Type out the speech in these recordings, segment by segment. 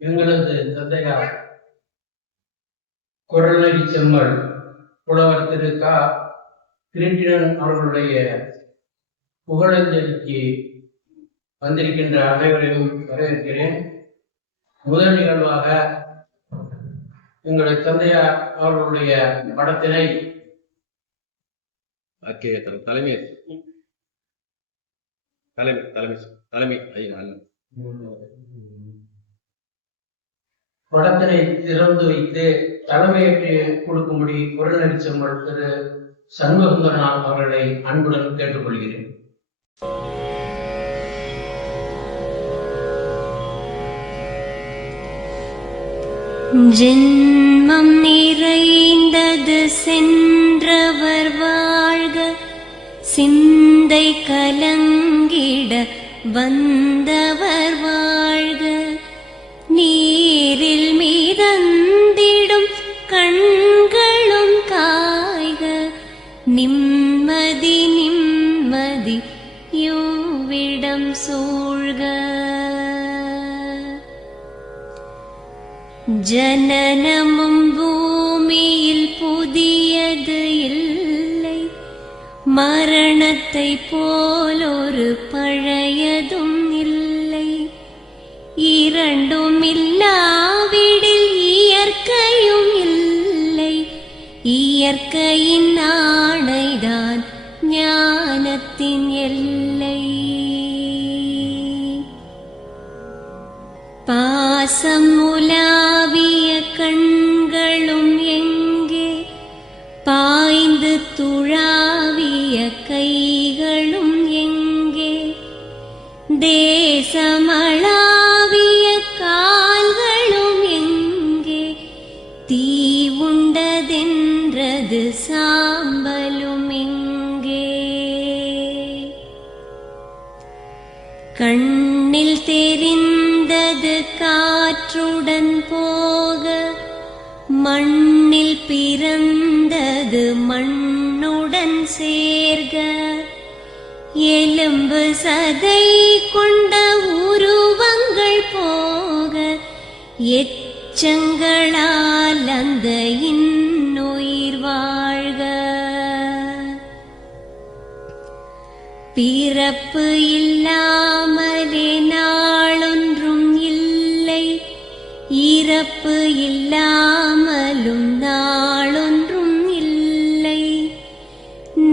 எங்களது தந்தையார் குரலடி செம்மல் புலவர் திரு க. கிருட்டிணன் அவர்களுடைய புகழஞ்சலிக்கு வந்திருக்கின்ற அனைவரையும் வரவேற்கிறேன். முதல் நிகழ்வாக எங்களுடைய தந்தையார் அவர்களுடைய படத்தினை படத்தினை திறந்து வைத்து தலைமையேற்று கொடுக்கும்படி குரலடி செம்மல் திரு சண்முகசுந்தரனார் அவர்களை அன்புடன் கேட்டுக்கொள்கிறேன். ஜென்மம் நிறைந்தது சென்றவர் வாழ்க, சிந்தை கலங்கிட வந்தவர் வாழ்க, நீரில் மிதந்திடும் கண்களும் காய்க, நிம்மதி நிம்மதி யோவிடம் சூழ்க. ஜனனமும் பூமியில் புதியது இல்லை, மரணத்தை போலொரு பழையதும் இல்லை, இரண்டும் இல்லாவிடில் இயற்கையும் இல்லை, இயற்கையின் ஆணைதான் ஞானத்தின் எல்லை. பாசம் உலாவிய கண்களும் எங்கே, பாய்ந்து துழாவிய கைகளும் எங்கே, தேசமளாவிய கால்களும் எங்கே, தீ உண்டதென்றது சாம்பலும் எங்கே. கண்ணில் தெரிந்தது காற்றுடன் போக, மண்ணில் பிறந்தது மண்ணுடன் சேர்க, எலும்பு சதை கொண்ட உருவங்கள் போக, எச்சங்களால் அந்த இன்னுயிர் வாழ்க. பிறப்பு இல்லாமலே நாளொன்றும் இல்லை, இறப்பு இல்லாமலும் நாளொன்றும் இல்லை,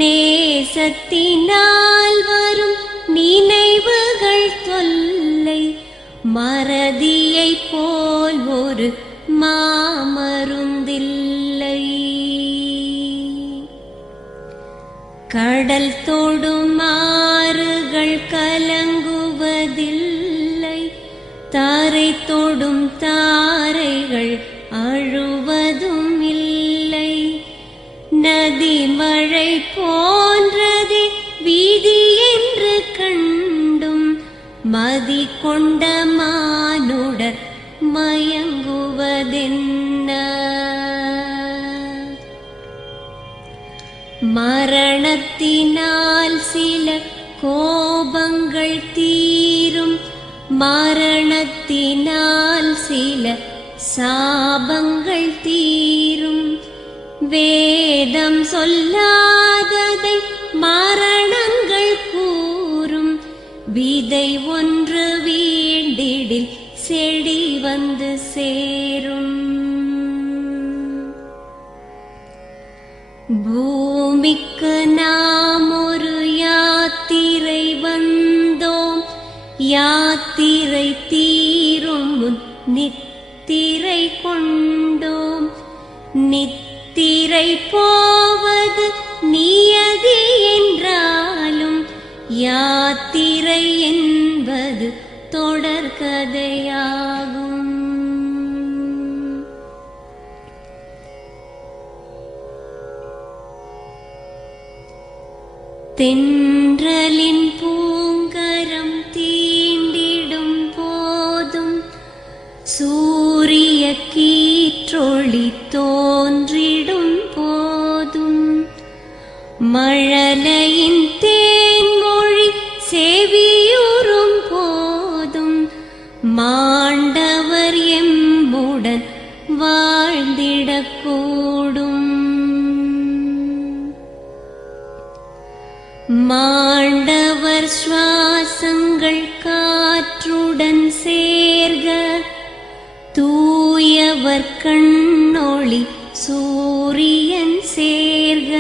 நேசத்தினால் வரும் நினைவுகள் தொல்லை, மறதியை போல் ஒரு மாமருந்தில்லை. கடல் தொடும் ஆறுகள் கலங்குவதில்லை, தாரை தொடும் தாரைகள் அழுவதும் இல்லை, நதி மழை போன்றதே வீதி என்று கண்டும் மதி கொண்ட மானுடர் மயங்குவதென்ன. மரணத்தினால் சில கோபங்கள் தீரும், மரணத்தினால் சில சாபங்கள் தீரும், வேதம் சொல்லாததை மரணங்கள் கூறும், விதை ஒன்று வீண்டிடில் செடி வந்து சேரும். பூமிக்கு நாம் ஒரு யாத்திரை வந்தோம், யாத்திரை தீரும் முன் நித்திரை கொண்டோம், நித்திரை போவது நியதி என்றாலும் யாத்திரை என்பது தொடர்கதையாகும். தென்றலின் பூங்கரம் தீண்டிடும் போதும், சூரிய கீற்றொளி தோன்றிடும் போதும், மழலையின் தேன்மொழி செவியுறும் போதும், மா ஆண்டவர் எம்முடன் வாழ்ந்திடக்கூடும். மாண்டவர் சுவாசங்கள் காற்றுடன் சேர்க, தூயவர் கண்ணொளி சூரியன் சேர்க,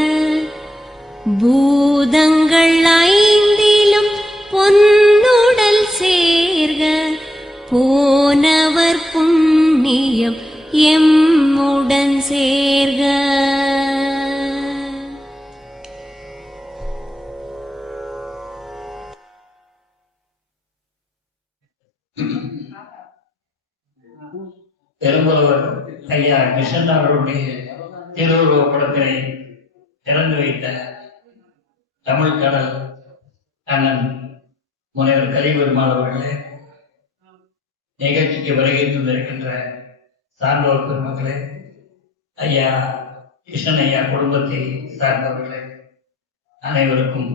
பூதங்கள் ஐந்திலும் பொன்னுடல் சேர்க, போனவர் புண்ணியம் எம்முடன் சேர்க. பெரும்புலவர் ஐயா கிருஷ்ணன் அவர்களுடைய திருவுருவ படத்தினை திறந்து வைத்த தமிழ் கடல் அண்ணன் முனைவர் கரிபெருமாள் அவர்களே, நிகழ்ச்சிக்கு வருகை தந்திருக்கின்ற சான்றோர் பெருமக்களே, ஐயா கிருஷ்ணன் ஐயா குடும்பத்தை சார்ந்தவர்களே, அனைவருக்கும்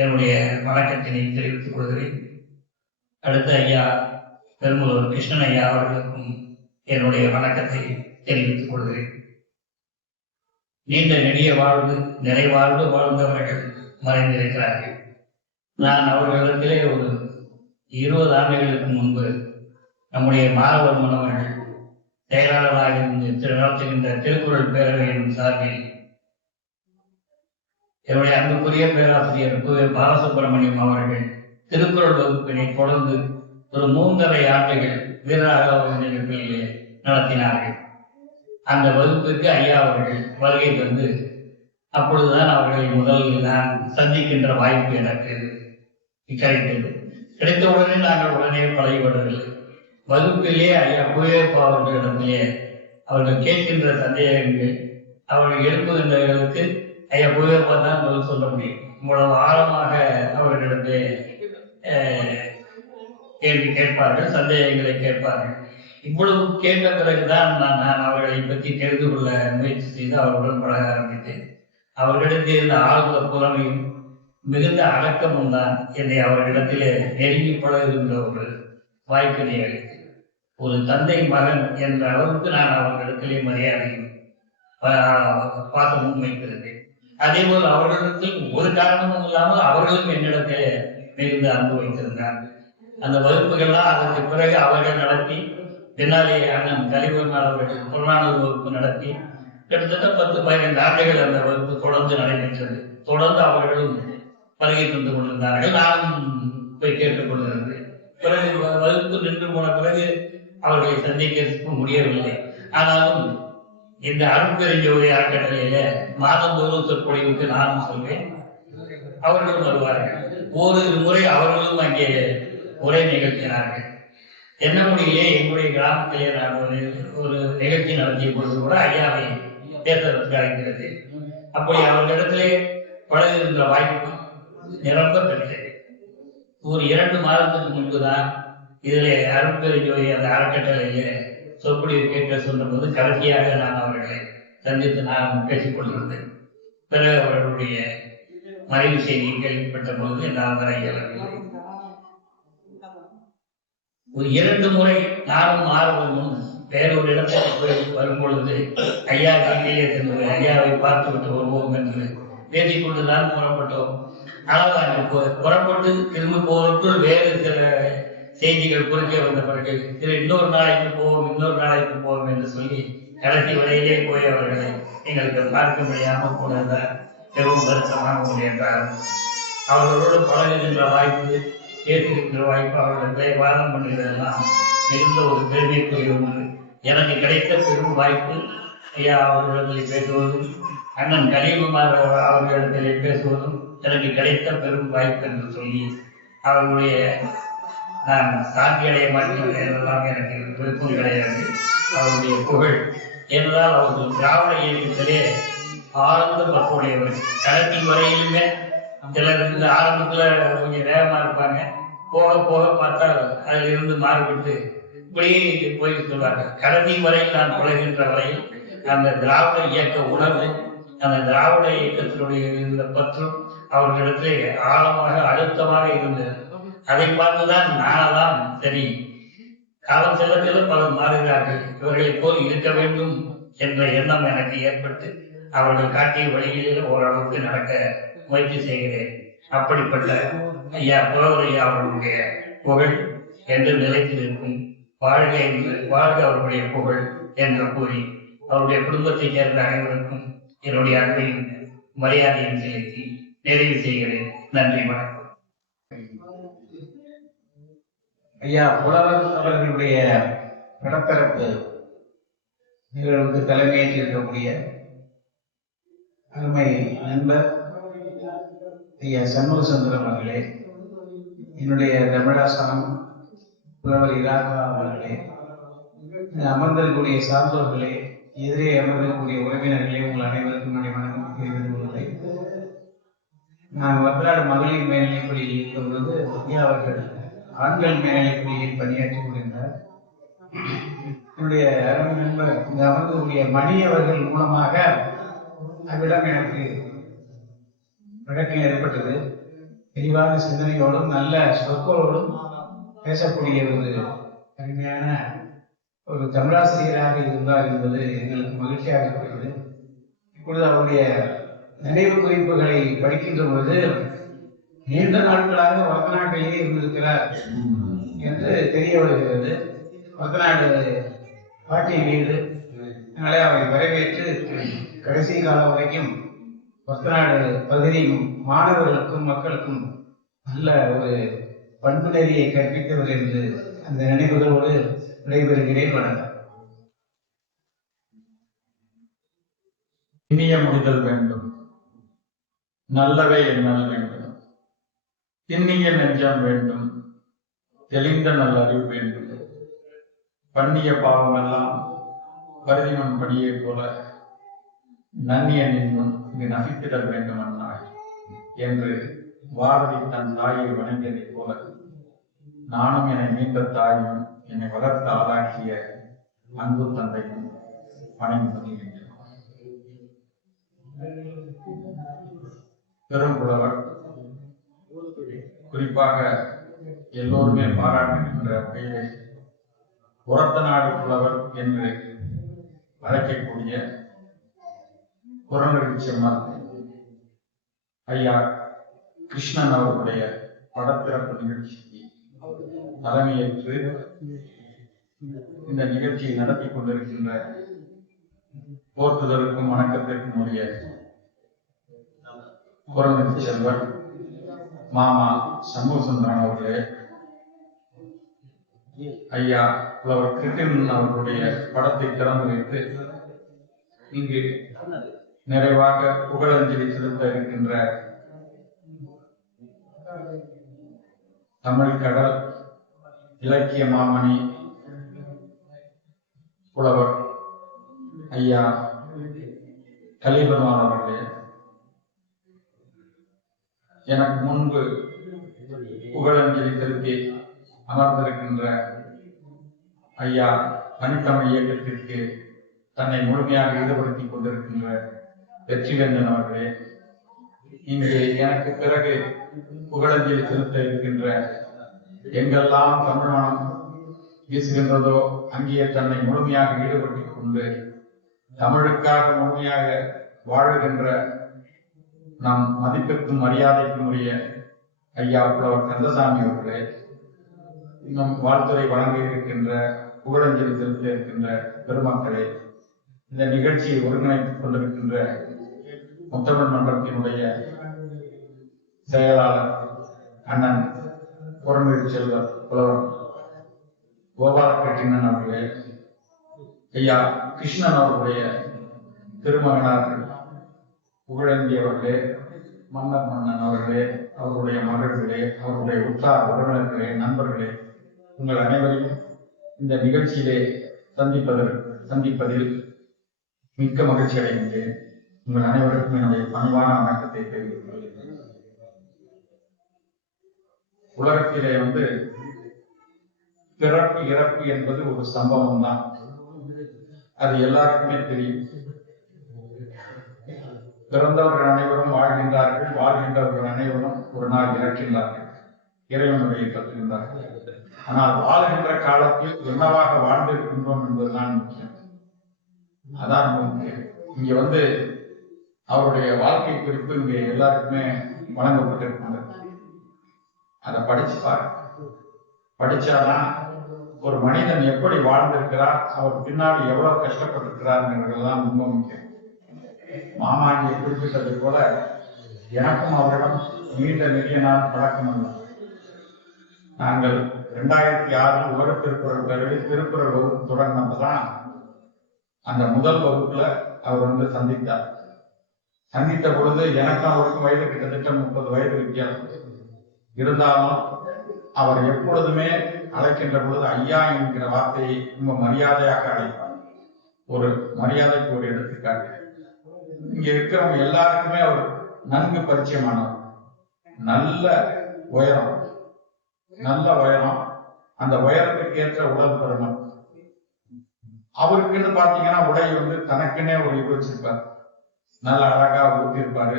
என்னுடைய வணக்கத்தினை தெரிவித்துக் கொள்கிறேன். அடுத்த ஐயா பெரும்புலவர் கிருஷ்ணன் ஐயா அவர்களுக்கும் என்னுடைய வணக்கத்தை தெரிவித்துக் கொள்கிறேன். நீண்ட நெடிய வாழ்வு நிறைவாழ்வு வாழ்ந்தவர்கள் மறைந்திருக்கிறார்கள். நான் அவர்களிடத்திலே ஒரு 20 ஆண்டுகளுக்கு முன்பு நம்முடைய மாணவர் அவர்கள் செயலாளராக இருந்து நடத்துகின்ற திருக்குறள் பேரவை எனும் சார்பில் என்னுடைய அன்புக்குரிய பேராசிரியர் பாலசுப்பிரமணியம் அவர்கள் திருக்குறள் வகுப்பினை தொடர்ந்து ஒரு 3.5 ஆண்டுகள் வீரராக நிகழ்ச்சியிலே நடத்தினார்கள். அந்த வகுப்பிற்கு ஐயா அவர்கள் வருகை தந்து அப்பொழுதுதான் அவர்களை முதலில் நான் சந்திக்கின்ற வாய்ப்பு எனக்கு கிடைத்தது. கிடைத்தவுடனே நாங்கள் உடனே பழகிவிடவில்லை. வகுப்பிலே ஐயா புயப்பா அவர்களிடத்திலே அவர்கள் கேட்கின்ற சந்தேகங்கள் அவர்கள் எழுப்புகின்றவர்களுக்கு ஐயா புயப்பா தான் பதில் சொல்ல முடியும். இவ்வளவு ஆழமாக அவர்களிடத்திலே கேள்வி கேட்பார்கள், சந்தேகங்களை கேட்பார்கள். இவ்வளவு கேட்ட பிறகுதான் நான் அவர்களை பற்றி தெரிந்து கொள்ள முயற்சி செய்து அவர்களுடன் பழக ஆரம்பித்தேன். அவர்களிடத்தில் இருந்த ஆழ்ந்த புறமையும் மிகுந்த அடக்கமும் தான் என்னை அவர்களிடத்திலே நெருங்கி பழகுகின்ற ஒரு வாய்ப்பினை அளித்தேன். ஒரு தந்தை மகன் என்ற அளவுக்கு நான் அவர்களிடத்திலே மரியாதையும் பாசமும் வைத்திருந்தேன். அதே போல் அவர்களிடத்தில் ஒரு காரணமும் இல்லாமல் அவர்களும் என்னிடத்திலே மிகுந்த அன்பு வைத்திருந்தார்கள். அந்த வகுப்புகள்லாம் அதற்கு பிறகு அவர்கள் நடத்தி, பின்னாலே அண்ணன் கலிபெருமாள் அவர்கள் புறநானூறு வகுப்பு நடத்தி கிட்டத்தட்ட 10-15 ஆண்டுகள் அந்த வகுப்பு தொடர்ந்து நடைபெற்றது. தொடர்ந்து அவர்களும் வருகை தந்து கொண்டிருந்தார்கள். நானும் போய் கேட்டுக் கொண்டிருந்தேன். பிறகு வகுப்பு நின்று போன பிறகு அவர்களை சந்திக்க முடியவில்லை. ஆனாலும் இந்த அருட்பெருஞ்சோதி அறக்கட்டளையில மாதந்தோறும் சொற்பொழிவுக்கு நானும் சொல்வேன், அவர்களும் வருவார்கள். ஓரிரு முறை அவர்களும் அங்கே உரை நிகழ்த்தினார்கள். என்ன முடியலே எங்களுடைய கிராமத்திலே நான் ஒரு நிகழ்ச்சி நடத்திய பொழுது கூட ஐயாவை பேசுவதற்கு அழைக்கிறது. அப்படி அவர்களிடத்திலே பழகுகின்ற வாய்ப்பு நிரம்ப பெற்றது. ஒரு 2 மாதத்துக்கு முன்புதான் இதிலே அருட்பெருஞ்சோதி அந்த அறக்கட்டளையிலே சொற்பொழிவு கேட்க சொன்னபோது கடைசியாக நான் அவர்களை சந்தித்து நான் பேசிக் கொண்டிருந்தேன். பிறகு அவர்களுடைய மறைவு செய்தி கேள்விப்பட்ட போது நான் வர இயலவில்லை. ஒரு 2 முறை நானும் ஆர்வமும் வேறொரு இடத்துக்கு போய் வரும்பொழுது ஐயா வீட்டிலே சென்று ஐயாவை பார்த்து விட்டு வருவோம் என்று பேசிக்கொண்டுதான் புறப்பட்டோம். ஆனால் அங்கு புறப்பட்டு திரும்ப போவதற்குள் வேறு சில செய்திகள் குறுக்க வந்த பிறகு இன்னொரு நாளைக்கு போவோம் என்று சொல்லி கடைசி வரையிலே போய் அவர்களை எங்களுக்கு பார்க்க முடியாமல் போனதால் மிகவும் வருத்தமாக முடிந்தார். அவர்களோடு பழகுகின்ற வாய்ப்பு, பேசுகின்ற வாய்ப்பு, அவர்களை வாதம் பண்ணுகிறதெல்லாம் மிகுந்த ஒரு பெருமைக்குரிய ஒன்று. எனக்கு கிடைத்த பெரும் வாய்ப்பு ஐயா அவர்களிடத்தில் பேசுவதும் அண்ணன் கலிபெருமாள் அவர்களிடத்திலே பேசுவதும் எனக்கு கிடைத்த பெரும் வாய்ப்பு என்று சொல்லி அவர்களுடைய நான் சாந்தியடைய மாட்டேன் என்றெல்லாம் எனக்கு விருப்பம் கிடையாது. அவருடைய புகழ் என்றால் அவர்கள் திராவிட இயக்கத்திலே ஆழ்ந்த பற்றுடையவர். கடைசி வரையிலுமே சிலர் இந்த ஆரம்பத்துல கொஞ்சம் வேகமா இருப்பாங்க, போக போக பார்த்தால் அதில் இருந்து மாறுபட்டு இப்படியே போய் சொல்வார்கள். கடைசி வரையில் நான் பழகின்ற வரையில் அந்த திராவிட இயக்க உணர்வு, அந்த திராவிட இயக்கத்தினுடைய இருந்த பற்றும் அவர்களிடத்திலே ஆழமாக அழுத்தமாக இருந்தது. அதை பார்த்துதான் நானெல்லாம் சரி காலம் செல்ல செல்ல பலர் மாறுகிறார்கள். இவர்களைப் போல் இருக்க வேண்டும் என்ற எண்ணம் எனக்கு ஏற்பட்டு அவர்கள் காட்டிய வழிகளில் ஓரளவுக்கு நடக்க முயற்சி செய்கிறேன். அப்படிப்பட்ட ஐயா புலவர் ஐயா அவர்களுடைய புகழ் என்று நிலைத்து நிற்கும். வாழ்க என்று வாழ்க அவர்களுடைய புகழ் என்று கூறி அவருடைய குடும்பத்தைச் சேர்ந்த அனைவருக்கும் என்னுடைய அன்பையும் மரியாதையும் செலுத்தி நிறைவு செய்கிறேன். நன்றி, வணக்கம். ஐயா புலவர் அவர்களுடைய படப்பிறப்பு நிகழ்வுக்கு தலைமையேற்றிருக்கக்கூடிய அருமை நண்பர் ஐயா சண்முக சுந்தரம் அவர்களே, என்னுடைய தமிழாசனம் புலவர் இராகவா அவர்களே, அமர்ந்திருக்கக்கூடிய சான்றோர்களே, எதிரே அமர்ந்திருக்கக்கூடிய உறவினர்களே, உங்கள் அனைவருக்கும் வணக்கம் தெரிவித்துக் கொள்கிறேன். நான் வர்த்தநாடு மகளிர் மேல்நிலைப் பள்ளியில் இருக்கும் பொழுது ஐயா அவர்கள் ஆண்கள் மேல்நிலைப் பள்ளியில் பணியாற்றிக் கொண்டிருந்தார். என்னுடைய அருமை நண்பர் இங்கு அமர்ந்தக்கூடிய மணி அவர்கள் மூலமாக அவ்விடம் எனக்கு வழக்கம் ஏற்பட்டது. தெளிவான சிந்தனையோடும் நல்ல சொற்களோடும் பேசக்கூடிய ஒரு அருமையான ஒரு தமிழாசிரியராக இருந்தார் என்பது எங்களுக்கு மகிழ்ச்சியாக இருக்கிறது. இப்பொழுது அவருடைய நினைவு குறிப்புகளை படிக்கின்ற பொழுது நீண்ட நாட்களாக வடநாட்டிலேயே இருந்திருக்கிறார் என்று தெரிய வருகிறது. வடநாடு பாட்டி வீடு, அதனாலே அவரை வரவேற்று கடைசி காலம் வரைக்கும் வடநாடு பகுதி மாணவர்களுக்கும் மக்களுக்கும் நல்ல ஒரு பண்பு நெறியை கற்பித்தவர் என்று அந்த நினைவுகளோடு விடைபெறுகிறேன். வணக்கம். இனிய முடிதல் வேண்டும், நல்லவை எண்ணல் வேண்டும், திண்ணிய நெஞ்சம் வேண்டும், தெளிந்த நல்லறிவு வேண்டும், பண்ணிய பாவமெல்லாம் பருதிமன் படியை போல நன்னிய நின்றும் இங்கு நகைத்திடல் வேண்டும் அண்ணாய் என்று பாரதி தன் தாயை வணங்கியதைப் போல நானும் என்னை மீண்ட தாயும் என்னை வளர்த்து ஆளாக்கிய அன்பு தந்தையும் வணங்கி வருகின்றேன். பெரும்புலவர், குறிப்பாக எல்லோருமே பாராட்டுகின்ற வகையிலே ஒரத்தநாடு புலவர் என்று அழைக்கக்கூடிய புறநெறிச்செம்மல் ஐயா கிருஷ்ணன் அவர்களுடைய படப்பிறப்பு நிகழ்ச்சிக்கு தலைமையேற்று இந்த நிகழ்ச்சியை நடத்தி கொண்டிருக்கின்ற போற்றுதலுக்கும் வணக்கத்திற்கும் உரிய புறநெறி செல்வர் மாமா சண்முக சுந்தரம் அவர்களே, ஐயா புலவர் கிருஷ்ணன் அவர்களுடைய படத்தை திறந்து வைத்து இங்கு நிறைவாக புகழஞ்சலி செலுத்த இருக்கின்ற தமிழ் கடல் இலக்கிய மாமணி புலவர் ஐயா கலிபெருமாள் அவர்களே, எனக்கு முன்பு புகழஞ்சலி செலுத்தி அமர்ந்திருக்கின்ற ஐயா தனித்தமிழ் இயக்கத்திற்கு தன்னை முழுமையாக ஈடுபடுத்திக் கொண்டிருக்கின்ற வெற்றிவேந்தன் அவர்களே, இங்கு எனக்கு பிறகு புகழஞ்சலி செலுத்த இருக்கின்ற எங்கெல்லாம் தமிழ் மனம் வீசுகின்றதோ அங்கே தன்னை முழுமையாக ஈடுபடுத்திக் கொண்டு தமிழுக்காக முழுமையாக வாழுகின்ற நம் மதிப்பிற்கும் மரியாதைக்கும் உரிய ஐயா புலவர் கந்தசாமி அவர்களே, இன்னும் வாழ்த்துறை வழங்க இருக்கின்ற புகழஞ்சலி செலுத்த இருக்கின்ற பெருமக்களே, இந்த நிகழ்ச்சியை ஒருங்கிணைத்துக் கொண்டிருக்கின்ற முத்தமிழ் மன்றத்தினுடைய செயலாளர் அண்ணன் புறநெறி செல்வர் புலவர் கோபாலகிருஷ்ணன் அவர்களே, ஐயா கிருஷ்ணன் அவர்களுடைய திருமகனார்கள் புகழேந்தி அவர்களே, மன்னர் மன்னன் அவர்களே, அவருடைய மகள்களே, அவருடைய உற்றார் உறவினர்களே, நண்பர்களே, உங்கள் அனைவரையும் இந்த நிகழ்ச்சியிலே சந்திப்பதில் மிக்க மகிழ்ச்சி அடைகின்றேன். உங்கள் அனைவருக்கும் என்னுடைய பணிவான வணக்கத்தை தெரிவித்துக் கொள்கிறேன். உலகத்திலே பிறப்பு இறப்பு என்பது ஒரு சம்பவம் தான், அது எல்லாருக்குமே தெரியும். பிறந்தவர்கள் அனைவரும் வாழ்கின்றார்கள், வாழ்கின்றவர்கள் அனைவரும் ஒரு நாள் இறக்கின்றார்கள், இறைவனுடைய கற்றுகின்றார்கள். ஆனால் வாழ்கின்ற காலத்தில் என்னவாக வாழ்ந்திருக்கின்றோம் என்பதுதான் முக்கியம். அதான் முக்கியம். இங்க வந்து அவருடைய வாழ்க்கை குறிப்பு இங்க எல்லாருக்குமே வழங்கப்பட்டிருக்கின்றது. அதை படிச்சு பாருங்க. படிச்சாதான் ஒரு மனிதன் எப்படி வாழ்ந்திருக்கிறார், அவர் பின்னாடி எவ்வளவு கஷ்டப்பட்டிருக்கிறார்ங்கிறதுதான் ரொம்ப முக்கியம். மாமா இங்கே குறிப்பிட்டதை போல எனக்கும் அவரிடம் நீண்ட நெறிய நாள் பழக்கம் அல்ல. நாங்கள் 2006 உலக திருக்குறள் கருவி திருக்குறள் வகுப்பு தொடங்கினப்பதான் அந்த முதல் வகுப்புல அவர் வந்து சந்தித்தார். சந்தித்த பொழுது எனக்கும் அவருக்கும் வயது கிட்டத்தட்ட 30 வயது வித்தியாசம் இருந்தாலும் அவர் எப்பொழுதுமே அழைக்கின்ற பொழுது ஐயா என்கிற வார்த்தையை ரொம்ப மரியாதையாக அழைப்பார். ஒரு மரியாதைக்கு ஒரு எடுத்துக்காட்டு. இங்க இருக்கிறவங்க எல்லாருக்குமே அவர் நன்கு பரிச்சயமானவர். நல்ல உயரம், அந்த உயரத்துக்கு ஏற்ற உடல் பருமன். அவருக்குன்னு பாத்தீங்கன்னா உடை வந்து தனக்குன்னே ஒரு இது வச்சிருப்பார். நல்ல அழகா ஊத்திருப்பாரு.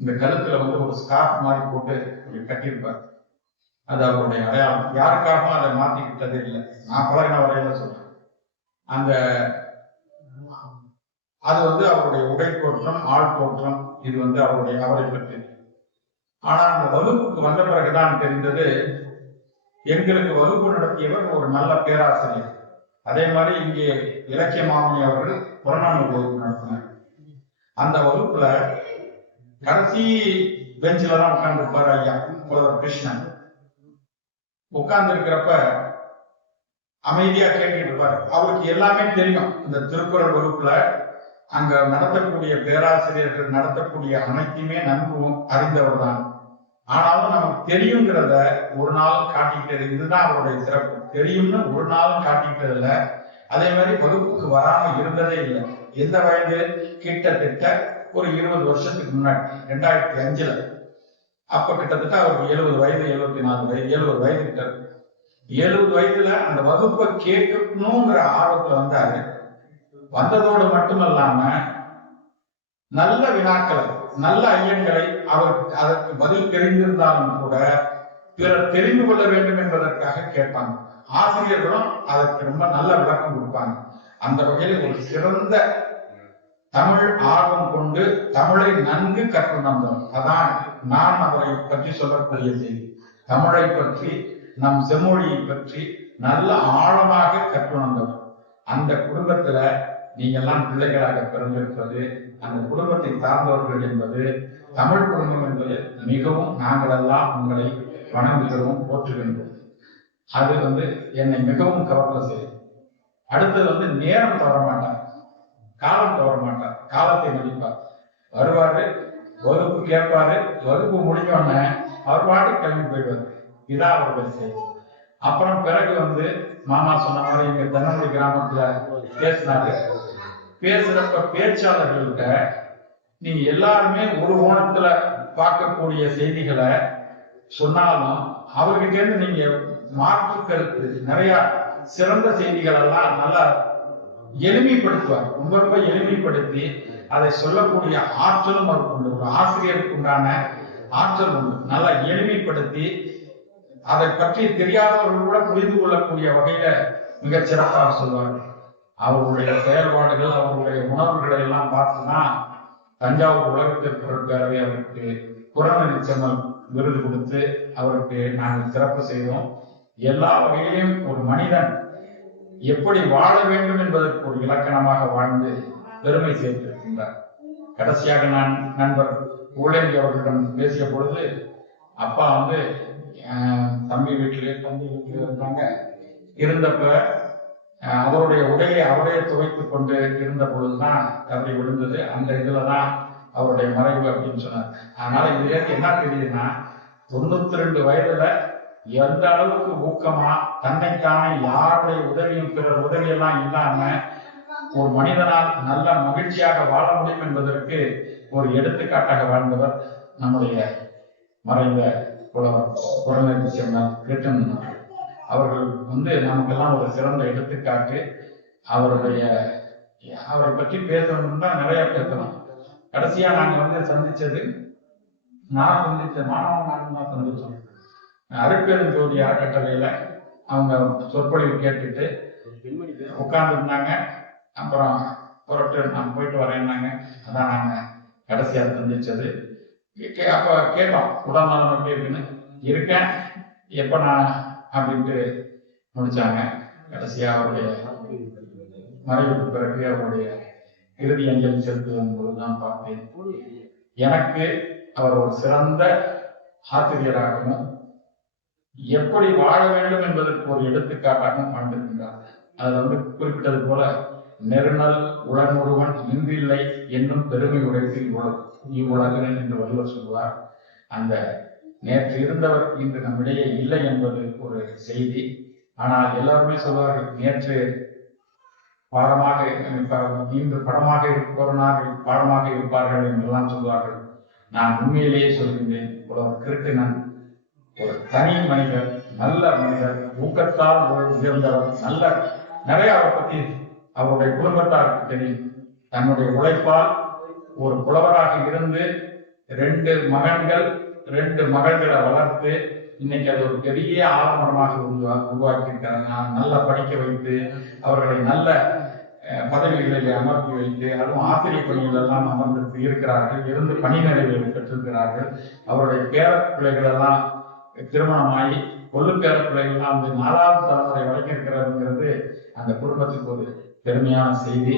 இந்த கழுத்துல வந்து ஒரு ஸ்கார்ப் மாதிரி போட்டு கட்டியிருப்பார். அது அவருடைய அடையாளம். யாருக்காகவும் அதை மாத்திக்கிட்டதே இல்லை. நான் பழகின வரையில சொல்றேன். அது வந்து அவருடைய உடை தோற்றம், ஆள் தோற்றம், இது வந்து அவரை பற்றி. ஆனா அந்த வகுப்புக்கு வந்த பிறகுதான் தெரிந்தது, எங்களுக்கு வகுப்பு நடத்தியவர் ஒரு நல்ல பேராசிரியர். அதே மாதிரி இங்கே இலக்கிய மாமணி அவர்கள் புறநானூறு வகுப்பு நடத்தினார். அந்த வகுப்புல கடைசி பெஞ்சில தான் உட்கார்ந்துருப்பாரு ஐயா புலவர் கிருஷ்ணன். உட்கார்ந்து இருக்கிறப்ப அமைதியா கேட்டுக்கிட்டு இருப்பாரு. அவருக்கு எல்லாமே தெரியும். இந்த திருக்குறள் வகுப்புல அங்க நடத்தக்கூடிய பேராசிரியர்கள் நடத்தக்கூடிய அனைத்தையுமே நன்கு அறிந்தவர் தான். ஆனாலும் நமக்கு தெரியுங்கிறத ஒரு நாள் காட்டிக்கிட்டது. இதுதான் அவருடைய சிறப்பு. தெரியும்னு ஒரு நாளும் காட்டிக்கிட்டது இல்லை. அதே மாதிரி வகுப்புக்கு வராம இருந்ததே இல்லை. எந்த வயது? கிட்டத்தட்ட ஒரு 20 வருஷத்துக்கு முன்னாடி 2005 அப்ப கிட்டத்தட்ட அவருக்கு 70 வயது, 74 வயது, 70 வயது கிட்ட. 70 வயதுல அந்த வகுப்பை கேட்கணுங்கிற ஆர்வத்துல வந்தாரு. வந்ததோடு மட்டுமல்லாம நல்ல வினாக்களை, நல்ல ஐயங்களை அவர் அதற்கு பதில் தெரிந்திருந்தாலும் கூட பிறர் தெரிந்து கொள்ள வேண்டும் என்பதற்காக கேட்பாங்க. ஆசிரியர்களும் அதற்கு ரொம்ப நல்ல விளக்கம் கொடுப்பாங்க. அந்த வகையில் ஒரு சிறந்த தமிழ் ஆர்வம் கொண்டு தமிழை நன்கு கற்றுணர்ந்தவர். அதான் நான் அவரை பற்றி சொல்லக்கூடிய செய்தி. தமிழை பற்றி, நம் செம்மொழியை பற்றி நல்ல ஆழமாக கற்றுணர்ந்தவர். அந்த குடும்பத்துல நீங்க எல்லாம் பிள்ளைகளாக பிறந்திருப்பது, அந்த குடும்பத்தை சார்ந்தவர்கள் என்பது, தமிழ் குடும்பம் என்பது மிகவும் நாங்கள் எல்லாம் உங்களை வணங்குகிறோம், போற்றுகின்றோம். அது வந்து என்னை மிகவும் கவர்ந்த செய்தி. அடுத்தது வந்து நேரம் தவற மாட்டார், காலம் தவற மாட்டார், காலத்தை மதிப்பார். வருவாரு, வகுப்பு கேட்பாரு, வகுப்பு முடிஞ்சோடனே அவர் பாட்டு கிளம்பி போயிடுவார். இதான் அவருடைய செய்தி. அப்புறம் பிறகு வந்து மாமா சொன்ன மாதிரி இங்க தென்னங்குடி கிராமத்துல பேசினாரு. பேசுறப்ப பேச்சாளர்கள்ட்ட நீங்க எல்லாருமே ஒரு கோணத்துல பார்க்கக்கூடிய செய்திகளை சொன்னாலும் அவர்கிட்ட இருந்து நீங்க மாற்று கருத்து நிறைய சிறந்த செய்திகள் எல்லாம் நல்லா எளிமைப்படுத்துவார். ரொம்ப எளிமைப்படுத்தி அதை சொல்லக்கூடிய ஆற்றலும் அவருக்கு உண்டு. ஒரு ஆசிரியருக்கு உண்டான ஆற்றல் உண்டு. நல்லா எளிமைப்படுத்தி அதை பற்றி தெரியாதவர்கள் கூட புரிந்து கொள்ளக்கூடிய வகையில மிகச் சிறப்பாக சொல்வார். அவருடைய செயல்பாடுகள், அவருடைய உணர்வுகளை எல்லாம் பார்த்தோம்னா தஞ்சாவூர் உலக திருக்குறள் பேரவை அவருக்கு புறநெறி செம்மல் விருது கொடுத்து அவருக்கு நாங்கள் சிறப்பு செய்தோம். எல்லா வகையிலும் ஒரு மனிதன் எப்படி வாழ வேண்டும் என்பதற்கு ஒரு இலக்கணமாக வாழ்ந்து பெருமை சேர்த்திருக்கின்றார். கடைசியாக நான் நண்பர் ஊழங்கி அவர்களிடம் பேசிய பொழுது, அப்பா வந்து தம்பி வீட்டிலே தம்பி வீட்டில் இருந்தாங்க. இருந்தப்ப அவருடைய உடையை அவரே துவைத்துக் கொண்டு இருந்த பொழுதுதான் தவறி விழுந்தது. அந்த இதுலதான் அவருடைய மறைவு அப்படின்னு சொன்னார். அதனால இதுல என்ன தெரியுதுன்னா, 92 வயதுல எந்த அளவுக்கு ஊக்கமா தன்னைத்தானே யாருடைய உதவியும் பிறர் உதவியெல்லாம் இல்லாம ஒரு மனிதனால் நல்ல மகிழ்ச்சியாக வாழ முடியும் என்பதற்கு ஒரு எடுத்துக்காட்டாக வாழ்ந்தவர் நம்முடைய மறைந்த புலவர் புறநெறி செம்மல் கிருஷ்ணன் அவர்கள் வந்து நமக்கெல்லாம் ஒரு சிறந்த எடுத்துக்காட்டு. அவரை பற்றி பேசணும்னா நிறைய பேசணும். கடைசியா நாங்க வந்து சந்திச்சது, நான் சந்திச்ச மாணவன் தான் சந்திச்சோம். அருட்பெரும் ஜோதி அறக்கட்டளையில அவங்க சொற்பொழிவு கேட்டுட்டு உட்கார்ந்து இருந்தாங்க. அப்புறம் புறப்பட்டு நான் போயிட்டு வரேன்னாங்க. அதான் நாங்க கடைசியா சந்திச்சது. அப்ப கேட்டோம் உடல்நலம் எப்படி இருக்குன்னு. இருக்கேன், எப்ப நான் அப்படின்ட்டு முடிச்சாங்க. கடைசியா அவருடைய மறைவுக்கு பிறகு அவருடைய இறுதி அஞ்சலி செலுத்துவதன் போதுதான் பார்த்தேன். எனக்கு அவர் ஒரு சிறந்த ஆசிரியராகவும் எப்படி வாழ வேண்டும் என்பதற்கு ஒரு எடுத்துக்காட்டாகவும் வாழ்ந்திருக்கின்றார். அதுல குறிப்பிட்டது போல நெருநல் உளமுருவன் இன்றில்லை என்னும் பெருமை உடைத்து இவ்வுலகினன் என்று வள்ளுவர் சொல்வார். அந்த நேற்று இருந்தவர் இன்று நம்மிடையே இல்லை என்பது ஒரு செய்தி. ஆனால் எல்லாருமே சொல்வார்கள் நேற்று பாடமாக இன்று படமாக இருப்பவனாக பாடமாக இருப்பார்கள் என்றெல்லாம் சொல்வார்கள். நான் உண்மையிலேயே சொல்கின்றேன், புலவர் கிருட்டிணன் ஒரு தனி மனிதர், நல்ல மனிதர், ஊக்கத்தால் உயர்ந்தவர், நல்ல நிறைய அவரை பத்தி அவருடைய குடும்பத்தாருக்கு தெரியும். தன்னுடைய உழைப்பால் ஒரு புலவராக இருந்து 2 மகன்கள் 2 மகள்களை வளர்த்து இன்னைக்கு அது ஒரு பெரிய ஆலமரமாக உருவாக்கி இருக்காங்க. நல்லா படிக்க வைத்து அவர்களை நல்ல பதவிகளில் அமர்த்தி வைத்து, அதுவும் ஆசிரியர் பணிகள் எல்லாம் அமர்ந்து இருக்கிறார்கள். இருந்து பணி நிறைவேறி பெற்றிருக்கிறார்கள். அவருடைய பேர பிள்ளைகள் எல்லாம் திருமணமாகி கொள்ளு பேர பிள்ளைகள்லாம் 4வது தலைமுறை வரைக்கும் இருக்கிறதுங்கிறது அந்த குடும்பத்துக்கு ஒரு பெருமையான செய்தி.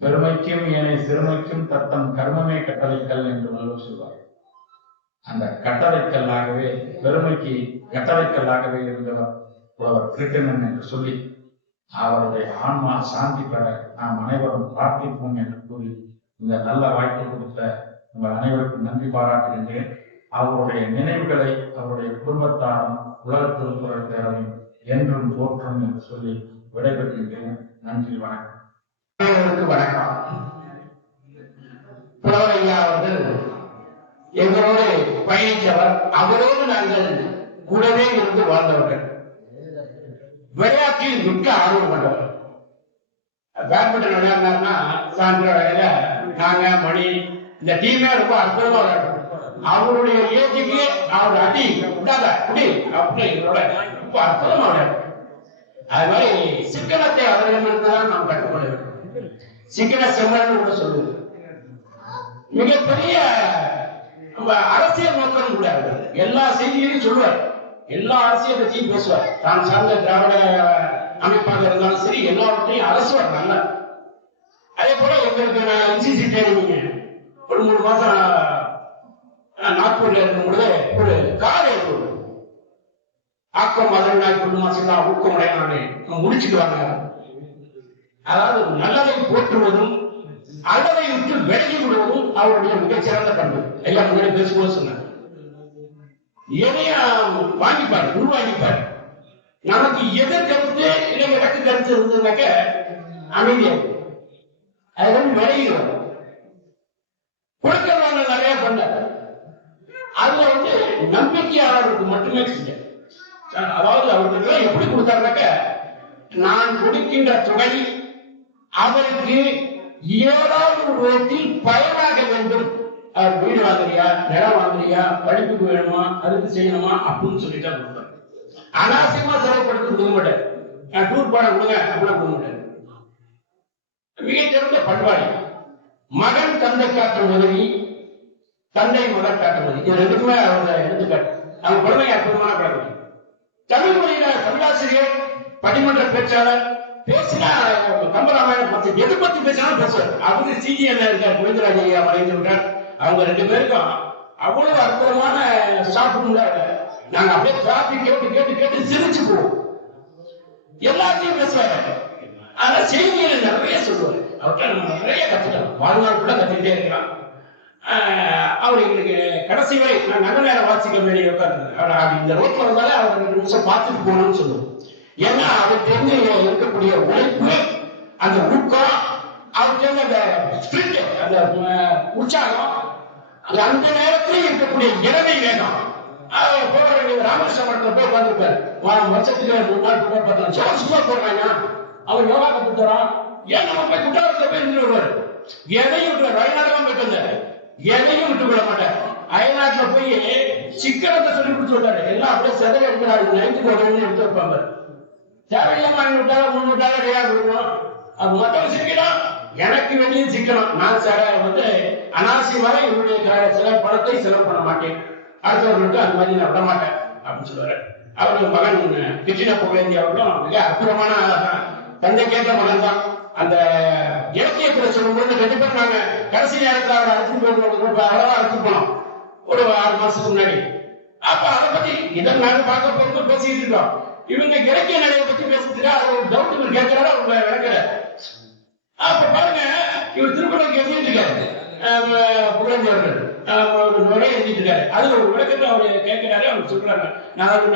பெருமைக்கும் ஏனைய சிறுமைக்கும் தத்தம் கர்மமே கட்டளைக்கல் என்று வள்ளுவர் சொல்வார். அந்த கட்டளைக்கல்லாகவே பெருமைக்கு கட்டளைக்கல்லாகவே இருந்தவர் புலவர் கிருட்டிணன் என்று சொல்லி அவருடைய ஆன்மா சாந்தி பெற நாம் அனைவரும் பிரார்த்திப்போம் என்று கூறி இந்த நல்ல வாய்ப்பு கொடுத்த உங்கள் அனைவருக்கும் நன்றி பாராட்டுகின்றேன். அவருடைய நினைவுகளை அவருடைய குடும்பத்தாரும் உலக திருக்குறள் பேரவையும் என்றும் போற்றும் என்று சொல்லி விடைபெறுகின்றேன். நன்றி, வணக்கம். அனைவருக்கு வணக்கம். புலவர் ஐயா அவர்கள் எங்களோடு பயணித்தவர். அவரோடு நாங்கள் கூடவே இருந்து வாழ்ந்தவர்கள். விளையாட்டில் மிக்க ஆர்வம் கொண்டவர். பேட்மிண்டன் விளையாடினார்னா சான்ற வகையில நாங்க மணி இந்த டீமே ரொம்ப அற்புதமா விளையாடுறோம். அவருடைய ஏஜுக்கு அவர் அடி விடாத குடி அப்படி ரொம்ப அற்புதமா விளையாடுறோம். அது மாதிரி சிக்கனத்தை அவர்களிடம்தான் நாம் கற்றுக்கொள்ள வேண்டும். சிக்கன செம்மன் கூட சொல்லுவது மிகப்பெரிய அரசியல் நோக்கம் கூட. எல்லா செய்திகளையும் சொல்லுவார், எல்லா அரசியல் பற்றியும் பேசுவார். தான் சார்ந்த திராவிட அமைப்பாக இருந்தாலும் சரி எல்லாவற்றையும் அரசுவார் நல்லா. அதே போல எங்களுக்கு என்சிசி ட்ரைனிங் ஒரு 3 மாசம் நாக்பூர்ல இருக்கும் பொழுது ஒரு கார் எழுதுவது ஆக்கம் மதுரை நாய் கொண்டு மாசம் ஊக்கமுடைய முடிச்சுக்குவாங்க. அதாவது நல்லதை போற்றுவதும் அல்லதை விட்டு விலகி விடுவதும் அவருடைய மிகச்சிறந்த பண்பு. எல்லாம் முன்னாடி பேசும்போது சொன்னார். எதையும் வாங்கிப்பாரு, உருவாங்கிப்பாரு. நமக்கு எதிர் கருத்து இல்லை எனக்கு கருத்து இருந்ததுனாக்க அமைதியா அது விலகிடும். கொடுக்கிறவங்க நிறைய பண்ணார். அதுல நம்பிக்கையாளருக்கு மட்டுமே செஞ்ச. அதாவது அவருக்கு எப்படி கொடுத்தாருனாக்க நான் கொடுக்கின்ற தொகை அவருக்கு ஏதாவது ஒரு விதத்தில் பயனாக வேண்டும். அவர் வீடு வாங்குறியா, நிலம் வாங்குறியா, படிப்புக்கு வேணுமா, அதுக்கு செய்யணுமா அப்படின்னு சொல்லிட்டு கொடுப்பாரு. அனாவசியமா செலவுப்படுத்தி கொடுக்க மாட்டார். டூர் போட கொடுங்க அப்படின்னா கொடுக்க மாட்டார். மிகச்சிறந்த பண்பாடு. மகன் தந்தை காட்டும் உதவி, தந்தை மகன் காட்டும் உதவி, இது ரெண்டுக்குமே அவங்க எடுத்துக்காட்டு. அவங்க குழந்தைங்க அற்புதமான குழந்தை. தமிழ் மொழியில தமிழாசிரியர், பட்டிமன்ற பேச்சாளர் பேசினா கம்பராமாயணம் பத்தி எது பத்தி பேசினாலும் பேசுவார். அவரு சிஜிஎல் இருக்கார், கோவிந்தராஜ் ஐயா மறைந்து விட்டார். அவங்க 2 பேருக்கும் அவ்வளவு அற்புதமான ஸ்டாஃப். நாங்க அப்படியே டிராபிக் கேட்டு கேட்டு கேட்டு சிரிச்சு போவோம். எல்லாத்தையும் பேசுவாரு. ஆனா செய்திகளை நிறைய சொல்லுவாரு. அவர்கிட்ட நம்ம நிறைய கத்துக்கலாம். வாழ்நாள் கூட கத்துக்கிட்டே இருக்கலாம். அவர் எங்களுக்கு கடைசி வரை நான் நல்ல நேரம் வாசிக்க வேண்டிய உட்கார்ந்து இந்த ரோட்ல வந்தாலே அவர் 2 நிமிஷம் பார்த்துட்டு போகணும்னு சொல்லுவோம். ஏன்னா அவர் தெரிஞ்சு இருக்கக்கூடிய உழைப்பு, அந்த ஊக்கம், அவர் தெரிஞ்ச அந்த ஸ்பிரிட், அந்த உற்சாகம், அந்த நேரத்தில் இருக்கக்கூடிய இறமை வேணும். போக வேண்டிய ராமகிருஷ்ண மடத்துல போய் வந்துருப்பாரு. வருஷத்துக்கு 3 நாள் போய் பார்த்தோம். சும்மா போடுறாங்க, அவன் யோகா கத்துறான். ஏன் நம்ம போய் குற்றாலத்துல போய் நின்று வருவாரு. எதையும் விட்டு வயநாடுலாம் போயிட்டு வந்தாரு. எதையும் விட்டு விட மாட்டார். அயல்நாட்டுல போய் சிக்கனத்தை சொல்லி கொடுத்து விட்டாரு. எல்லாம் அப்படியே செதற எடுக்கிறாரு. 9th போர்டு எடுத்து வைப்பாங்க. தேவையில்லாம $500 $300 கொடுக்கணும். அது மொத்தம் சிக்கனம். எனக்கு வேண்டியது சிக்கனம். நான் வந்து அனாவசியமாக என்னுடைய சில பணத்தை செலவு பண்ண மாட்டேன். அடுத்தவர்களுக்கு அது மாதிரி நான் விட மாட்டேன் அப்படின்னு சொல்லுவாரு. அவருக்கு மகன் கிருஷ்ண புகழேந்தி அவர்களும் மிக அற்புதமான தந்தை கேட்ட மகன் தான். அந்த இலக்கியத்துல சொல்லும்போது 2 பேர் நாங்க கடைசி நேரத்தில் அவர் அழைச்சிட்டு போயிருந்தோம். அவ்வளவா அழைச்சிட்டு போனோம் ஒரு 6 மாசத்துக்கு முன்னாடி. அப்ப அதை பத்தி இதை நாங்க பார்க்க போறது பேசிட்டு இருக்கோம். இவங்க இலக்கிய நிலையை பத்தி பேசிட்டு அது ஒரு டவுட் கேட்கிறாரு. அவங்க விளக்குறாரு. அப்ப பாருங்க, இவர் திருக்குறளுக்கு எழுதிட்டு இருக்காரு. புகழேந்தி அவர்கள் ஒரு நுரை எழுதிட்டு இருக்காரு. அதுல ஒரு விளக்கத்தை அவரு கேட்கிறாரு. அவர் சொல்றாங்க, நான்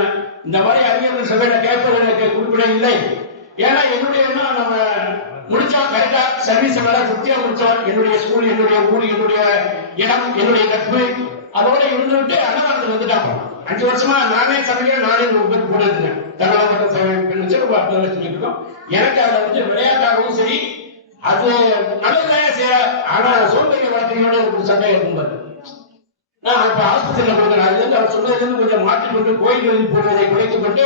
இந்த மாதிரி அறிஞர்கள் சபையில கேட்பது எனக்கு குறிப்பிட இல்லை. ஏன்னா என்னுடைய எண்ணம் நம்ம முடிச்சோம், கரெக்டா சர்வீஸ் எல்லாம் திருப்தியா முடிச்சோம். என்னுடைய ஸ்கூல், என்னுடைய ஊர், என்னுடைய இடம், என்னுடைய நட்பு அதோட இருந்துட்டு அன்னதானத்துக்கு வந்துட்டாங்க. 5 வருஷமா நானே சமைக்க நானே பேர் கூட இருக்கேன். தமிழக வச்சு 10 லட்சம் இருக்கோம். எனக்கு அதை வந்து விளையாட்டாகவும் சரி, அது நல்லதான் செய்ய. ஆனா சோம்பேறி வளர்க்கையோட ஒரு சண்டை இருக்கும் பாரு. நான் இப்ப ஆஸ்பத்திரியில கொடுக்குறேன். அதுல இருந்து அவர் சொன்னதுல இருந்து கொஞ்சம் மாற்றிக்கொண்டு கோயில்களில் போடுவதை குறைத்துக் கொண்டு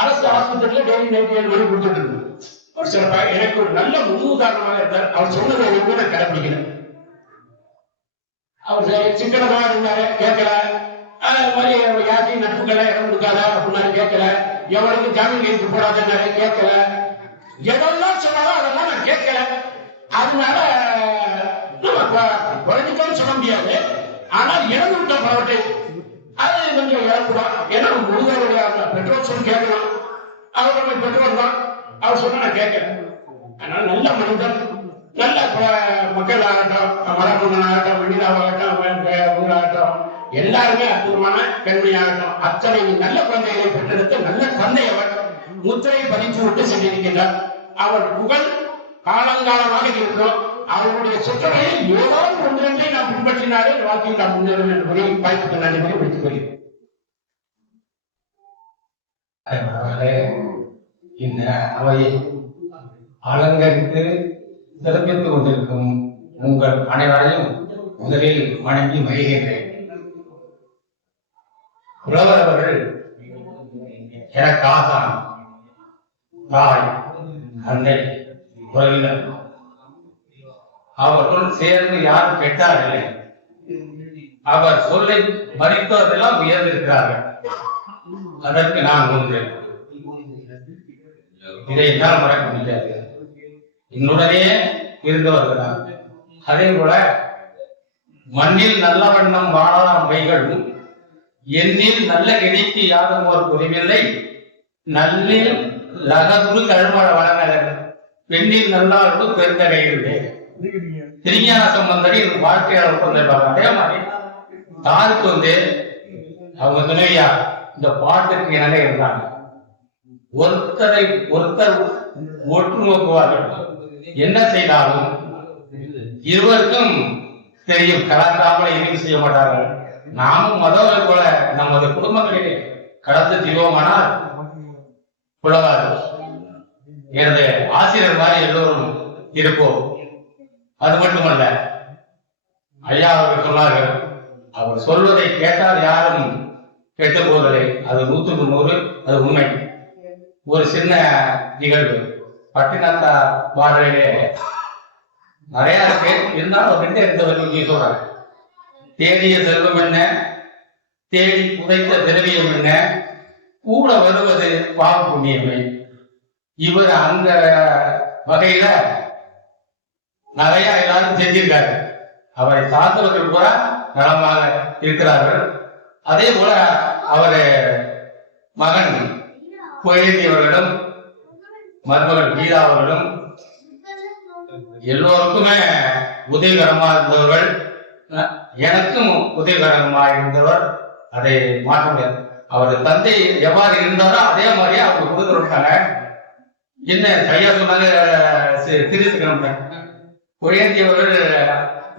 அரசு ஆஸ்பத்திரியில டெய்லி நைட் 7 மணி கொடுத்துட்டு இருக்கு. ஒரு சில எனக்கு ஒரு நல்ல முன்னுதாரணமாக இருந்தார். அவர் சொன்னதை எதுவுமே நான் கடைபிடிக்கிறேன். அவர் சிக்கனமாக இருந்தாரு, கேட்கல. அதே மாதிரி யார்ட்டையும் நட்புகளை இடம் கொடுக்காத அப்படின்னாரு, கேட்கல. எவனுக்கு ஜாமீன் கைது போடாதன்னாரு, கேட்கல. எதெல்லாம் சொன்னாலும் அதெல்லாம் நான் கேட்கல. அதனால நம்ம குறைஞ்சிக்கன்னு சொல்ல முடியாது. ஆனால் இழந்து விட்ட பலவற்றை அது கொஞ்சம் இழப்புதான். ஏன்னா முழுவதுடைய பெட்ரோல் சொல்லி கேட்கலாம். அவர் நம்ம பெட்ரோல் தான். அவர் சொன்ன நான் கேட்கிறேன். அதனால நல்ல மனிதன், நல்ல மக்கள் ஆகட்டும், மரபுமன் ஆகட்டும், வெண்ணிலாவாகட்டும், ஊராகட்டும், எல்லாருமே அற்புதமான பெண்மணி ஆகட்டும், அத்தனை நல்ல குழந்தைகளை பெற்றெடுத்து நல்ல தந்தை அவர் முத்திரையை பதிச்சு விட்டு சென்றிருக்கின்றார். அவர் புகழ் காலங்காலமாக இருக்கிறோம். அவருடைய சொற்றொடரில் ஏதாவது ஒன்றை நாம் பின்பற்றினாலே வாழ்க்கையில் நாம் முன்னேறும் என்பதை வாய்ப்புக்கு நன்றி வைத்துக் கொள்கிறேன். இந்த அவையை அலங்கரித்து சிறப்பித்துக் கொண்டிருக்கும் உங்கள் அனைவரையும் முதலில் வணங்கி மகிழ்கின்றேன். புலவர் அவர்கள் எனக்கு ஆசான், தாய், தந்தை, உறவினர். அவர்களுடன் சேர்ந்து யாரும் கெட்டாரில்லை. அவர் சொல்லை மதித்தவர்களெல்லாம் உயர்ந்திருக்கிறார்கள். அதற்கு நான் ஒன்று, இதை என்னால் மறக்க முடியாது. என்னுடனே இருந்தவர்களால். அதே போல மண்ணில் நல்ல வண்ணம் வாழலாம் மைகளும் எண்ணில் நல்ல கிடைக்கு யாரும் ஒரு குறைவில்லை. நல்லில் லககுரு கழுமழ வளநகர் பெண்ணில் நல்லாருக்கு பெருந்தகையிலே திருஞான சம்பந்தரை வாழ்க்கையாளர் கொண்டிருப்பாங்க. அதே மாதிரி தாருக்கு வந்து அவங்க துணையா இந்த பாட்டுக்கு இணங்க இருந்தாங்க. ஒருத்தரை ஒருத்தர் ஒற்று நோக்குவார்கள். என்ன செய்தாலும் இருவருக்கும் தெரியும், கலக்காமல் எதுவும் செய்ய மாட்டார்கள். நாமும் மதவரை போல நமது குடும்பங்களிலே கடந்து தீவோமானால் புலவாது. எனது ஆசிரியர் மாதிரி எல்லோரும் இருப்போம். அது மட்டுமல்ல, ஐயா அவர்கள் சொன்னார்கள், அவர் சொல்வதை கேட்டால் யாரும் கெட்டு போவதில்லை. அது 100க்கு 100 அது உண்மை. ஒரு சின்ன நிகழ்வு பட்டினத்தா பாடலிலே நிறைய இருக்கு. இருந்தாலும் 2 எடுத்தவர்கள் சொல்றாங்க. தேடிய செல்வம் என்ன, தேடி புதைத்த திரவியம் என்ன, கூட வருவது பாவ புண்ணியமே. இவர் அந்த வகையில நிறைய எல்லாரும் செஞ்சிருக்காரு. அவரை சார்ந்தவர்கள் கூட நலமாக இருக்கிறார்கள். அதே போல அவர் மகன் புகழேந்தி அவர்களும் மருமகள் கீதா அவர்களும் எல்லோருக்குமே உதவிகரமா இருந்தவர்கள். எனக்கும் உதவிகரமாக இருந்தவர். அதை மாற்ற முடியாது. அவர் தந்தை எவ்வாறு இருந்தாரோ அதே மாதிரியே அவங்க கொடுத்து விட்டாங்க. என்ன கையா சொன்னாங்க, தெரிஞ்சுக்கணும். புகழேந்தி அவர்கள்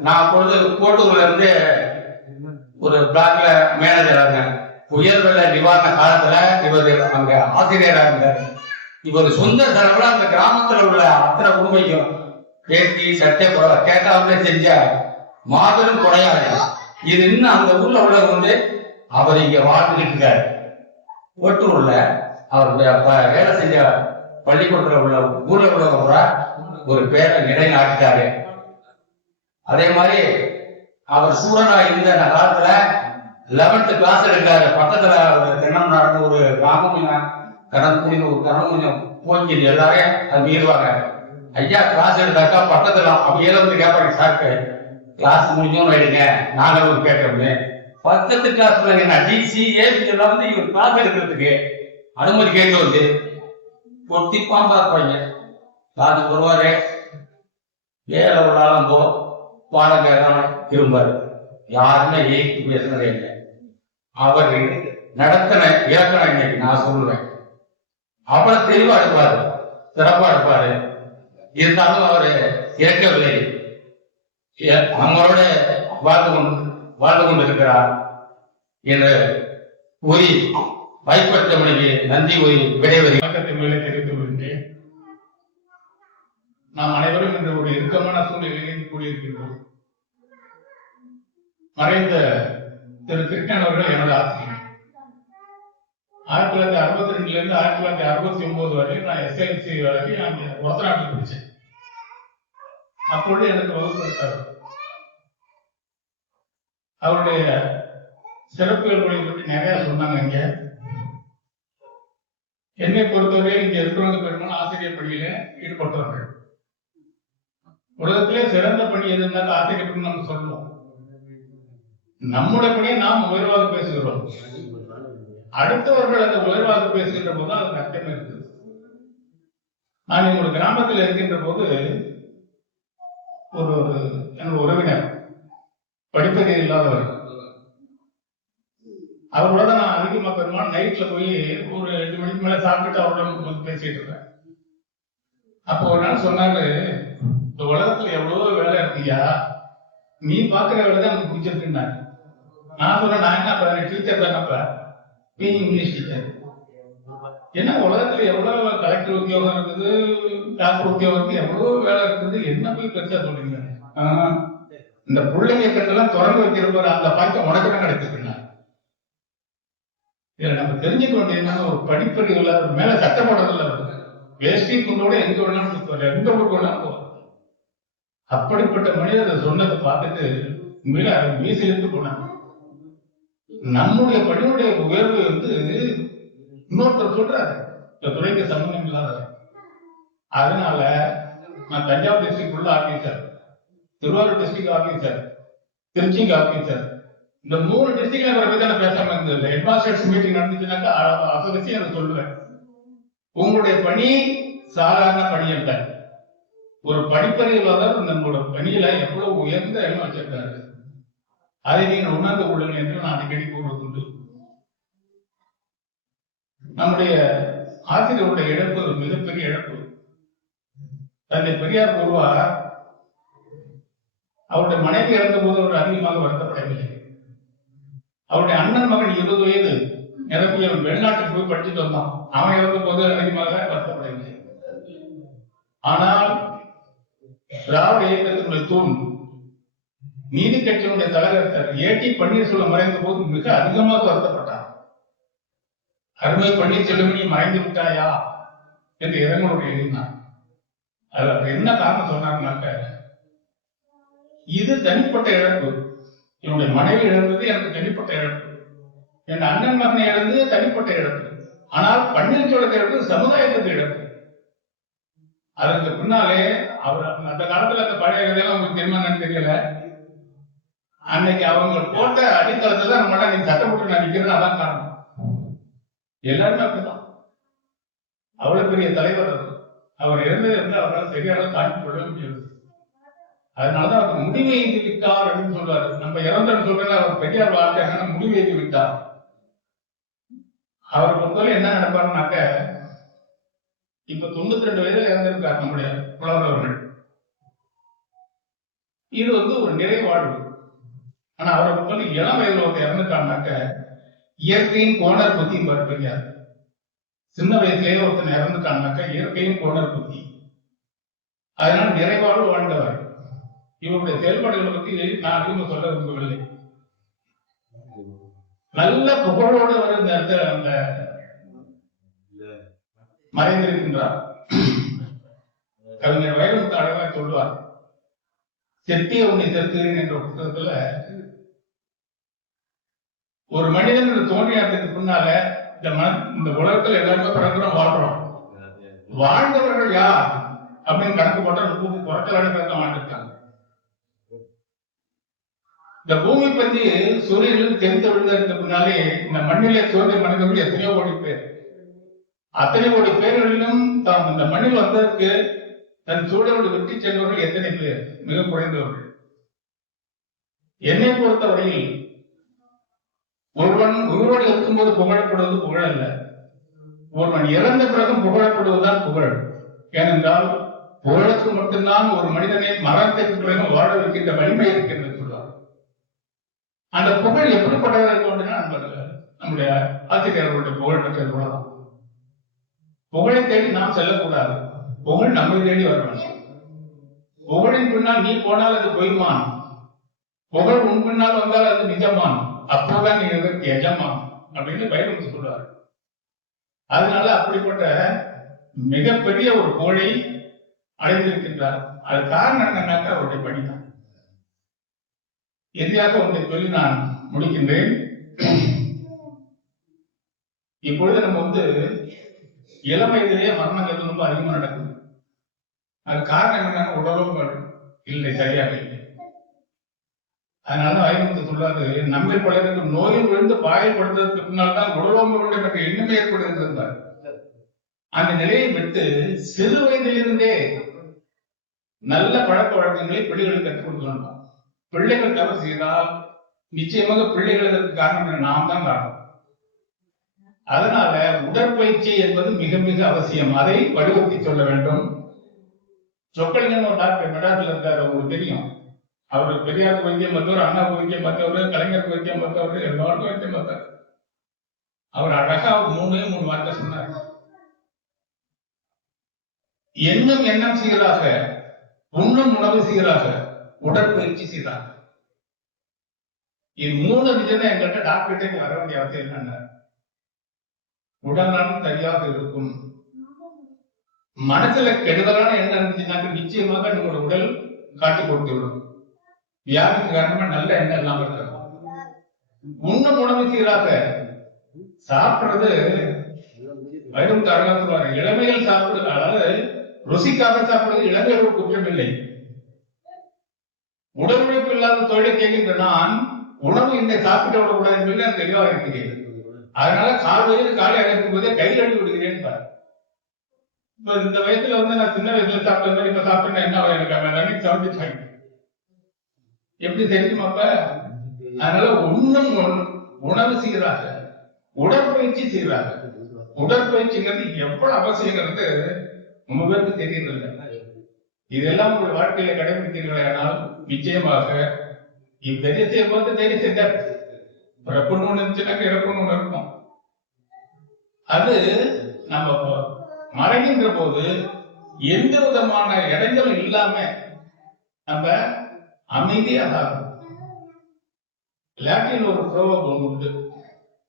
நான் பொழுது கோட்டூர்ல இருந்து ஒரு பிளாக்ல மேனேஜரா இருந்தேன். புயல் வெள்ள நிவாரண காலத்துல இவர் அங்க ஆசிரியரா இருந்தார். இவர் சொந்த செலவுல அந்த கிராமத்துல உள்ள அத்தனை உண்மைக்கும் வேட்டி சட்டை கேட்காமலே செஞ்ச மாபெரும் கொடையாளி. இது இன்னும் அந்த ஊர்ல உள்ளவங்க வந்து அவர் இங்க வாழ்ந்துகிட்டு இருக்காரு. ஒட்டூர்ல அவருடைய வேலை செஞ்ச பள்ளிக்கூடத்துல உள்ள ஊர்ல உள்ளவங்க ஒரு பேரை நிலைநாட்டிட்டாரு. அதே மாதிரி அவர் சூரனா இருந்த காலத்துல 11th கிளாஸ் எடுக்கிறாரு. பக்கத்துல தென்னம் நடந்த ஒரு கிராமம் கடற்கூடின ஒரு கிராமம் போக்கி எல்லாரையும் அது மீறுவாங்க. ஐயா கிளாஸ் எடுத்தாக்கா பக்கத்துல அப்படியே வந்து கேட்பாங்க, சாக்கு கிளாஸ் முடிஞ்சோம் எடுங்க நாங்களும் கேட்டோம்னு. 10th கிளாஸ்ல என்ன டிசி ஏபி எல்லாம் வந்து இவர் கிளாஸ் எடுக்கிறதுக்கு அனுமதி கேட்டு வந்து பொட்டி பாம்பா இருப்பாங்க. கிளாஸுக்கு வருவாரு, வேலை உள்ளாலும் போ பாடம் கேட்கலாம் திரும்பாரு. யாருமே ஏய்க்கு பேசுனதே இல்லை. அவர் நடத்தின இலக்கணம் இன்னைக்கு நான் சொல்லுவேன். அவ்வளவு தெளிவா இருப்பாரு, சிறப்பா இருப்பாரு. இருந்தாலும் அவரு இறக்கவில்லை, நம்மளோட வாழ்ந்து கொண்டிருக்கிறார் என்று கூறி வைப்பற்ற மொழிக்கு நன்றி கூறி விடைபெறுகிறேன். வணக்கத்தை மேலே தெரிவித்துக் கொள்கின்றேன். நாம் அனைவரும் இன்று ஒரு இறுக்கமான சூழ்நிலையில் கூடியிருக்கின்றோம். மறைந்த திரு கிருஷ்ணன் அவர்கள் எனது ஆசிரியர். 1962 இருந்து 1969 வரை நான் SLC வரை நான் ஒருத்தநாட்டில் படித்தேன். அப்பொழுது எனக்கு வகுப்பு எடுத்தார். அவருடைய சிறப்புகளை பற்றி நிறைய சொன்னாங்க. இங்க என்னை பொறுத்தவரை இங்க இருக்கிறவங்க பெரும்பாலும் ஆசிரியர் பணியில ஈடுபட்டவர்கள். உலகத்திலே சிறந்த பணி எதுனா ஆசிரியர் பணி நம்ம சொல்லுவோம். நம்முடைய பணியை நாம் உயர்வாக பேசுகிறோம். அடுத்தவர்கள் அந்த உயர்வாக பேசுகின்ற போது அது அர்த்தம் இருக்குது. நான் எங்களுடைய கிராமத்தில் இருக்கின்ற போது ஒரு என்னோட உறவினர் படிப்பதே இல்லாதவர், அவரோட நான் அதிகமா பெருமாள் நைட்ல போய் ஒரு 8 மணிக்கு மேல சாப்பிட்டு அவரோட பேசிட்டு இருப்பேன். அப்போ ஒரு நாள் சொன்னாரு, இந்த உலகத்துல எவ்வளவோ வேலை இருக்கியா, நீ பாக்குற வேலை தான் எனக்கு பிடிச்சிருக்குன்னாரு. நான் சொன்னேன், நான் என்ன டீச்சர் தானப்ப, இங்கிலீஷ் டீச்சர். ஏன்னா உலகத்துல எவ்வளவு கலெக்டர் உத்தியோகம் இருக்குது, டாக்டர் உத்தியோகம் இருக்கு, எவ்வளவு வேலை இருக்குது, என்ன போய் பெருசா சொல்றீங்க. இந்த பிள்ளைங்க கண்டெல்லாம் தொடர்ந்து வைக்கிறப்ப அந்த பாய்ச்சல் உனக்கு தான் கிடைச்சிருக்குன்னா. இதுல நம்ம தெரிஞ்சுக்க வேண்டியது ஒரு படிப்பறிவு இல்ல, மேல சட்டப்படம் இல்ல, வேஷ்டி கொண்டோட எங்க வேணாலும் எந்த ஊருக்கு வேணாலும் போகும். அப்படிப்பட்ட மனிதர் அதை சொன்னதை பார்த்துட்டு உண்மையில மீசிலிருந்து போனாங்க. நம்முடைய பணியுடைய உயர்வு வந்து இன்னொருத்தர் சொல்றாரு, இந்த துறைக்கு சம்பந்தம் இல்லாத. அதனால நான் தஞ்சாவூர் டிஸ்ட்ரிக்ட் உள்ள ஆபீசர், திருவாரூர் டிஸ்ட்ரிக்ட் ஆபீசர், திருச்சிக்கு ஆபீசர், இந்த 3 டிஸ்ட்ரிக்ட்ல வர பத்தி பேசாம இருந்தது. ஹெட்மாஸ்டர்ஸ் மீட்டிங் நடந்துச்சுனாக்கா அசோசியேஷன் அதை சொல்லுவேன். உங்களுடைய பணி சாதாரண பணி அல்ல. ஒரு படிப்பறிவாளர் நம்மளோட பணியில எவ்வளவு உயர்ந்த இடம் வச்சிருக்காரு, அதை நீங்கள் உணர்ந்து கொள்ளுங்கள் என்று நான் அடிக்கடி கூறுவதுண்டு. நம்முடைய ஆசிரியருடைய இழப்பு மிகப்பெரிய இழப்பு. தந்தை பெரியார் கூறுவார், அவருடைய மனைவி இறந்த போது அவர் அதிகமாக வருத்தப்படவில்லை. அவருடைய அண்ணன் மகன் 20 வயது நிரம்பியவன் வெளிநாட்டுக்கு போய் படிச்சுட்டு வந்தான், அவன் இறந்த போது அதிகமாக வருத்தப்படவில்லை. ஆனால் திராவிட இயக்கத்தினுடைய தூண் நீதி கட்சியினுடைய தலைவர் ஏடி பன்னீர்செல்வம் மறைந்த போது மிக அதிகமாக வருத்தப்பட்டார். அருமை பன்னீர்செல்வம் நீ மறைந்து விட்டாயா என்று இறைவனுடைய எழுதினார். அது என்ன காரணம் சொன்னாங்கன்னாக்க, இது தனிப்பட்ட இழப்பு, என்னுடைய மனைவி இழந்தது எனக்கு தனிப்பட்ட இழப்பு, என் அண்ணன் மகனை இழந்து தனிப்பட்ட இழப்பு, ஆனால் பன்னீர்செல்வத்தை இழந்து சமுதாயத்துக்கு இழப்பு. அதற்கு பின்னாலே அவர் அந்த காலத்துல அந்த பழைய கதையெல்லாம் உங்களுக்கு தெரியுமான்னு தெரியல, அன்னைக்கு அவங்க போட்ட அடித்தளத்துல நம்மள நீ சட்டப்பட்டு நான் நிக்கிறேன்னு அதான் காரணம். எல்லாருமே அப்படிதான். அவ்வளவு பெரிய தலைவர் அவர் இருந்தது வந்து அவரால் சரியாக தாண்டி கொள்ள முடியாது. அதனாலதான் அவர் முடிவு எழுதி விட்டார் அப்படின்னு சொல்றாரு. நம்ம இறந்தன்னு சொல்றேன், அவர் பெரியார் வார்த்தை முடிவு எழுதி விட்டார். அவர் பொறுத்தவரை என்ன நினைப்பாருனாக்க, இப்ப 92 வயதுல இறந்திருக்கார் நம்முடைய புலவர் அவர்கள். இது வந்து ஒரு நிறைவாழ்வு. ஆனா அவரை பொறுத்தவரை இளம் வயதுல ஒருத்தர் இறந்துட்டான்னாக்க இயற்கையின் கோணர் புத்தி பெரியார். சின்ன வயசுலயே ஒருத்தன் இறந்துட்டான்னாக்க இயற்கையின் கோணர் புத்தி. அதனால நிறைவாழ்வு வாழ்ந்தவர். இவருடைய செயல்பாடுகளை பத்தி நான் அதிகமாக சொல்ல விரும்பவில்லை. நல்ல புகழோடு அவர் இந்த இடத்துல அந்த மறைந்திருக்கின்றார். கவிஞர் வைரமுத்து அழகா சொல்லுவார், செத்திய உன்னை செத்துகிறேன் என்ற புத்தகத்துல ஒரு மனிதன் தோன்றியதுக்கு பின்னால இந்த உலகத்துல எல்லாருமே பிறகுறோம் வாழ்றோம். வாழ்ந்தவர்கள் யார் அப்படின்னு கணக்கு போட்டா 30 குறைச்சலான பேர் தான் வாழ்ந்துருக்காங்க. இந்த பூமி பத்தி சூரியனில் தெரிந்து விழுந்ததுக்கு பின்னாலே இந்த மண்ணிலே தோன்றிய மனிதர்கள் எத்தனையோ கோடி பேர். அத்தனை கோடி பேர்களிலும் தாம் இந்த மண்ணில் வந்ததற்கு தன் சூழலோடு வெற்றி செல்வர்கள் எத்தனை பேர்? மிக குறைந்தவர்கள். என்னை பொறுத்தவரையில் ஒருவன் உயிரோடு இருக்கும்போது புகழப்படுவது புகழ் அல்ல, ஒருவன் இறந்த பிறகு புகழப்படுவதுதான் புகழ். ஏனென்றால் புகழுக்கு மட்டும்தான் ஒரு மனிதனை மரணத்திற்கு பிறகு வாழ வைக்கின்ற வலிமை இருக்கின்றது சொல்வார். அந்த புகழ் எப்படிப்பட்டதாக இருக்கும்? நம்முடைய ஆசிரியர்களுடைய புகழ் பெற்றது போலதான். புகழை தேடி நாம் செல்லக்கூடாது, புகழ் நம்மை தேடி வர வேண்டும். புகழின் பின்னால் நீ போனால் அது பொய்மான், புகழ் உன் பின்னால் வந்தால் அது நிஜமான், அப்போதான் நீ எதற்கு எஜமான் அப்படின்னு வைரமுத்து சொல்றாரு. அதனால அப்படிப்பட்ட மிகப்பெரிய ஒரு புகழை அடைந்திருக்கின்றார். அது காரணம் என்னன்னாக்க அவருடைய பணிதான். இறுதியாக ஒன்றை சொல்லி நான் முடிக்கின்றேன். இப்பொழுது நம்ம இளம் வயதிலேயே மரணங்கள் ரொம்ப அதிகமா நடக்குது. அது காரணம் என்னன்னா உடலும் இல்லை, சரியாக இல்லை. அதனால வைரமுத்து சொல்றாரு, நம்மை பலருக்கு நோயில் விழுந்து பாயில் படுத்ததற்கு பின்னால் தான் உடலோம்புகளுடைய எனக்கு எண்ணமே ஏற்படுகின்றார். அந்த நிலையை விட்டு சிறு வயதிலிருந்தே நல்ல பழக்க வழக்கங்களை பிள்ளைகளுக்கு கற்றுக் கொடுக்கணும். பிள்ளைகள் தவறு செய்தால் நிச்சயமாக பிள்ளைகளுக்கு காரணம் நாம் தான் காரணம். அதனால உடற்பயிற்சி என்பது மிக மிக அவசியம். அதை வலியுறுத்தி சொல்ல வேண்டும். சொக்கலிங்கன்னு ஒரு டாக்டர் மெட்ராஸ்ல இருக்காரு, உங்களுக்கு தெரியும். அவர் பெரியாருக்கு வைத்தியம் பார்த்தவர், அண்ணாவுக்கு வைத்தியம் பார்த்தவர், கலைஞருக்கு வைத்தியம் பார்த்தவர், எல்லாருக்கும் வைத்தியம் பார்த்தார். அவர் அழகா 3 வார்த்தை சொன்னார். எண்ணம் சீராக, உண்ணும் உணவு சீராக, உடற்பயிற்சி சீராக. இது 3 விஷயம் என்கிட்ட டாக்டர்கிட்ட வர வேண்டிய அவசியம் என்னன்னா, உடல்நலம் சரியாக இருக்கும். மனசுல கெடுதலான எண்ணம் இருந்துச்சுனாக்க நிச்சயமாக நம்மளோட உடல் காட்டி கொடுத்து விடும். வியாதிக்கு காரணமா நல்ல எண்ணம் இல்லாம இருக்கும். உண்ணும் உணவு சீராக சாப்பிடுறது வைரமுத்து அழகா சொல்றாரு, இளமையில் சாப்பிடுறது, அதாவது ருசிக்காக சாப்பிடுறது இளமையோட குற்றம் இல்லை. உடல் உழைப்பு இல்லாத தொழிலை கேட்கின்ற நான் உணவு இந்த சாப்பிட்டு விடக்கூடாது என்பது நான் தெளிவாக இருக்கிறேன். அதனால காலை அழைக்கும் போதே கையில் அடி விடுகிறேன். இப்ப இந்த வயசுல நான் சின்ன வயசுல சாப்பிட்ட மாதிரி இப்ப சாப்பிட்டேன்னா என்ன ஆகும்? எனக்கு 75 எப்படி தெரியுமா? அப்ப அதனால உண்ணும் உணவு சீராக, உடற்பயிற்சி சீராக. உடற்பயிற்சிங்கிறது எவ்வளவு அவசியங்கிறது ரொம்ப பேருக்கு தெரியறதில்லை. இதெல்லாம் உங்கள் வாழ்க்கையில கடைபிடித்தீர்களே ஆனால் நிச்சயமாக இப்பெரிய பார்த்து தேடி செஞ்சார். பிறப்புன்னு ஒண்ணு இருந்துச்சுனாக்க இறப்புன்னு ஒண்ணு இருக்கும். அது நம்ம மறைகின்ற போது எந்த விதமான இடைஞ்சலும் இல்லாம நம்ம அமைதியாக லாட்டின் ஒரு ப்ரோவர்ப் உண்டு,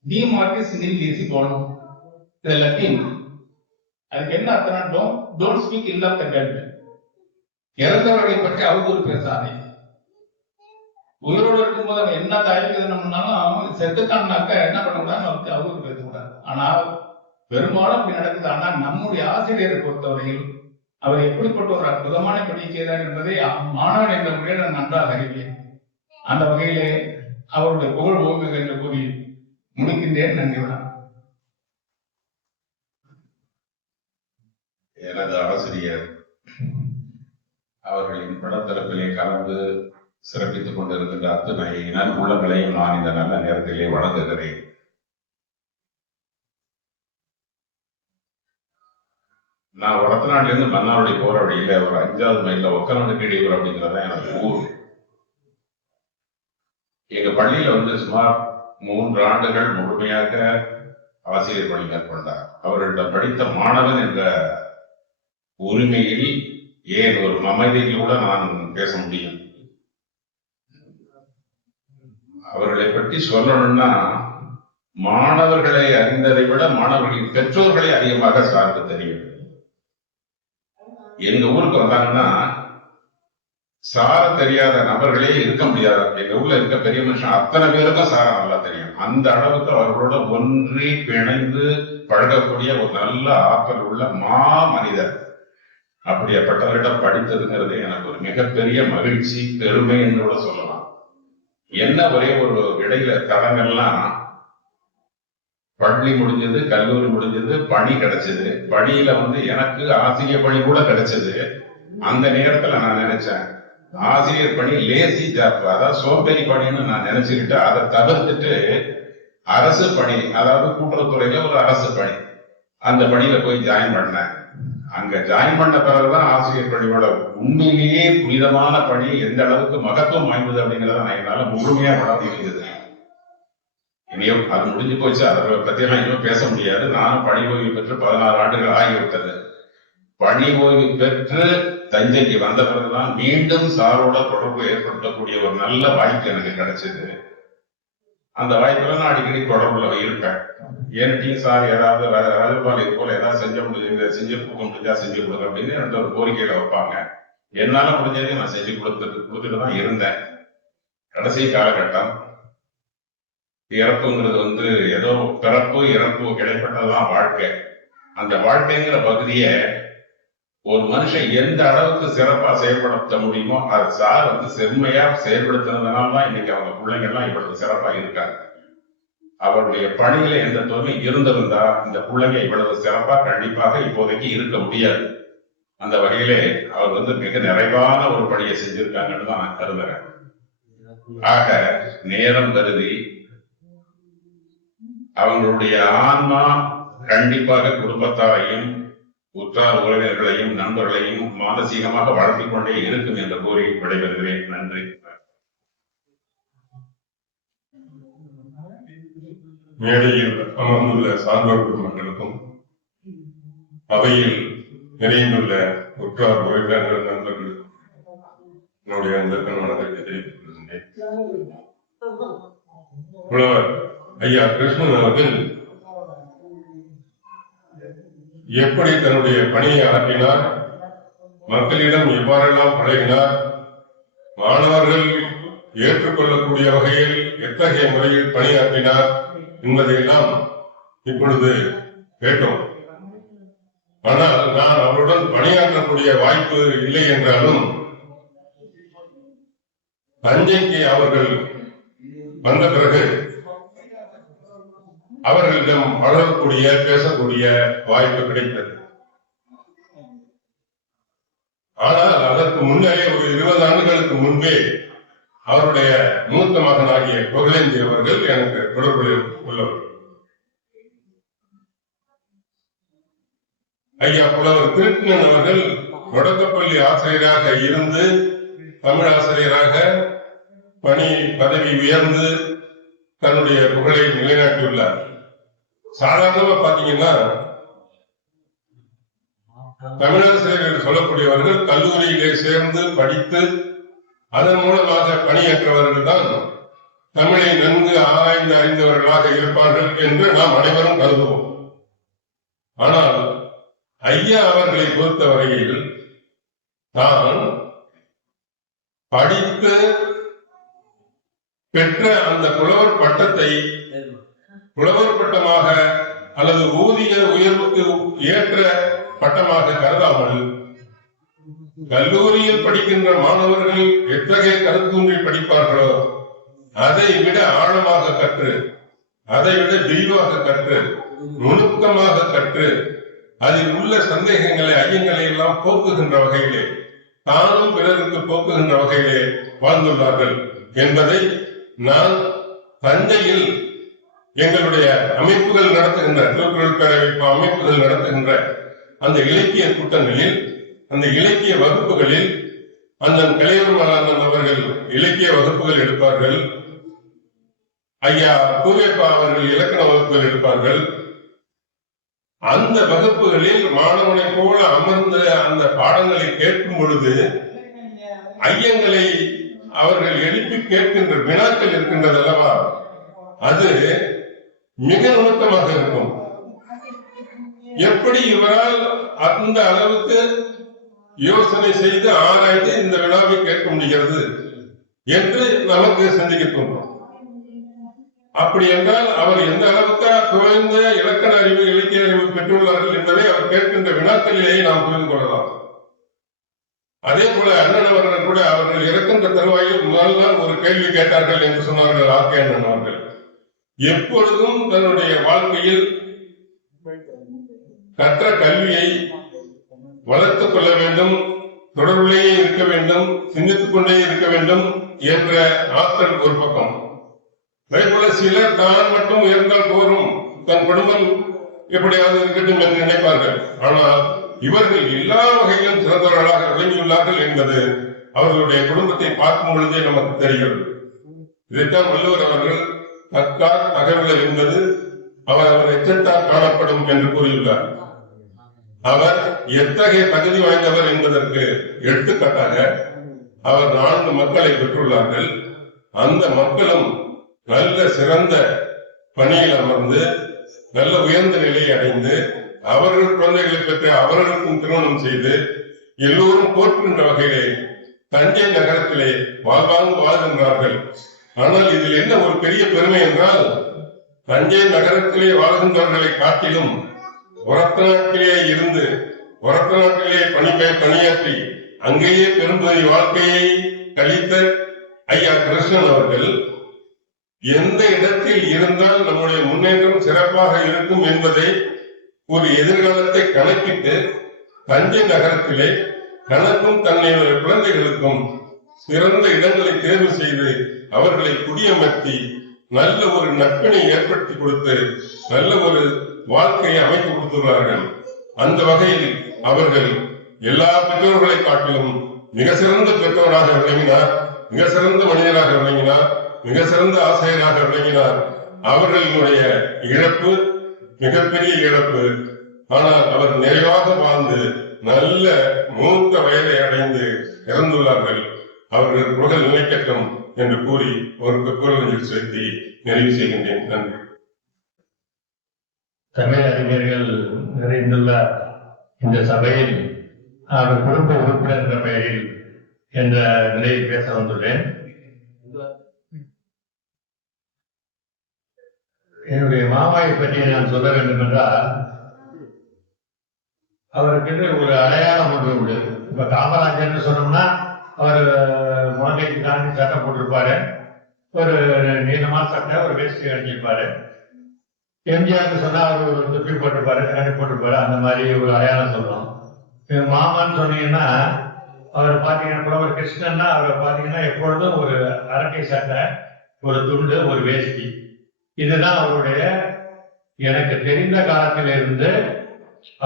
டி மார்டிஸ் நில் ஈசி போனோம். இது லத்தீன். அதுக்கு என்ன அர்த்தம்? Don't speak ill of the dead. இறந்தவர்களை பற்றி அவதூறு பேசாதே. உயிரோடு இருக்கும்போது அவன் என்ன தயக்குதுனாலும் செத்துட்டான்னாக்க என்ன பண்ணக்கூடாது, அவதூறு பேசக்கூடாது. ஆனால் பெரும்பாலும் அப்படி நடக்குது. ஆனால் நம்முடைய ஆசிரியரை பொறுத்தவரையில் அவர் எப்படிப்பட்ட ஒரு அற்புதமான பணி செய்தார் என்பதை மாணவன் என்ற முறையில் நான் நன்றாக அறிவேன். அந்த வகையிலே அவருடைய புகழ் ஓங்குக என்று கூறி முடிக்கின்றேன். நன்றியுடன். எனது ஆசிரியர் அவர்களின் படத்தரப்பிலே கலந்து சிறப்பித்துக் கொண்டிருக்கின்ற அத்தனை நன்புள்ளங்களையும் நான் இந்த நல்ல நேரத்திலே வழங்குகிறேன். நான் வடத்தநாட்டில இருந்து மன்னாருடைய போற வழியில ஒரு 5வது மைல்ல ஒக்கநாடு கீழூர் அப்படிங்கிறத எனக்கு ஊர். எங்க பள்ளியில சுமார் 3 ஆண்டுகள் முழுமையாக ஆசிரியர் பணி மேற்கொண்டார். அவர்களிடம் படித்த மாணவன் என்ற உரிமையில் ஏன் ஒரு அமைதியில் கூட நான் பேச முடியும். அவர்களை பற்றி சொல்லணும்னா மாணவர்களை அறிந்ததை விட மாணவர்களின் பெற்றோர்களை அதிகமாக சார்ந்து தெரியும். எங்க ஊருக்கு வந்தாங்கன்னா சார தெரியாத நபர்களே இருக்க முடியாது. எங்க ஊர்ல இருக்க பெரிய மனுஷன் அத்தனை பேருக்கும் சார நல்லா தெரியும். அந்த அளவுக்கு அவர்களோட ஒன்றி பிணைந்து பழகக்கூடிய ஒரு நல்ல ஆற்றல் உள்ள மனிதர். அப்படிப்பட்டவரிடம் படித்ததுங்கிறது எனக்கு ஒரு மிகப்பெரிய மகிழ்ச்சி, பெருமை என்று கூட சொல்லலாம். என்ன ஒரே ஒரு இடையில தடங்கள்லாம், பள்ளி முடிஞ்சது, கல்லூரி முடிஞ்சது, பணி கிடைச்சது. பணியில எனக்கு ஆசிரியர் பணி கூட கிடைச்சது. அந்த நேரத்துல நான் நினைச்சேன், ஆசிரியர் பணி லேசி ஜாப், அதாவது சோம்பேறி பணின்னு நான் நினைச்சுக்கிட்டு அதை தவிர்த்துட்டு அரசு பணி, அதாவது கூட்டுறவுத்துறையில ஒரு அரசு பணி, அந்த பணியில போய் ஜாயின் பண்ணேன். அங்க ஜாயின் பண்ண பிறகுதான் ஆசிரியர் பணியோட உண்மையிலேயே புனிதமான பணி எந்த அளவுக்கு மகத்துவம் வாய்ந்தது அப்படிங்கிறத நான் என்னால முழுமையா வளர்ந்து இருந்தது. இனியும் அது முடிஞ்சு போச்சு, அதை பத்தி எல்லாம் இன்னும் பேச முடியாது. நானும் பணி ஓய்வு பெற்று 16 ஆண்டுகள் ஆகிவிட்டது. பணி ஓய்வு பெற்று தஞ்சைக்கு வந்த பிறகுதான் மீண்டும் சாரோட தொடர்பு ஏற்படுத்தக்கூடிய ஒரு நல்ல வாய்ப்பு எனக்கு கிடைச்சது. அந்த வாய்ப்புல நான் அடிக்கடி தொடர்புல இருப்பேன். ஏன்னையும் சார் ஏதாவது ராஜபால் இது போல ஏதாவது செஞ்ச முடியுது, செஞ்சு கொடுக்க முடிஞ்சா செஞ்சு கொடுங்க அப்படின்னு என்கிட்ட ஒரு கோரிக்கையில வைப்பாங்க. என்னால முடிஞ்சதையும் நான் செஞ்சு கொடுத்துட்டு தான் இருந்தேன். கடைசி காலகட்டம் இறப்புங்கிறது ஏதோ பிறப்பு இறப்பு கிடைப்பட்டதுதான் வாழ்க்கை. அந்த வாழ்க்கைங்கிற பகுதியை ஒரு மனுஷன் எந்த அளவுக்கு சிறப்பா செயல்படுத்த முடியுமோ அது சார் செம்மையா செயல்படுத்துறதுனாலதான் இன்னைக்கு அவங்க பிள்ளைங்க எல்லாம் இவ்வளவு சிறப்பா இருக்காங்க. அவருடைய பணியில எந்த தோல்வி இருந்திருந்தா இந்த பிள்ளைங்க இவ்வளவு சிறப்பா கண்டிப்பாக இப்போதைக்கு இருக்க முடியாது. அந்த வகையிலே அவர் மிக நிறைவான ஒரு பணியை செஞ்சிருக்காங்கன்னு தான் நான் கருதுறேன். ஆக நேரம் கருதி அவங்களுடைய ஆன்மா கண்டிப்பாக குடும்பத்தாரையும் உற்றார் உறவினர்களையும் நண்பர்களையும் மானசீகமாக வளர்த்திக் கொண்டே இருக்கும் என்று கூறி விடைபெறுகிறேன். நன்றி. மேடையில் அமர்ந்துள்ள சான்றோர் பெருமக்களுக்கும் அவையில் நிறைந்துள்ள உற்றார் உறவினர்கள் நண்பர்களுக்கும் என்னுடைய அந்த வணக்கத்தை தெரிவித்துக் கொள்கின்றேன். புலவர் ஐயா கிருஷ்ணன் அவர்கள் எப்படி தன்னுடைய பணியை ஆற்றினார், மக்களிடம் எவ்வாறெல்லாம் பழகினார், மாணவர்கள் ஏற்றுக்கொள்ளக்கூடிய வகையில் எத்தகைய முறையில் பணியாற்றினார் என்பதையெல்லாம் இப்பொழுது கேட்டோம். ஆனால் நான் அவருடன் பணியாற்றக்கூடிய வாய்ப்பு இல்லை என்றாலும் தஞ்சைக்கு அவர்கள் வந்த பிறகு அவர்களிடம் பழகக்கூடிய பேசக்கூடிய வாய்ப்பு கிடைத்தது. ஆனால் அதற்கு முன்னரே ஒரு 20 ஆண்டுகளுக்கு முன்பே அவருடைய மூத்த மகனாகிய புகழேந்தி அவர்கள் எனக்கு தொடர்பில் உள்ளவர். ஐயா புலவர் திருக்கணன் அவர்கள் தொடக்கப்பள்ளி ஆசிரியராக இருந்து தமிழ் ஆசிரியராக பதவி உயர்ந்து தன்னுடைய புகழை நிலைநாட்டியுள்ளார். சாதாரணமா பாத்தீங்கன்னா தமிழாசிரியர் என்று சொல்லக்கூடியவர்கள் கல்லூரியிலே சேர்ந்து படித்து அதன் மூலமாக பணியேற்றவர்கள் தான் தமிழை நன்கு ஆராய்ந்து அறிந்தவர்களாக இருப்பார்கள் என்று நாம் அனைவரும் கருதுவோம். ஆனால் ஐயா அவர்களை பொறுத்தவரையில் தான் படித்து பெற்ற அந்த புலவர் பட்டத்தை புலவர் பட்டமாக அல்லது ஊதிய உயர்வுக்கு ஏற்ற பட்டமாக கருதாமல் கல்லூரியில் படிக்கின்ற மாணவர்கள் எத்தகைய கருத்தூன்றி படிப்பார்களோ அதை விட ஆழமாக கற்று, அதை விட விரிவாக கற்று, நுணுக்கமாக கற்று, அதில் உள்ள சந்தேகங்களை ஐயங்களை எல்லாம் போக்குகின்ற வகையிலே தானும் பிறருக்கு போக்குகின்ற வகையிலே வாழ்ந்துள்ளார்கள் என்பதை நான் தஞ்சையில் எங்களுடைய அமைப்புகள் நடத்துகின்ற திருக்குறள் பேரவை அமைப்புகள் நடத்துகின்ற அந்த இலக்கிய கூட்டங்களில், அந்த இலக்கிய வகுப்புகளில் அண்ணன் கலையரசன் அவர்கள் இலக்கிய வகுப்புகள் எடுப்பார்கள். ஐயா பூவேப்பா அவர்கள் இலக்கண வகுப்புகள் எடுப்பார்கள். அந்த வகுப்புகளில் மாணவனை போல அமர்ந்து அந்த பாடங்களை கேட்கும் பொழுது ஐயங்களை அவர்கள் எழுப்பி கேட்கின்ற வினாக்கள் இருக்கின்றது அல்லவா, அது மிக நுணுக்கமாக இருக்கும். எப்படி இவரால் அந்த அளவுக்கு யோசனை செய்து ஆராய்ந்து இந்த வினாவை கேட்க முடிகிறது என்று நமக்கு சிந்திக்க தோன்றும். அப்படி என்றால் அவர் எந்த அளவுக்கு குறைந்த இலக்கண அறிவு, இலக்கிய அறிவு பெற்றுள்ளார்கள் என்பதை அவர் கேட்கின்ற வினாக்களிலேயே நாம் புரிந்து கொள்ளலாம். அதே போல அண்ணன் அவர்கள் கூட அவர்கள் இறக்கின்ற தருவாயில் முதல் நாள் ஒரு கேள்வி கேட்டார்கள் என்று சொன்னார்கள் ஆக்கே அண்ணன் அவர்கள். எப்பொழுதும் தன்னுடைய வாழ்க்கையில் கற்ற கல்வியை வளர்த்துக் கொள்ள வேண்டும், தொடர்பிலேயே இருக்க வேண்டும், சிந்தித்துக் கொண்டே இருக்க வேண்டும் என்ற ஆற்றல் ஒரு பக்கம். அதே போல சிலர் தான் மட்டும் உயர்ந்தால் போரும், தன் குடும்பம் எப்படியாவது இருக்கட்டும் என்று நினைப்பார்கள். ஆனால் இவர்கள் எல்லா வகையிலும் சிறந்தவர்களாக விளங்கியுள்ளார்கள் என்பது அவர்களுடைய குடும்பத்தை பார்க்கும் பொழுதே நமக்கு தெரிகிறது. இதைத்தான் வள்ளுவர் அவர்கள் தக்கார் தகவல் என்பது அவர் எச்சத்தால் காணப்படும் என்று கூறியுள்ளார். அவர் எத்தகைய தகுதி வாய்ந்தவர் என்பதற்கு எடுத்துக்காட்டாக அவர் 4 மக்களை பெற்றுள்ளார்கள். அந்த மக்களும் நல்ல சிறந்த பணியில் அமர்ந்து நல்ல உயர்ந்த நிலையை அடைந்து அவர்கள் குழந்தைகளை பெற்று அவர்களுக்கும் திருமணம் செய்து எல்லோரும் போற்றுகின்ற வகையிலே தஞ்சை நகரத்திலே வாழ்வாங்கு வாழ்கின்றார்கள். ஆனால் இதில் என்ன ஒரு பெரிய பெருமை என்றால், தஞ்சை நகரத்திலே வாழ்கின்றவர்களை காட்டிலும் உரத்த நாட்டிலே இருந்து உரத்த நாட்டிலே பணியாற்றி அங்கேயே பெரும்பகுதி வாழ்க்கையை கழித்த ஐயா கிருஷ்ணன் அவர்கள் எந்த இடத்தில் இருந்தால் நம்முடைய முன்னேற்றம் சிறப்பாக இருக்கும் என்பதை ஒரு எதிர்காலத்தை கணக்கிட்டு தஞ்சை நகரத்திலே தனக்கும் தன்னுடைய குழந்தைகளுக்கும் சிறந்த இடங்களை தேர்வு செய்து அவர்களை குடியமர்த்தி நல்ல ஒரு நட்பினை ஏற்படுத்தி கொடுத்து நல்ல ஒரு வாழ்க்கையை அமைத்து கொடுத்துள்ளார்கள். அந்த வகையில் அவர்கள் எல்லா பெற்றோர்களை காட்டிலும் மிக சிறந்த பெற்றோராக விளங்கினார், மிக சிறந்த மனிதராக விளங்கினார், மிக சிறந்த ஆசிரியராக விளங்கினார். அவர்களுடைய இழப்பு மிகப்பெரிய இழப்பு. ஆனால் அவர் நிறைவாக வாழ்ந்து நல்ல மூத்த வயதை அடைந்து இறந்துள்ளார்கள். அவர்கள் புகழ் நிலைக்கட்டும் என்று கூறி ஒரு குரல் செலுத்தி நிறைவு செய்கின்றேன். நன்றி. தமிழ் அறிஞர்கள் நிறைந்துள்ள இந்த சபையில் அவர் குடும்ப உறுப்பினர் என்ற பெயரில் என்ற நிலையில் பேச வந்துள்ளேன். என்னுடைய மாமாவை பற்றி நான் சொல்ல வேண்டும் என்றால், அவருக்கு ஒரு அடையாளம் ஒன்று உண்டு. இப்ப காமராஜர் சொன்னோம்னா அவர் முழங்கைக்கு தாண்டி சட்டை போட்டிருப்பாரு, ஒரு நீளமான சட்டை, ஒரு வேஷ்டி அணிஞ்சிருப்பாரு. எம்ஜிஆர் சொன்னா அவர் ஒரு தொப்பி போட்டிருப்பாரு, கண்ணி போட்டிருப்பாரு. அந்த மாதிரி ஒரு அடையாளம் சொல்றோம். மாமான்னு சொன்னீங்கன்னா அவர் பாத்தீங்கன்னா புலவர் கிருஷ்ணன்னா அவரை பாத்தீங்கன்னா எப்பொழுதும் ஒரு அரட்டை சட்டை, ஒரு துண்டு, ஒரு வேஷ்டி. இதுதான் அவருடைய, எனக்கு தெரிந்த காலத்திலிருந்து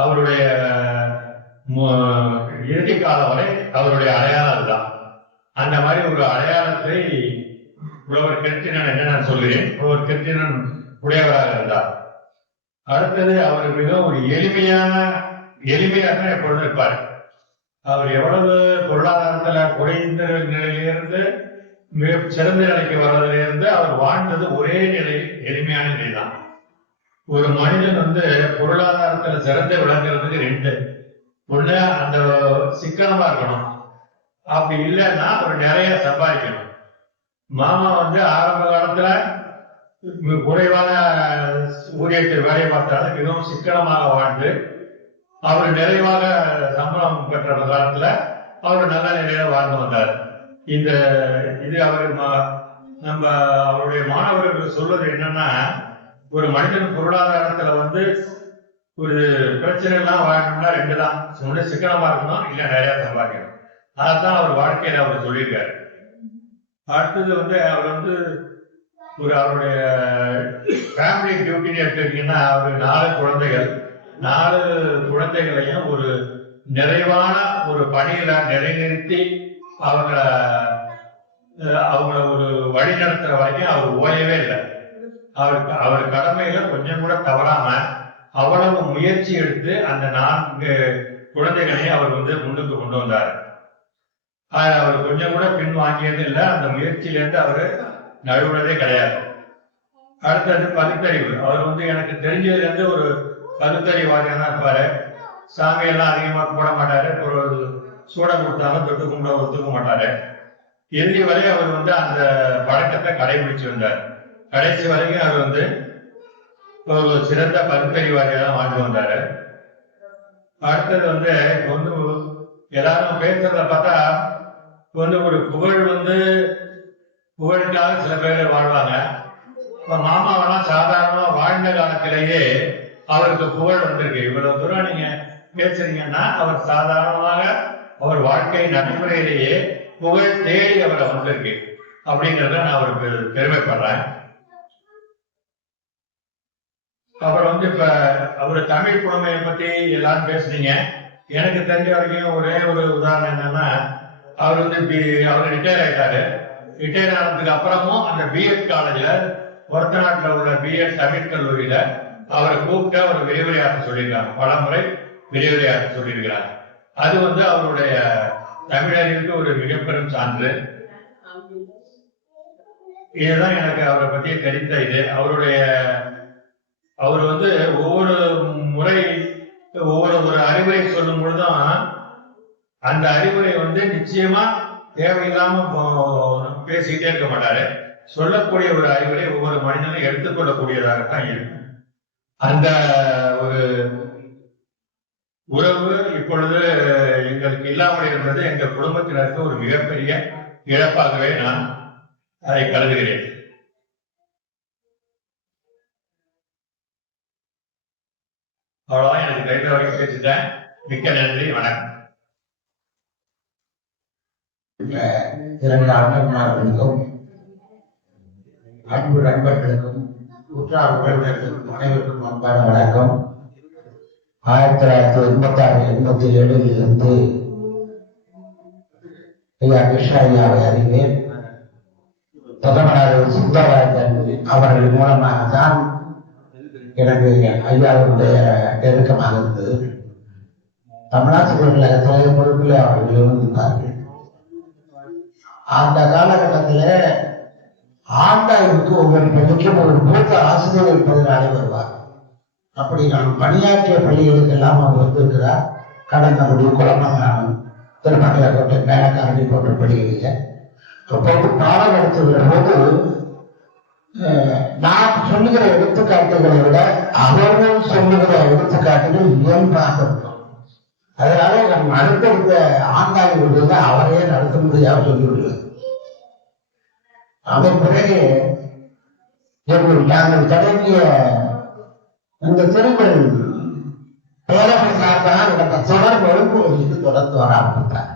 அவருடைய இறுதி காலம் வரை அவருடைய அடையாளம் அதுதான். அந்த மாதிரி ஒரு அடையாளத்தை புலவர் கிருத்திணன் என்ன நான் சொல்கிறேன், புலவர் கிருத்திணன் உடையவராக இருந்தார். அடுத்தது அவர் மிகவும் ஒரு எளிமையாக எப்பொழுதும் இருப்பார். அவர் எவ்வளவு பொருளாதாரத்துல குறைந்த நிலையிலிருந்து மிக சிறந்த நிலைக்கு வர்றதிலிருந்து அவர் வாழ்ந்தது ஒரே நிலை, எளிமையான நிலைதான். ஒரு மனிதன் பொருளாதாரத்துல சிறந்து விளங்குறதுக்கு 2 ஒண்ணு, அந்த சிக்கனமா இருக்கணும். அப்படி இல்லைன்னா அவர் நிறைய சம்பாதிக்கணும். மாமா ஆரம்ப காலத்துல குறைவான ஊதியத்தில் வேலை பார்த்தாலும் மிகவும் சிக்கனமாக வாழ்ந்து அவர் நிறைவாக சம்பளம் பெற்ற காலத்துல அவர் நல்ல நிலையில வாழ்ந்து வந்தார். இது அவர் நம்ம அவருடைய மாணவர்கள் சொல்வது என்னன்னா, ஒரு மனிதன் பொருளாதாரத்துல ஒரு பிரச்சனை எல்லாம் வாழணும்னா 2 தான். ஒண்ணு சிக்கனமா இருக்கணும், இல்ல நிறைய சம்பாதிக்கணும். அதான் அவர் வாழ்க்கையில அவர் சொல்லியிருக்காரு. அடுத்தது அவர் ஒரு அவருடைய ஃபேமிலி டியூட்டின்னு எடுத்துக்கிட்டீங்கன்னா, அவர் 4 குழந்தைகள். 4 குழந்தைகளையும் ஒரு நிறைவான ஒரு பணியில நிலைநிறுத்தி அவங்கள ஒரு வழி நடத்துற வரைக்கும் அவர் ஓயவே இல்லை. அவர் கடமையில கொஞ்சம் கூட தவறாம அவ்வளவு முயற்சி எடுத்து அந்த 4 குழந்தைகளையும் அவர் முன்னுக்கு கொண்டு வந்தார். அவர் கொஞ்சம் கூட பின் வாங்கியது இல்லை. அந்த முயற்சியிலேருந்து அவரு நழுவுறதே கிடையாது. அடுத்தது பகுத்தறிவு. அவர் வந்து எனக்கு தெரிஞ்சதுல இருந்து ஒரு பகுத்தறிவாதியா தான் இருப்பாரு. சாமியெல்லாம் அதிகமா போட மாட்டாரு. ஒரு சூடம் கொடுத்தாலும் தொட்டு கும்பிட ஒத்துக்க மாட்டாரு. இறுதி வரை அவர் வந்து அந்த பழக்கத்தை கடைபிடிச்சு வந்தார். கடைசி வரைக்கும் அவர் வந்து ஒரு சிறந்த பகுத்தறிவாதியா தான் வாழ்ந்து வந்தாரு. அடுத்தது வந்து இப்போ வந்து எல்லாரும் பேசுறத பார்த்தா இப்போ வந்து ஒரு புகழ் வந்து புகழுக்காக சில பேர் வாழ்வாங்க. இப்ப மாமாவெல்லாம் சாதாரணமா வாழ்ந்த காலத்திலேயே அவருக்கு புகழ் வந்திருக்கு. இவ்வளவு தூரம் நீங்க பேசுறீங்கன்னா அவர் சாதாரணமாக அவர் வாழ்க்கை நடைமுறையிலேயே புகழ் தேடி அவரை வந்திருக்கு அப்படிங்கிறத நான் அவருக்கு பெருமைப்படுறேன். அப்புறம் வந்து இப்ப அவரு தமிழ் புலமையை பத்தி எல்லாரும் பேசுனீங்க. எனக்கு தெரிஞ்ச வரைக்கும் ஒரே ஒரு உதாரணம் என்னன்னா, அவர் வந்து அவர் ரிட்டையர் ஆயிட்டாரு. ரிட்டையர் ஆனதுக்கு அப்புறமும் அந்த பிஎட் காலேஜ்ல ஒரத்த நாட்டில் உள்ள பிஎட் தமிழ் கல்லூரியில அவரை கூப்பிட்டு அவர் விரிவுரையாற்ற சொல்லியிருக்காங்க. பல முறை விரிவுரையாற்ற சொல்லியிருக்கிறாங்க. அது வந்து அவருடைய தமிழறிவுக்கு ஒரு மிகப்பெரும் சான்று. இதுதான் எனக்கு அவரை பற்றி தெரிந்த இது. அவர் வந்து ஒவ்வொரு முறை ஒரு அறிவுரை சொல்லும் பொழுதும் அந்த அறிவுரை வந்து நிச்சயமா தேவையில்லாம பேசிக்கிட்டே இருக்க மாட்டாரு. சொல்லக்கூடிய ஒரு அறிவுரை ஒவ்வொரு மனிதனும் எடுத்துக்கொள்ளக்கூடியதாகத்தான் இருக்கும். அந்த ஒரு உறவு இப்பொழுது எங்களுக்கு இல்லாமல் இருந்தது எங்கள் குடும்பத்தினருக்கு ஒரு மிகப்பெரிய இழப்பாகவே நான் அதை கருதுகிறேன். அவ்வளவுதான், எனக்கு தெரிந்த வரைக்கும் பேசிட்டேன். மிக்க நன்றி, வணக்கம். இரண்டு அண்ணன்மார்களுக்கும் அன்பு நண்பர்களுக்கும் உற்றார் உறவினர்களுக்கும் அனைவருக்கும் அன்பான வணக்கம். 1986-87 இருந்து ஐயா கிருஷ்ணா ஐயாவை அறிவேன். பிரதமர் சுந்தரராஜன் அவர்கள் மூலமாக தான் எனக்கு ஐயாவுடைய நெருக்கமாக இருந்தது. தமிழாசிரியர் கழகத்திலே பொறுப்பில் அவர்கள் இருந்திருந்தார்கள். அந்த காலகட்டத்தில் ஆண்டாய்வுக்கு ஒவ்வொரு பள்ளிக்கும் ஒரு மூத்த ஆசிரியர் இருப்பதனாலே வருவார். அப்படி நான் பணியாற்றிய பள்ளிகளுக்கெல்லாம் அவர் வந்திருக்கிறார். கடந்தபடி குளமங்கலம், திருமலையாக்கோட்டை, மேலக்காரடி போன்ற பள்ளிகளில் அப்போது பாடம் நடத்துகிற போது நான் சொல்லுகிற எடுத்துக்காட்டுகளை விட அவர்கள் சொல்லுகிற எடுத்துக்காட்டுகள் இயல்பாக இருக்கும். அதனால நம் அடுத்தடுத்த ஆண்டாய்வுகள் அவரையே நடத்த முடியாமல் சொல்லிவிடுவது. அதன் பிறகு நாங்கள் தொடங்கிய இந்த திருக்குறள் பேரவை சார்பாக நடந்த தொடர் வகுப்புகளுக்கு தொடர்ந்து வர ஆரம்பித்தார்.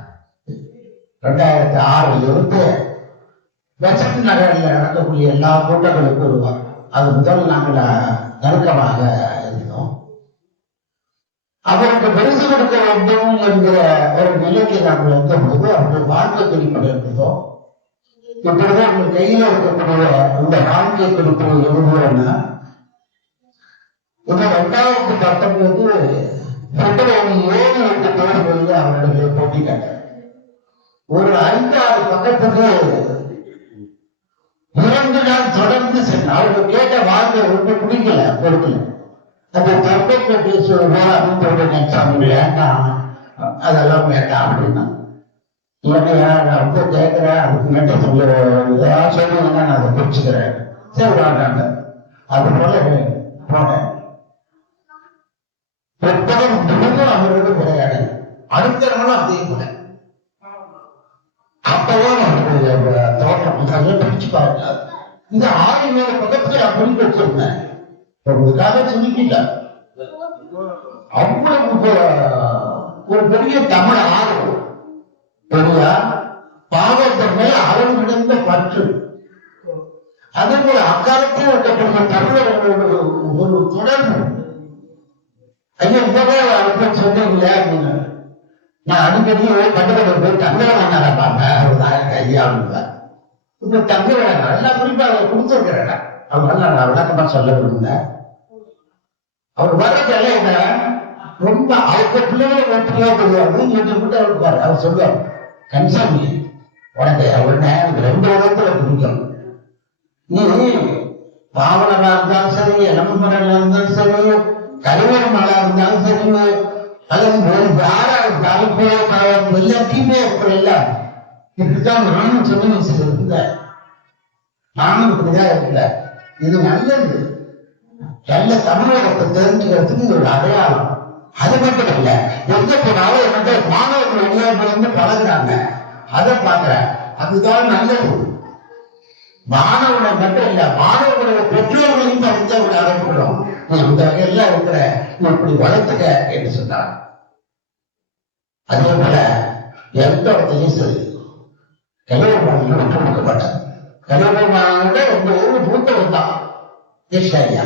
2006 இருந்து பெசன்ட் நகரில் நடக்கக்கூடிய எல்லா கூட்டங்களுக்கும் வருவார். அது முதல் நாங்கள் நெருக்கமாக இருந்தோம். அவருக்கு பரிசு கொடுக்க வேண்டும் என்கிற ஒரு நிலைக்கு நாங்கள் வந்தபோது அவர்கள் வாழ்க்கை குறிப்பிட இருந்தோம். இப்பொழுது உங்கள் கையில் இருக்கக்கூடிய இந்த வாழ்க்கை குறிப்பு எழுதுவோம்னா, இது 2019 பிப்ரவரி 7-8 தேர்தலில் அவர்களுடைய போட்டி கண்டார். ஒரு 5-6 பக்கத்துக்கு 2 நாள் தொடர்ந்து சென்றார். அவர்கள் கேட்ட வாழ்க்கை ரொம்ப பிடிக்கல, கொடுக்கல. அந்த தர்க்கத்தை பேசுவது அப்படின்னு வேண்டாம், அதெல்லாம் வேண்டாம் அப்படின்னா, இல்லையா நான் ரொம்ப கேட்கிறேன், அதுக்கு மேட்ட சொல்லுங்கன்னா நான் அதை பிடிச்சுக்கிறேன், சரி வாங்க. அது போல போனேன். புத்தகம் முழுவதும் அவரோடு விளையாடு. அடுத்த நாளும் அதே போல. அப்பதான் அவருடைய தோற்றம் பிடிச்சு பாருங்க. இந்த 6-7 பக்கத்துல நான் குறிப்பு வச்சிருந்தேன். உங்களுக்காக சொல்லிக்கிட்ட அவ்வளவு ஒரு பெரிய தமிழ் ஆர்வம், பெரியார் பாவத்தின் மேல் அளவு விழுந்த பற்று, அதே போல அக்காலத்தில் இருக்கக்கூடிய தமிழர்களோட ஒரு தொடர்பு. ஐயா இப்பவே சொன்னீங்களே அப்படின்னு நான் அடிக்கடி பக்கத்துல போய் தங்கவேணா நடப்பாங்க. அவருக்கு ஐயா இப்ப தங்கவேணா எல்லாம் குறிப்பா அவர் கொடுத்துருக்கிறேன். அவங்களால நான் விளக்கமா சொல்ல விரும்புகிறேன். அவர் வர்றதால என்ன ரொம்ப அவங்க பிள்ளைகளை வெற்றியா தெரியாது என்று மட்டும் அவருக்கு பாரு. அவர் சொல்லுவார், கன்சாமி உனக்கு அவருடைய 2 விதத்துல பிடிக்கும். நீ பாவலரா இருந்தாலும் சரி, இளம்பரலா இருந்தாலும் சரி, கருவரமாளா இருந்தாலும் சரி, அல்லது வேறு யாரா இருந்தாலும் எல்லாத்தையுமே இருக்கல. இப்படித்தான் நானும் சின்ன வயசுல இருந்தேன். நானும் இப்படிதான் இருக்கல. இது நல்லது. நல்ல தமிழகத்தை தெரிஞ்சுக்கிறதுக்கு இது ஒரு அடையாளம். அது மட்டும் இல்ல, எங்க போனாலும் என்னுடைய மாணவர்கள் வெளியே பழகுறாங்க, அதை பாக்குறேன். அதுதான் நல்லது. மாணவனை மட்டும் இல்ல, மாணவர்களுடைய பெற்றோர்களையும் படித்த ஒரு அனுப்பிடும். இந்த வகையில இருக்கிற இப்படி வளர்த்துக்க என்று சொன்னார். அதே போல எந்த இடத்துலையும் சரி, கலைவரமானவர்கள் விட்டு கொடுக்க மாட்டார். கலைவரமானவங்க உங்க ஊரு மூத்தவர் தான் ஐயா.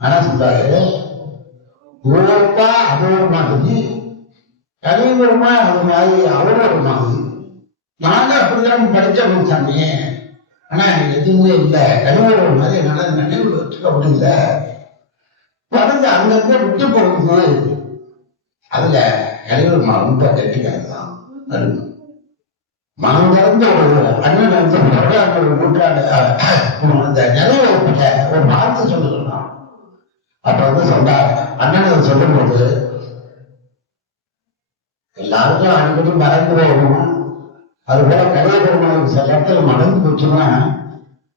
ஆனா சொல்றாரு, ஊழப்பா அது ஒரு மாதிரி, கலைவரமா அது மாதிரி அவர் ஒரு மாதிரி. நாங்க அப்படிதான் படிச்சவங்க சாமி. ஆனா எதுவுமே இல்லை, கலைவரம் மாதிரி என்னால நினைவு வச்சுக்க முடியல. பறந்து அங்கங்க விட்டு போகுது. அதுல கலைவரமா ரொம்ப கட்டிக்காதுதான். மனம் திறந்த ஒரு அண்ணன் வந்து நூற்றாண்டு அந்த நிலைவரத்துல ஒரு வார்த்தை சொல்லுகிறான். அப்ப வந்து சொன்னார், அண்ணன் சொல்லும் போது எல்லாருக்கும் அடிக்கடி மறந்து போகணும். அதுபோல கலைவரமானது சில இடத்துல மறந்து போச்சுன்னா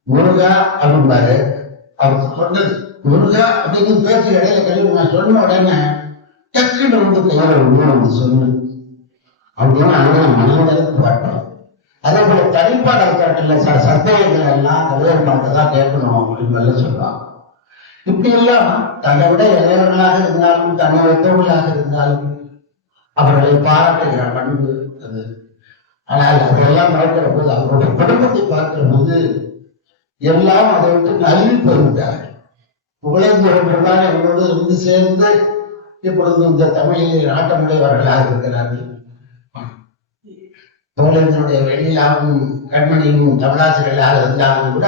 முருகா அப்படின்பாரு. அவர் சொன்னது முருகா அப்படின்னு பேச்சு இடையில கலைவரமா சொன்ன உடனே டக்குன்னு வந்து கையில வந்து சொல்லு அப்படின்னு அண்ணன் மனதிற்கு பார்க்கணும். அதே போல தனிப்பாடல் காட்டுல சில சந்தேகங்கள் எல்லாம் கலைவரமானத்தை தான் கேட்கணும் அப்படின்னு சொல்லுவாங்க. இப்படி எல்லாம் தன்னை விட இளையவர்களாக இருந்தாலும், தன்னை வைத்தவர்களாக இருந்தாலும் அவர்களை பாராட்டுகிற பண்பு அது. ஆனால் அதெல்லாம் பார்க்கிற போது, அவருடைய குடும்பத்தை பார்க்கிற போது எல்லாம் அதை விட்டு நழுவி போய்விட்டார்கள். புகழேந்திரன் அவரோடு இருந்து சேர்ந்து இப்பொழுது இந்த தமிழில் நாட்டமுடையவர்களாக இருக்கிறார்கள். புகழேந்திரனுடைய வெளியிலாகவும் கண்மணியும் தமிழாசிரியர்களாக இருந்தாலும் கூட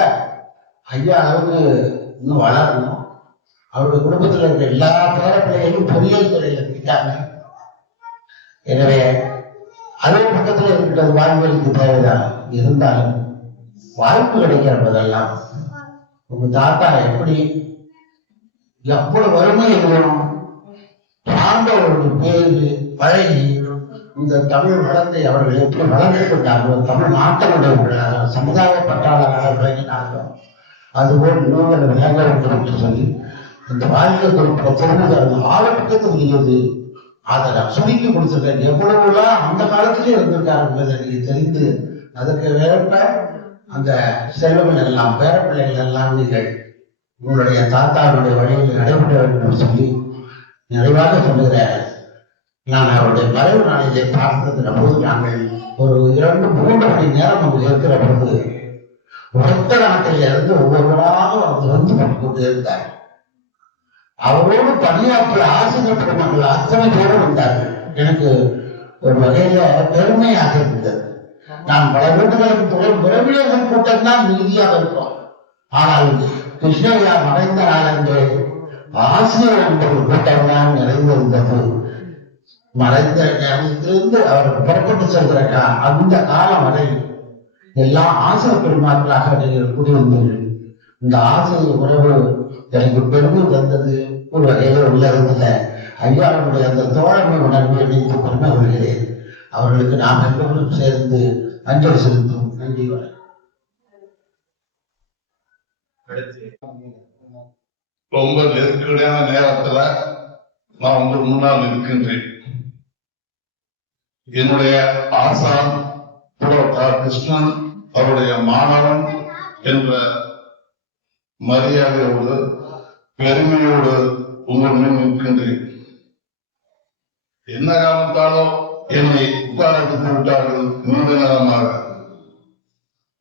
ஐயா அளவுக்கு இன்னும் வளரணும். அவருடைய குடும்பத்தில் இருக்கிற எல்லா பேரப்பிள்ளைகளும் பொறியியல் துறையில் இருக்காங்க. எனவே அதே பக்கத்தில் இருக்கிற வாழ்வியலுக்கு தேவைதான். இருந்தாலும் வாய்ப்பு கிடைக்கிற போதெல்லாம் உங்க தாத்தா எப்படி எவ்வளவு வறுமை இருக்கணும், ஆண்டவருடைய பேரு பழகி இந்த தமிழ் வளத்தை அவர்கள் எப்படி வளர்ந்து கொண்டார்கள், தமிழ் நாட்டமுடையவர்களாக சமுதாய பற்றாளராக விளங்கினார்கள். அதுபோல் இன்னொரு விளங்க வேண்டும் என்று சொல்லி இந்த வாழ்க்கை குறிப்பிட்ட திருமணம் ஆழப்பட்டது உரியது. அதை நான் சுருக்கி கொடுத்துருக்கேன். எவ்வளவுலாம் அந்த காலத்திலே இருந்திருக்காரு என்பதை நீங்க தெரிந்து அதற்கு வேறப்ப அந்த செல்வங்கள் எல்லாம் பேரப்பிள்ளைகள் எல்லாம் நீங்கள் உங்களுடைய தாத்தாவுடைய வழியில் நடைபெற்ற வேண்டும் என்று சொல்லி நிறைவாக சொல்லுகிறேன். நான் அவருடைய மறைவு நாளிலே பார்த்திருக்கிற போது நாங்கள் ஒரு 2-3 மணி நேரம் அங்கு இருக்கிற பொழுது உரத்த நாட்டிலிருந்து ஒவ்வொருவராக வந்து கொண்டு இருந்தார். அவரோடு பணியாற்றிய ஆசிரியர் பெருமக்கள் அத்தனை பேரும் வந்தார்கள். எனக்கு ஒரு வகையில பெருமையாக இருந்தது. நான் பல வீடுகளுக்கு உறவினர்கள் கூட்டம் தான் மீதியாக இருக்கும். ஆனால் கிருஷ்ணய்யா மறைந்த நாளன்று ஆசிரியர் என்ற கூட்டம் தான் நிறைந்திருந்தது. மறைந்த நேரத்திலிருந்து அவர் புறப்பட்டு செல்கிற அந்த காலம் வரை எல்லா ஆசிரியர் பெருமாக்களாக நீங்கள் கூடியிருந்தீர்கள். இந்த ஆசிரியர் உறவு எனக்கு பெருமை தந்தது. ஒரு வகையில உள்ளதில்ல. ஐயாவுடைய அந்த தோழமை உணர்வை இணைத்து பெருமை கொள்கிறேன். அவர்களுக்கு நாம் எல்லோரும் சேர்ந்து அஞ்சலி செலுத்தும். நன்றி. ரொம்ப நெருக்கடியான நேரத்துல நான் உங்க முன்னால் இருக்கின்றேன். என்னுடைய ஆசான் புலவர் கிருஷ்ணன் அவருடைய மாணவன் என்ற மரியாதையோடு பெருமையோடு உங்கள் முன் நிற்கின்றேன். என்ன காரணத்தாலும் என்னை உட்கார வைத்து விட்டார்கள் நீண்ட நேரமாக.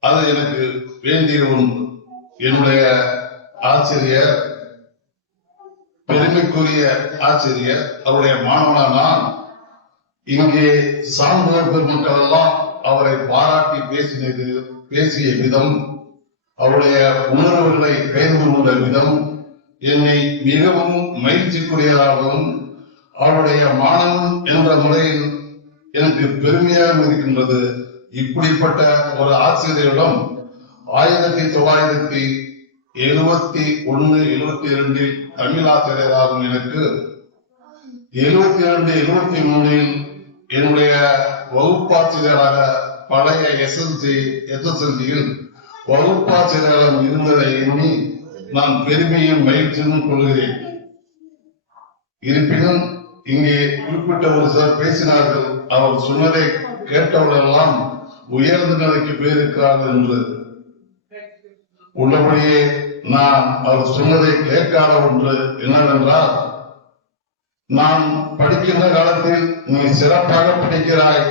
அது எனக்கு வேண்டிய ஒன்று. என்னுடைய ஆசிரியர், பெருமைக்குரிய ஆசிரியர், அவருடைய மாணவனான இங்கே சான்றோர் பெருமக்கள் எல்லாம் அவரை பாராட்டி பேசிய விதம், அவருடைய உணர்வுகளை பெயர்ந்து கொண்ட விதம் என்னை மிகவும் மகிழ்ச்சிக்குரியதாகவும் அவருடைய மாணவன் என்ற முறையில் எனக்கு பெருமையாக இருக்கின்றது. இப்படிப்பட்ட ஒரு ஆசிரியரிடம் 71, 72 தமிழாசிரியராகும் எனக்கு 72, 73 என்னுடைய வகுப்பாசிரியராக பழைய SSLCயில் வகுப்பாசிரியராக இருந்ததை எண்ணி நான் பெருமையும் மகிழ்ச்சியும் கொள்கிறேன். இருப்பினும் இங்கே குறிப்பிட்ட ஒரு சிலர் பேசினார்கள், அவர் சொன்னதை கேட்டவர்களெல்லாம் உயர்ந்த நிலைக்கு போயிருக்கிறார்கள் என்று. உள்ளபடியே நான் அவர் சொன்னதை கேட்காத ஒன்று என்னவென்றால், நான் படிக்கின்ற காலத்தில் நீ சிறப்பாக படிக்கிறாய்,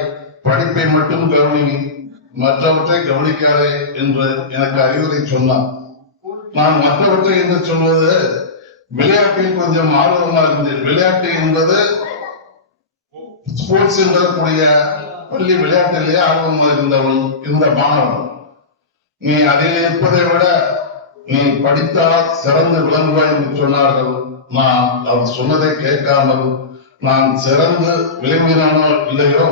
படிப்பை மட்டும் கவனி, மற்றவற்றை கவனிக்காதே என்று எனக்கு அறிவுரை சொன்னார். நான் மற்றவற்றை என்று சொல்வது விளையாட்டில் கொஞ்சம் ஆர்வமாக இருந்தேன். விளையாட்டு என்பது ஸ்போர்ட்ஸ் என்றக்கூடிய பள்ளி விளையாட்டிலேயே ஆர்வமாக இருந்தவன் இந்த மாணவன். நீ அதில் இருப்பதை விட நீ படித்தால் சிறந்து விளங்குவாய் என்று சொன்னார்கள். நான் அவர் சொன்னதை கேட்காமல் நான் சிறந்து விளங்கினானோ இல்லையோ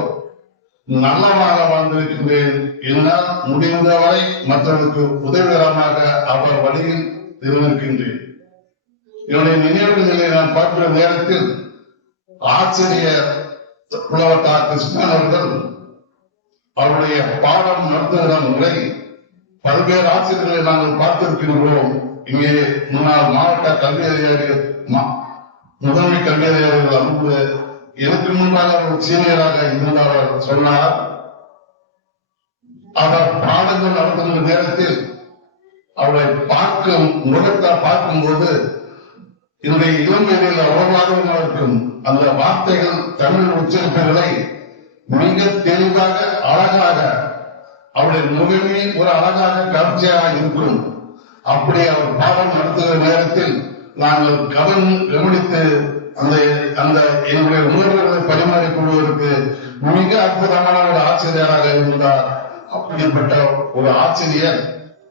நல்லமாக வாழ்ந்திருக்கின்றேன். என்னால் முடிந்தவரை மற்றவருக்கு உதவிகரமாக அவர் வழியில் இருந்திருக்கின்றேன். என்னுடைய நினைவுகளை நான் பார்க்கிற நேரத்தில் ஆசிரியர் புலவர் தா. கிருஷ்ணன் அவர்கள் அவருடைய பாடம் நடத்துகிற முறை பல்வேறு ஆசிரியர்களை நாங்கள் பார்த்திருக்கின்றோம். இங்கே முன்னாள் மாவட்ட கல்வி அதிகாரிகள், முதன்மை கல்வி அதிகாரிகள் அன்பு எனக்கு முன்பாக ஒரு சீனியராக இருந்தார் சொன்னார். அவர் பாடங்கள் நடத்துகிற நேரத்தில் அவரை பார்க்கும் முகத்தை பார்க்கும்போது என்னுடைய இளமையில் அவ்வளவாக இருக்கும் அந்த வார்த்தைகள் தமிழ் உச்சரிப்புகளை மிக தெளிவாக அழகாக அவருடைய முகமே ஒரு அழகாக கவர்ச்சியாக இருக்கும். அப்படி அவர் பாடம் நடத்துகிற நேரத்தில் நாங்கள் கவனித்து அந்த என்னுடைய உணர்வுகளை பரிமாறிக்கொள்வதற்கு மிக அற்புதமான ஒரு ஆசிரியராக இருந்தார். அப்படிப்பட்ட ஒரு ஆசிரியர்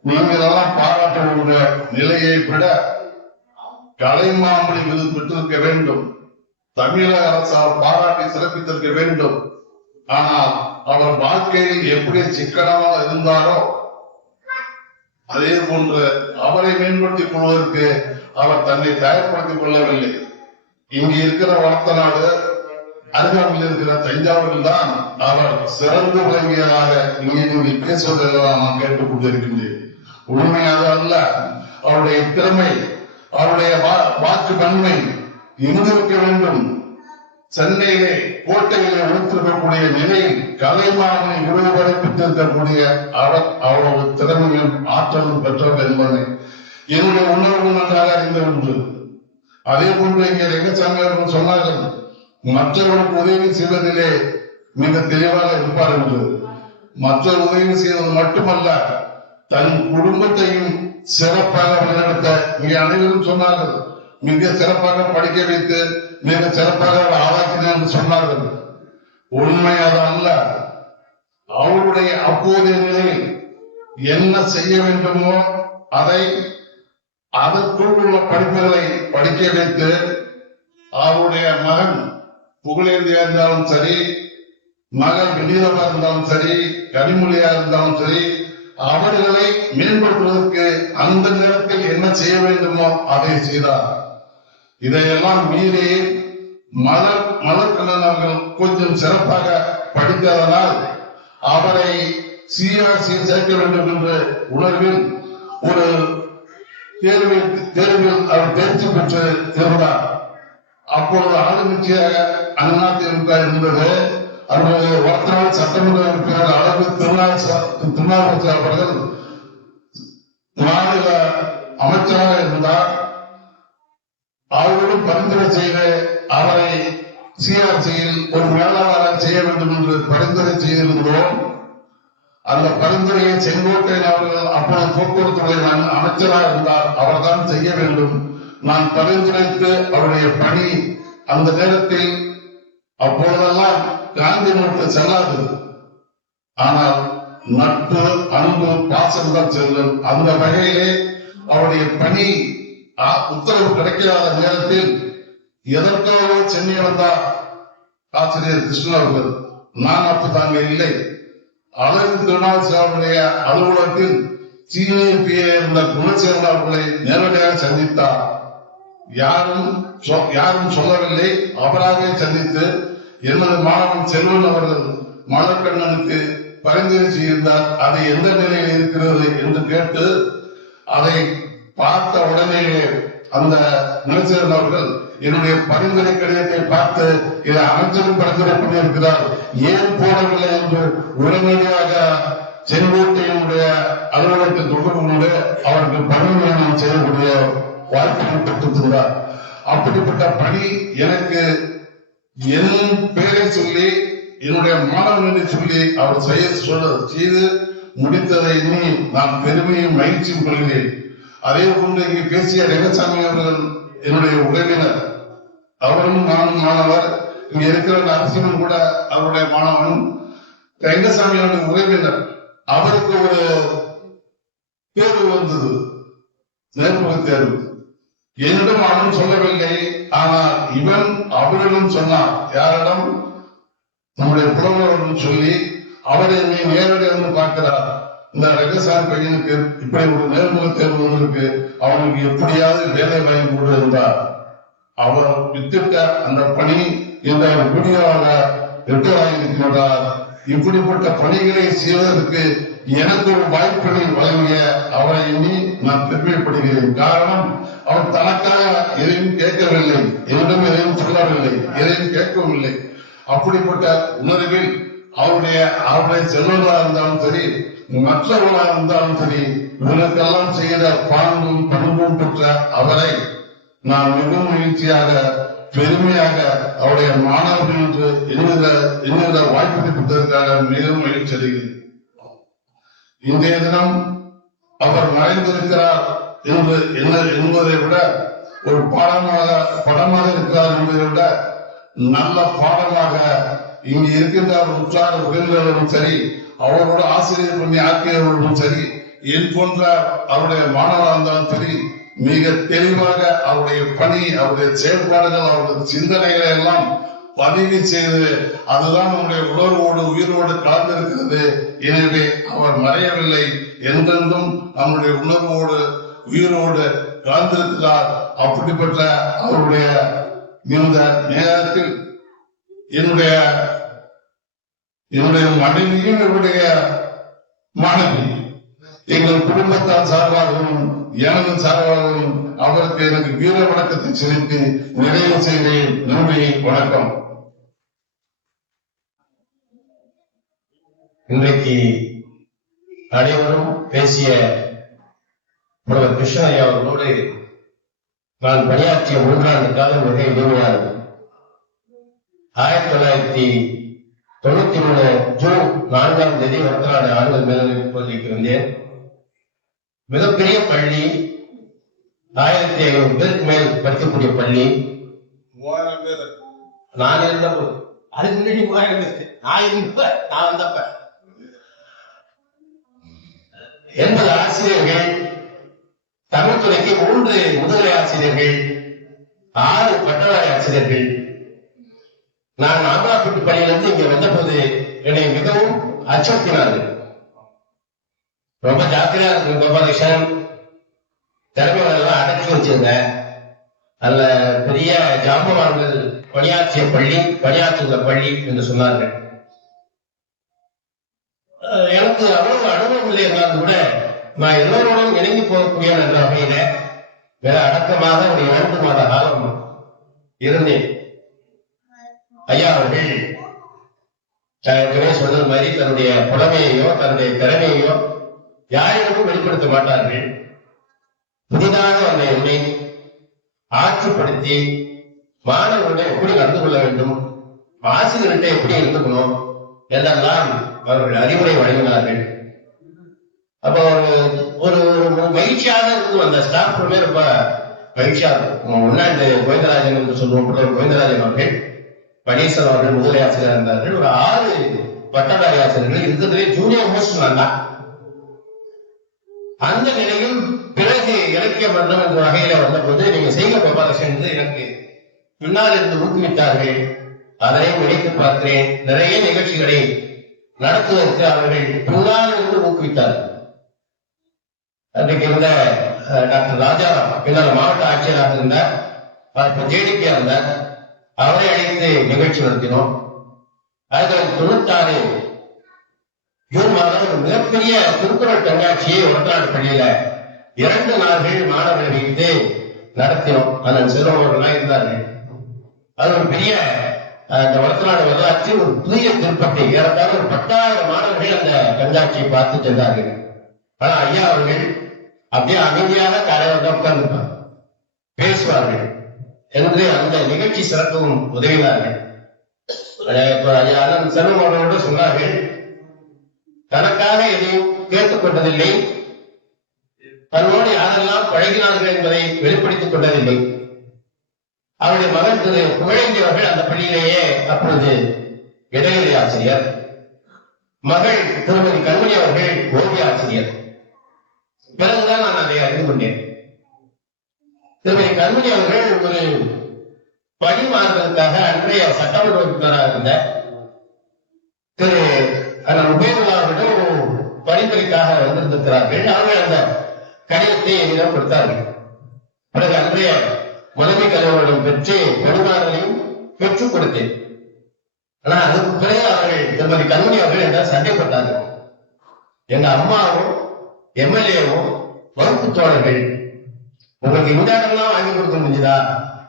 நீங்கள் எல்லாம் பாராட்டுகிற நிலையை விட கலைமாமணி விருது பெற்றிருக்க வேண்டும், தமிழக அரசால் பாராட்டி சிறப்பித்திருக்க வேண்டும். ஆனால் அவர் வாழ்க்கையில் எப்படி சிக்கனமாக இருந்தாரோ அதே போன்று அவரை மேம்படுத்திக் கொள்வதற்கு அவர் தன்னை தயார்படுத்திக் கொள்ளவில்லை. இங்கு இருக்கிற வளர்த்தநாடு அருகாமையில் இருக்கிற தஞ்சாவூரில் தான் அவர் சிறந்து விளங்கியதாக இங்கே நீங்கள் பேசுவதெல்லாம் நான் கேட்டுக் கொண்டிருக்கின்றேன். உண்மையாக அல்ல, அவருடைய திறமை, அவருடைய வாக்கு தன்மை எங்கு இருக்க வேண்டும். சென்னையிலே கோட்டையிலே வைத்திருக்கக்கூடிய நிலையில் கலைமாமணி விருது பெற்றிருக்கக்கூடிய அவர் அவரது திறமையும் ஆற்றலும் பெற்றவர் என்பதை என்னுடைய உணர்வு நன்றாக அறிந்த ஒன்று. அதே போன்று இங்கே ரெங்கசாமி அவர்கள் சொன்னார்கள், மற்றவர்களுக்கு உதவி செய்வதிலே மிக தெளிவாக இருப்பார் என்று. மற்றொரு உதவி செய்வது மட்டுமல்ல, தன் குடும்பத்தையும் சிறப்பாக வழிநடத்த இங்கே அனைவரும் சொன்னார்கள். மிக சிறப்பாக படிக்க வைத்து மிக சிறப்பாக ஆளாக்கினார் என்று சொன்னார்கள். உண்மை அது அல்ல. அவருடைய அப்போதைய நிலையில் என்ன செய்ய வேண்டுமோ அதை அதற்குள் உள்ள படிப்புகளை படிக்க வைத்து அவருடைய மகன் புகழேந்தியா இருந்தாலும் சரி, மகன் வினீதமா இருந்தாலும் சரி, கனிமொழியா இருந்தாலும் சரி, அவர்களை மேம்படுத்துவதற்கு அந்த நேரத்தில் என்ன செய்ய வேண்டுமோ அதை செய்தார். இதையெல்லாம் மீறி மலர்கண்ணன் அவர்கள் கொஞ்சம் சிறப்பாக படித்ததனால் அவரை சிஆர்சியில் சேர்க்க வேண்டும் என்ற உணர்வில் ஒரு தேர்வில் அவர் தேர்ச்சி பெற்று இருந்தார். அப்பொழுது ஆளுங்கட்சியாக அதிமுக இருந்தது. அவருடைய வர்த்தமான சட்டமன்ற உறுப்பினர் அளவு திருநாவுக்கரசு அவர்கள் மாநில அமைச்சராக இருந்தார். அவர்களும் பரிந்துரை செய்து அவரை சிஆர்சியில் ஒரு மேலாளராக செய்ய வேண்டும் என்று பரிந்துரை செய்திருந்தோம். அந்த பரிந்துரையை செங்கோட்டையன் அவர்கள் அப்போது போக்குவரத்து அமைச்சராக இருந்தார், அவர்தான் செய்ய வேண்டும். நான் பரிந்துரைத்து அவருடைய பணி அந்த நேரத்தில் அப்போதெல்லாம் காந்தி நோட்டு செல்லாது. ஆனால் நட்பு, அன்பு, பாசம்தான் செல்லும். அந்த வகையிலே அவருடைய பணி உத்தரவு கிடைக்காத நேரத்தில் எதற்காக சென்னை வந்தார் ஆசிரியர் கிருஷ்ணன் அவர்கள். நான் அப்ப தாங்க இல்லை. அழகு திருநாவுக்கரசு அவருடைய அலுவலகத்தில் சிஐபிஏ இருந்த குணசேகரன் அவர்களை நேரடியாக சந்தித்தார். யாரும் சொல்லவில்லை, அவராகவே சந்தித்து எனது மாணவன் செல்வன் அவர்கள் மலர்கண்ணனுக்கு பரிந்துரை செய்திருந்தார். அது எந்த நிலையில் இருக்கிறது என்று கேட்டு அதை பார்த்த உடனேயே அந்த குணசேகரன் அவர்கள் என்னுடைய பரிந்துரை கடிதத்தை பார்த்து இதை அமைச்சரும் பரிந்துரை பண்ணியிருக்கிறார், ஏன் போடவில்லை என்று உடனடியாக செங்கோட்டையினுடைய அலுவலகத்தை தொடர்பு கொண்டு அவருக்கு பணி நியமனம் செய்யக்கூடிய வாய்ப்பை பெற்றிருந்தார். அப்படிப்பட்ட பணி எனக்கு என் பெயரை சொல்லி என்னுடைய மாணவர்களை சொல்லி அவர் செய்து முடித்ததை எண்ணி நான் பெருமையும் மகிழ்ச்சியும் கொள்கிறேன். அதே போன்று இங்கு பேசிய ரங்கசாமி அவர்கள் என்னுடைய உறவினர், அவரும் நானும் மாணவர். இங்க இருக்கிற நரசிம்மன் கூட அவருடைய மாணவனும். ரங்கசாமி அவருடைய உறவினர், அவருக்கு ஒரு தேர்வு வந்தது, நேர்முக தேர்வு. என்னிடம் அவன் சொல்லவில்லை, ஆனால் இவன் அவரிடம் சொன்னார். யாரிடம்? நம்முடைய புலவரிடம் சொல்லி அவர் என்னை நேரடியாக வந்து பார்க்கிறார். இந்த ரங்கசாமி பையனுக்கு இப்படி ஒரு நேர்முக தேர்வு வந்திருக்கு, அவனுக்கு எப்படியாவது வேலை வாங்கி கொண்டிருந்தார். அவர் வித்திட்ட அந்த பணி இந்த குடியாக வெற்றியாகியிருக்கிறார். இப்படிப்பட்ட பணிகளை செய்வதற்கு எனக்கு ஒரு வாய்ப்பினை வழங்கிய அவரை எண்ணி நான் பெருமைப்படுகிறேன். காரணம், அவர் தனக்காக எதையும் கேட்கவில்லை, என்னிடம் எதையும் சொல்லவில்லை, எதையும் கேட்கவில்லை. அப்படிப்பட்ட உணர்வில் அவருடைய செல்வர்களாக இருந்தாலும் சரி, மற்றவர்களாக இருந்தாலும் சரி, இவர்களுக்கெல்லாம் செய்த பாங்கும் பண்பும் பெற்ற அவரை நான் மிகவும் மகிழ்ச்சியாக பெருமையாக அவருடைய மாணவர்கள் என்று என்கிற வாய்ப்பை பெற்றதற்காக மிகவும் மகிழ்ச்சி அடைகிறேன். இன்றைய தினம் அவர் மறைந்திருக்கிறார் என்பதை விட ஒரு படமாக இருக்கிறார் என்பதை விட நல்ல பாடமாக இங்கு இருக்கின்ற உற்றார் உறவினர்களும் சரி, அவரோட ஆசிரியர் பண்ணி ஆக்கியவர்களும் சரி, என் போன்ற அவருடைய மாணவராக இருந்தாலும் சரி, மிக தெளிவாக அவருடைய பணி, அவருடைய செயல்பாடுகள், அவருடைய சிந்தனைகளை எல்லாம் பதிவு செய்து அதுதான் நம்முடைய உணர்வோடு உயிரோடு கலந்திருக்கிறது. எனவே அவர் மறையவில்லை, என்றென்றும் நம்முடைய உணர்வோடு உயிரோடு கலந்திருக்கிறார். அப்படிப்பட்ட அவருடைய இந்த நேரத்தில் என்னுடைய மனைவியும் என்னுடைய மாணவி, எங்கள் குடும்பத்தார் சார்பாகவும் எனது சார்பாகவும் அவருக்கு எனக்கு வீர வணக்கத்தை செலுத்தி நிறைவு செய்தேன். நன்றி, வணக்கம். இன்றைக்கு அனைவரும் பேசிய புலவர் கிருஷ்ணய்யா அவர்களோடு நான் பணியாற்றிய 3 ஆண்டு காலம் மிக இனிமையானது. 1993 ஜூன் 4ஆம் தேதி வர்த்தநாடு ஆண்கள் மேல்நிலைப் பள்ளிக்கு வந்தேன். மிகப்பெரிய பள்ளி, 1500 பேருக்கு மேல் படிக்கக்கூடிய பள்ளி. 3000 பேர் நான் இருந்தபோது, அதுக்கு முன்னாடி 3000 பேருக்கு நான் வந்தப்ப 80 ஆசிரியர்கள், தமிழ்துறைக்கு 3 முதுகலை ஆசிரியர்கள், 6 பட்டதாரி ஆசிரியர்கள். நான் ஆம்பலாப்பட்டு பள்ளியிலிருந்து இங்க வந்தபோது என்னை மிகவும் அச்சுறுத்தினார்கள். ரொம்ப ஜாக்கிரதையா இருக்கு கோபாலகிருஷ்ணன், திறமைகள் எல்லாம் அடக்கி வச்சிருந்தேன். அல்ல பெரிய ஜாம்பவான்கள் பணியாற்றிய பள்ளி, பணியாற்றுகிற பள்ளி என்று சொன்னார்கள். எனக்கு அவ்வளவு அனுபவம் இல்லை என்றாலும் கூட நான் எல்லோருடன் இணங்கி போகக்கூடிய என்ற வகையில மிக அடக்கமாக ஒரு 2 மாத காலம் இருந்தேன். ஐயா அவர்கள் சொன்னது மாதிரி தன்னுடைய புலமையையோ தன்னுடைய திறமையையோ யாரிடமும் வெளிப்படுத்த மாட்டார்கள். புதிதாக அந்த என்னை ஆற்றுப்படுத்தி மாணவர்களை எப்படி நடந்து கொள்ள வேண்டும், ஆசிரியர்கிட்ட எப்படி இருந்துக்கணும் என்றெல்லாம் அவர்கள் அறிவுரை வழங்கினார்கள். அப்போ ஒரு மகிழ்ச்சியாக இருக்கும். அந்த ஸ்டாஃப் ரொம்ப மகிழ்ச்சியாக இருக்கும். முன்னாடி கோவிந்தராஜன் என்று சொல்லுவோம், கோவிந்தராஜன் அவர்கள், பனீர்செல்வம் அவர்கள் முதுகலை ஆசிரியர் இருந்தார்கள். ஒரு 6 பட்டதாரி ஆசிரியர்கள் இருக்கிறதுலே ஜூனியர் மோஸ்ட் நான் தான். அந்த நிலையில் பிறகு இலக்கிய மன்றம் என்ற வகையில வந்தபோது நீங்க செய்ய கோபாலகிருஷ்ணன் என்று எனக்கு பின்னால் இருந்து ஊக்குவித்தார்கள். அதனை முடித்து பார்க்கிறேன். நிறைய நிகழ்ச்சிகளை நடத்துவதற்கு அவர்கள் பின்னால் இருந்து ஊக்குவித்தார்கள். அன்றைக்கு இருந்த டாக்டர் ராஜாராம் பின்னால் மாவட்ட ஆட்சியராக இருந்தார், இப்ப ஜேடிபியா இருந்தார். அவரை அழைத்து நிகழ்ச்சி நடத்தினோம். 1996 ஜூன் மாதம் ஒரு மிகப்பெரிய திருக்குறள் கண்காட்சியை ஒற்றாடு பள்ளியில 2 நாள்கள் மாணவர்களை வைத்து நடத்தினோம். அதன் செல்வம் அவர்களாக இருந்தார்கள். அது ஒரு பெரிய அந்த வளர்த்தநாடு வரலாற்றில் ஒரு புதிய திருப்பத்தை ஏறத்தாழ ஒரு 10,000 மாணவர்கள் அந்த கண்காட்சியை பார்த்து சென்றார்கள். ஆனா ஐயா அவர்கள் அப்படியே அமைதியான காலையில் தான் உட்கார்ந்துருப்பாங்க, பேசுவார்கள் என்று அந்த நிகழ்ச்சி சிறக்கவும் உதவினார்கள். அண்ணன் செல்வம் அவர்களோடு சொன்னார்கள், தனக்காக எதையும் கேட்டுக் கொண்டதில்லை, தன்னோடு யாரெல்லாம் பழகினார்கள் என்பதை வெளிப்படுத்திக் கொண்டதில்லை. அவருடைய மகன் திரு புகழேந்தி அவர்கள் அந்த பள்ளியிலேயே அப்பொழுது இடைநிலை ஆசிரியர், மகள் திருமதி கண்மணி அவர்கள் ஓவிய ஆசிரியர். பிறகுதான் நான் அதை அறிந்து கொண்டேன். திருமதி கண்மணி அவர்கள் ஒரு பணி மாறுவதற்காக அன்றைய சட்டமன்ற உறுப்பினராக இருந்த திரு அண்ணன் உபேதுல்லா அவர்கள் பணிபுரிக்காக வந்திருந்திருக்கிறார்கள். அவர்கள் அந்த கடிதத்தை என்னிடம் கொடுத்தார்கள். பிறகு அன்றைய முதன்மை கல்வியிடம் பெற்று பணிமாறலையும் பெற்றுக் கொடுத்தேன். ஆனா அதுக்கு பிறகு அவர்கள் திருமதி கண்மணி அவர்கள் என்ன சண்டைப்பட்டார்கள். எங்க அம்மாவும் எம்எல்ஏவும் வகுப்பு தோழர்கள், உங்களுக்கு இந்த இடம்லாம் வாங்கி கொடுக்க முடியுதா,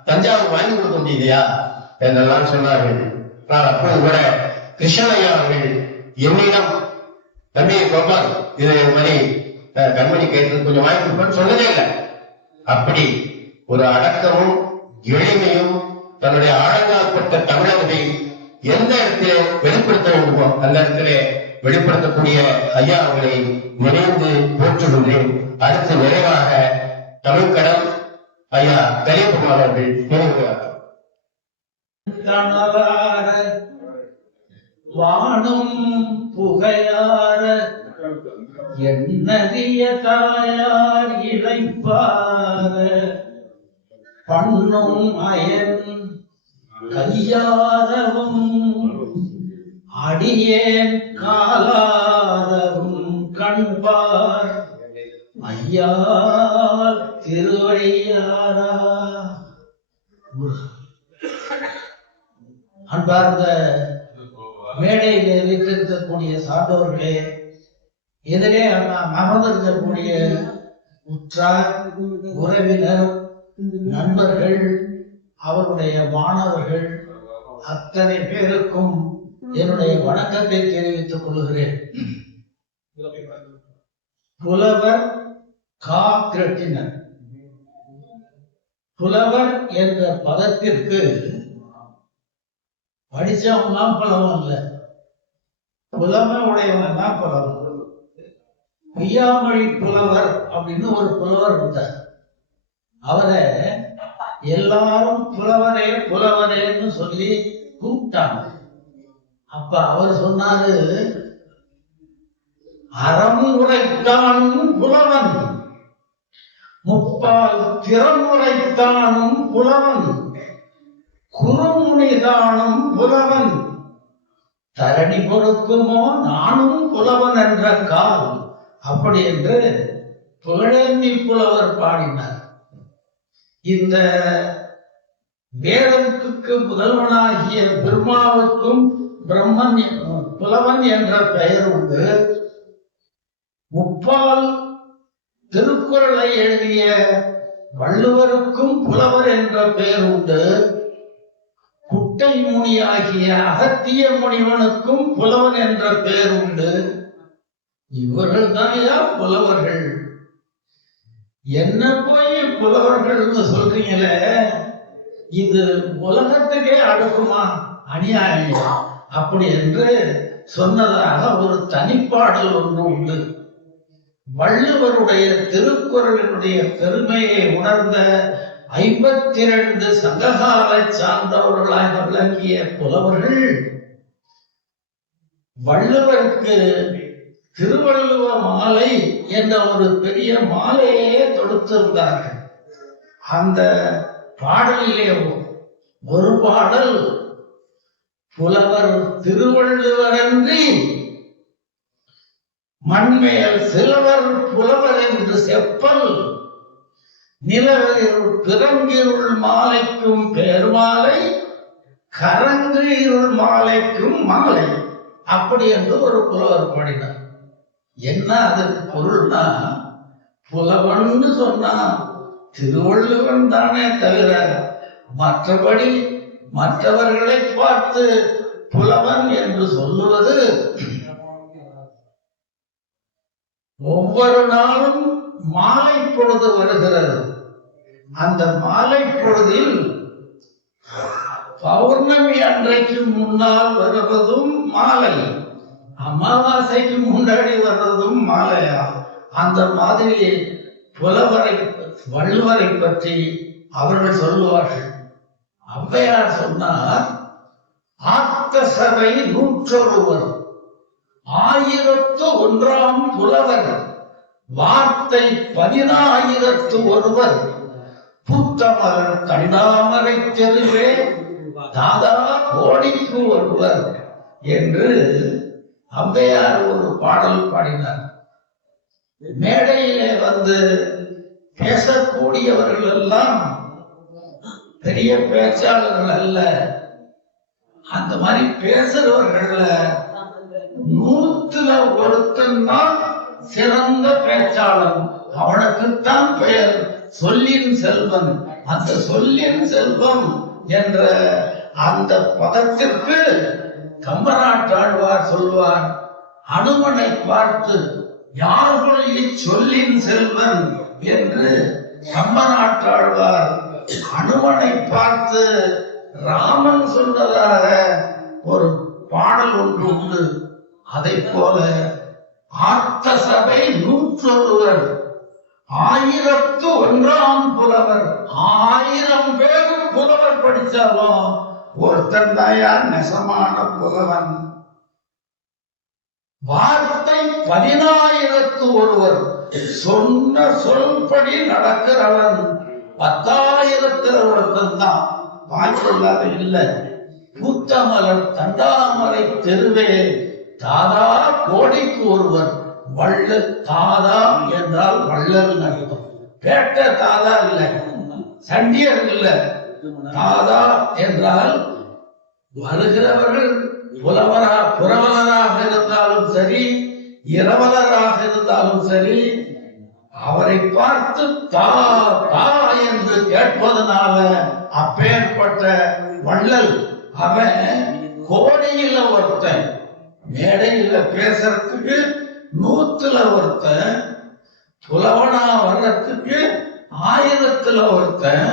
தஞ்சாவூர் வாங்கி கொடுக்க முடியுதையா என்றெல்லாம் சொன்னார்கள். நான் அப்போது கூட கிருஷ்ணய்யா அவர்கள் என்னிடம், தம்பி கோபால் இது மாதிரி கண்மணி கேட்டு கொஞ்சம் வாங்கி கொடுப்பேன்னு சொன்னதே இல்லை. அப்படி ஒரு அடக்கமும் எளிமையும் தன்னுடைய ஆழங்காற்பட்ட தமிழகத்தை எந்த இடத்திலே வெளிப்படுத்த வேண்டுமோ அந்த இடத்திலே வெளிப்படுத்தக்கூடிய ஐயா அவர்களை நினைந்து போற்றுகின்றேன். அடுத்து நிறைவாக தமிழ்கடல் ஐயா கலியகுமார் அவர்கள் நினைவுகிறார். வானும் புகையார என்னறிய தாயார் இழைப்பார பண்ணும் அயன் கையாரவும் அடியேன் காலாரவும் கண்பார் ஐயா திருவையாரா. அன்பார்ந்த மேடையிலே வைத்திருக்கக்கூடிய சான்றோர்களே, எதிரே அமர்ந்திருக்கக்கூடிய உற்றார் உறவினர் நண்பர்கள், அவருடைய மாணவர்கள் அத்தனை பேருக்கும் என்னுடைய வணக்கத்தை தெரிவித்துக் கொள்கிறேன். புலவர் கா கிருட்டினர், புலவர் என்ற பதத்திற்கு படிச்சவன்லாம் புலவன் இல்ல, புலமை உடையவன் தான் புலவன். பொய்யாமொழி புலவர் அப்படின்னு ஒரு புலவர் இருந்தார். அவரை எல்லாரும் புலவரே புலவரேன்னு சொல்லி கூப்பிட்டாங்க. அப்ப அவர் சொன்னாரு, அறம் உரைத்தானும் புலவன், முப்பால் திறமுறைத்தானும் புலவன், குறுமுனிதானும் புலவன், தரணி பொறுக்குமோ நானும் புலவன் என்ற கால். அப்படி என்று புகழேந்தி புலவர் பாடினார். இந்த வேதத்துக்கு முதல்வனாகிய பிரம்மாவுக்கும் பிரம்மன் புலவன் என்ற பெயர் உண்டு. முப்பால் திருக்குறளை எழுதிய வள்ளுவருக்கும் புலவர் என்ற பெயர் உண்டு. குட்டை முனியாகிய அகத்திய முனிவனுக்கும் புலவன் என்ற பெயர் உண்டு. இவர்கள் தான் புலவர்கள். என்ன போய் புலவர்கள் சொல்றீங்களே, இது உலகத்துக்கே அடுக்குமா, அநியாயம் அப்படி என்று சொன்னதாக ஒரு தனிப்பாடல் ஒன்று உண்டு. வள்ளுவருடைய திருக்குறளினுடைய பெருமையை உணர்ந்த 52 சங்ககால சார்ந்தவர்களாக விளங்கிய புலவர்கள் வள்ளுவருக்கு திருவள்ளுவ மாலை என்ற ஒரு பெரிய மாலையே தொடுத்திருந்தார்கள். அந்த பாடலிலே ஒரு பாடல், புலவர் திருவள்ளுவரன்றி மண்மேல் சிலவர் புலவர் என்று செப்பல் நிலவில் பிறங்கிருள் மாலைக்கும் பேர்மாலை கரங்கு இருள் மாலைக்கும் மாலை அப்படி என்று ஒரு புலவர் பாடினார். என்ன அதுக்கு பொருள்னா, புலவன்னு சொன்னா திருவள்ளுவன் தானே தவிர மற்றபடி மற்றவர்களை பார்த்து புலவன் என்று சொல்லுவது ஒவ்வொரு நாளும் மாலை பொழுது வருகிறது. அந்த மாலை பொழுதில் பௌர்ணமி அன்றைக்கு முன்னால் வருவதும் மாலை, அமாவாசைக்கு முன்னாடி வர்றதும் மாலையா. அந்த மாதிரி புலவரை வள்ளுவரை பற்றி அவர்கள் சொல்லுவார்கள். ஔவையார் சொன்னார், ஆத்த சபை 101 1001 புலவர் வார்த்தை 10,000 புத்தமலர் தண்டாமரை தெருவே தாதா கோடிக்கு ஒருவர் என்று ஔவையார் ஒரு பாடல் பாடினார். மேடையிலே வந்து பேசக்கூடியவர்கள் எல்லாம் பெரிய பேச்சாளர்கள் அல்ல. அந்த மாதிரி பேசுறவர்கள 100ல் ஒருத்தன் தான் சிறந்த பேச்சாளன். அவனுக்குத்தான் பெயர் சொல்லின் செல்வன். அந்த சொல்லின் செல்வம் என்ற அந்த பதத்திற்கு கம்பநாட்டாழ்வார் சொல்வார், அனுமனை பார்த்து யார்கள் சொல்லின் செல்வன் என்று கம்பநாட்டாழ்வார் அனுமனை பார்த்து ராமன் சொன்னதாக ஒரு பாடல் ஒன்று உண்டு. அதை போல ஆர்த்த சபை 101 1001 புலவர். 1000 பேரும் புலவர் படிச்சாலும் ஒருத்தன் தான் நெசமான புலவன். வார்த்தை 10,000 சொன்ன சொல்படி நடக்கிறவன் 10,000 ஒருத்தன் தான். வாய்ப்புள்ளாத இல்லை. புத்தமலர் தண்டாமரை தெருவே தாதா கோடிக்கு ஒருவர். வள்ளல் தாதா என்றால் வள்ளல் அர்த்தம். பேட்ட தாதா இல்லை, சண்டியர் இல்லை. தாதா என்றால் வருகிறவர்கள் புரவலராக இருந்தாலும் சரி, இரவலராக இருந்தாலும் சரி, அவரை பார்த்து தா தா என்று கேட்பதனால அப்பேற்பட்ட வள்ளல். அவன் கோடியில ஒருத்தன், மேடையில பேசுறதுக்கு 100ல் ஒருத்தன், புலவனா வர்றதுக்கு 1000ல் ஒருத்தன்,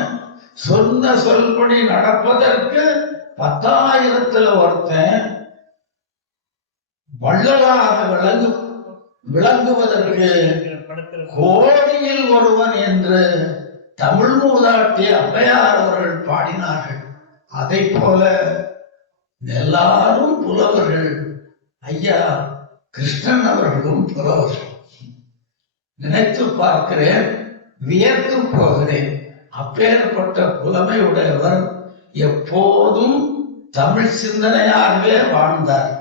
சொன்ன சொல்படி நடப்பதற்கு 10,000ல் ஒருத்தன், வள்ளலாக விளங்குவதற்கு கோடியில் ஒருவன் என்று தமிழ் மூதாட்டி ஔவையார் அவர்கள் பாடினார்கள். அதை போல எல்லாரும் புலவர்கள். ஐயா கிருஷ்ணன் அவர்களும் புலவர்கள். நினைத்து பார்க்கிறேன், வியந்து போகிறேன். அப்பேற்பட்ட புலமை உடையவர் எப்போதும் தமிழ் சிந்தனையாகவே வாழ்ந்தார்.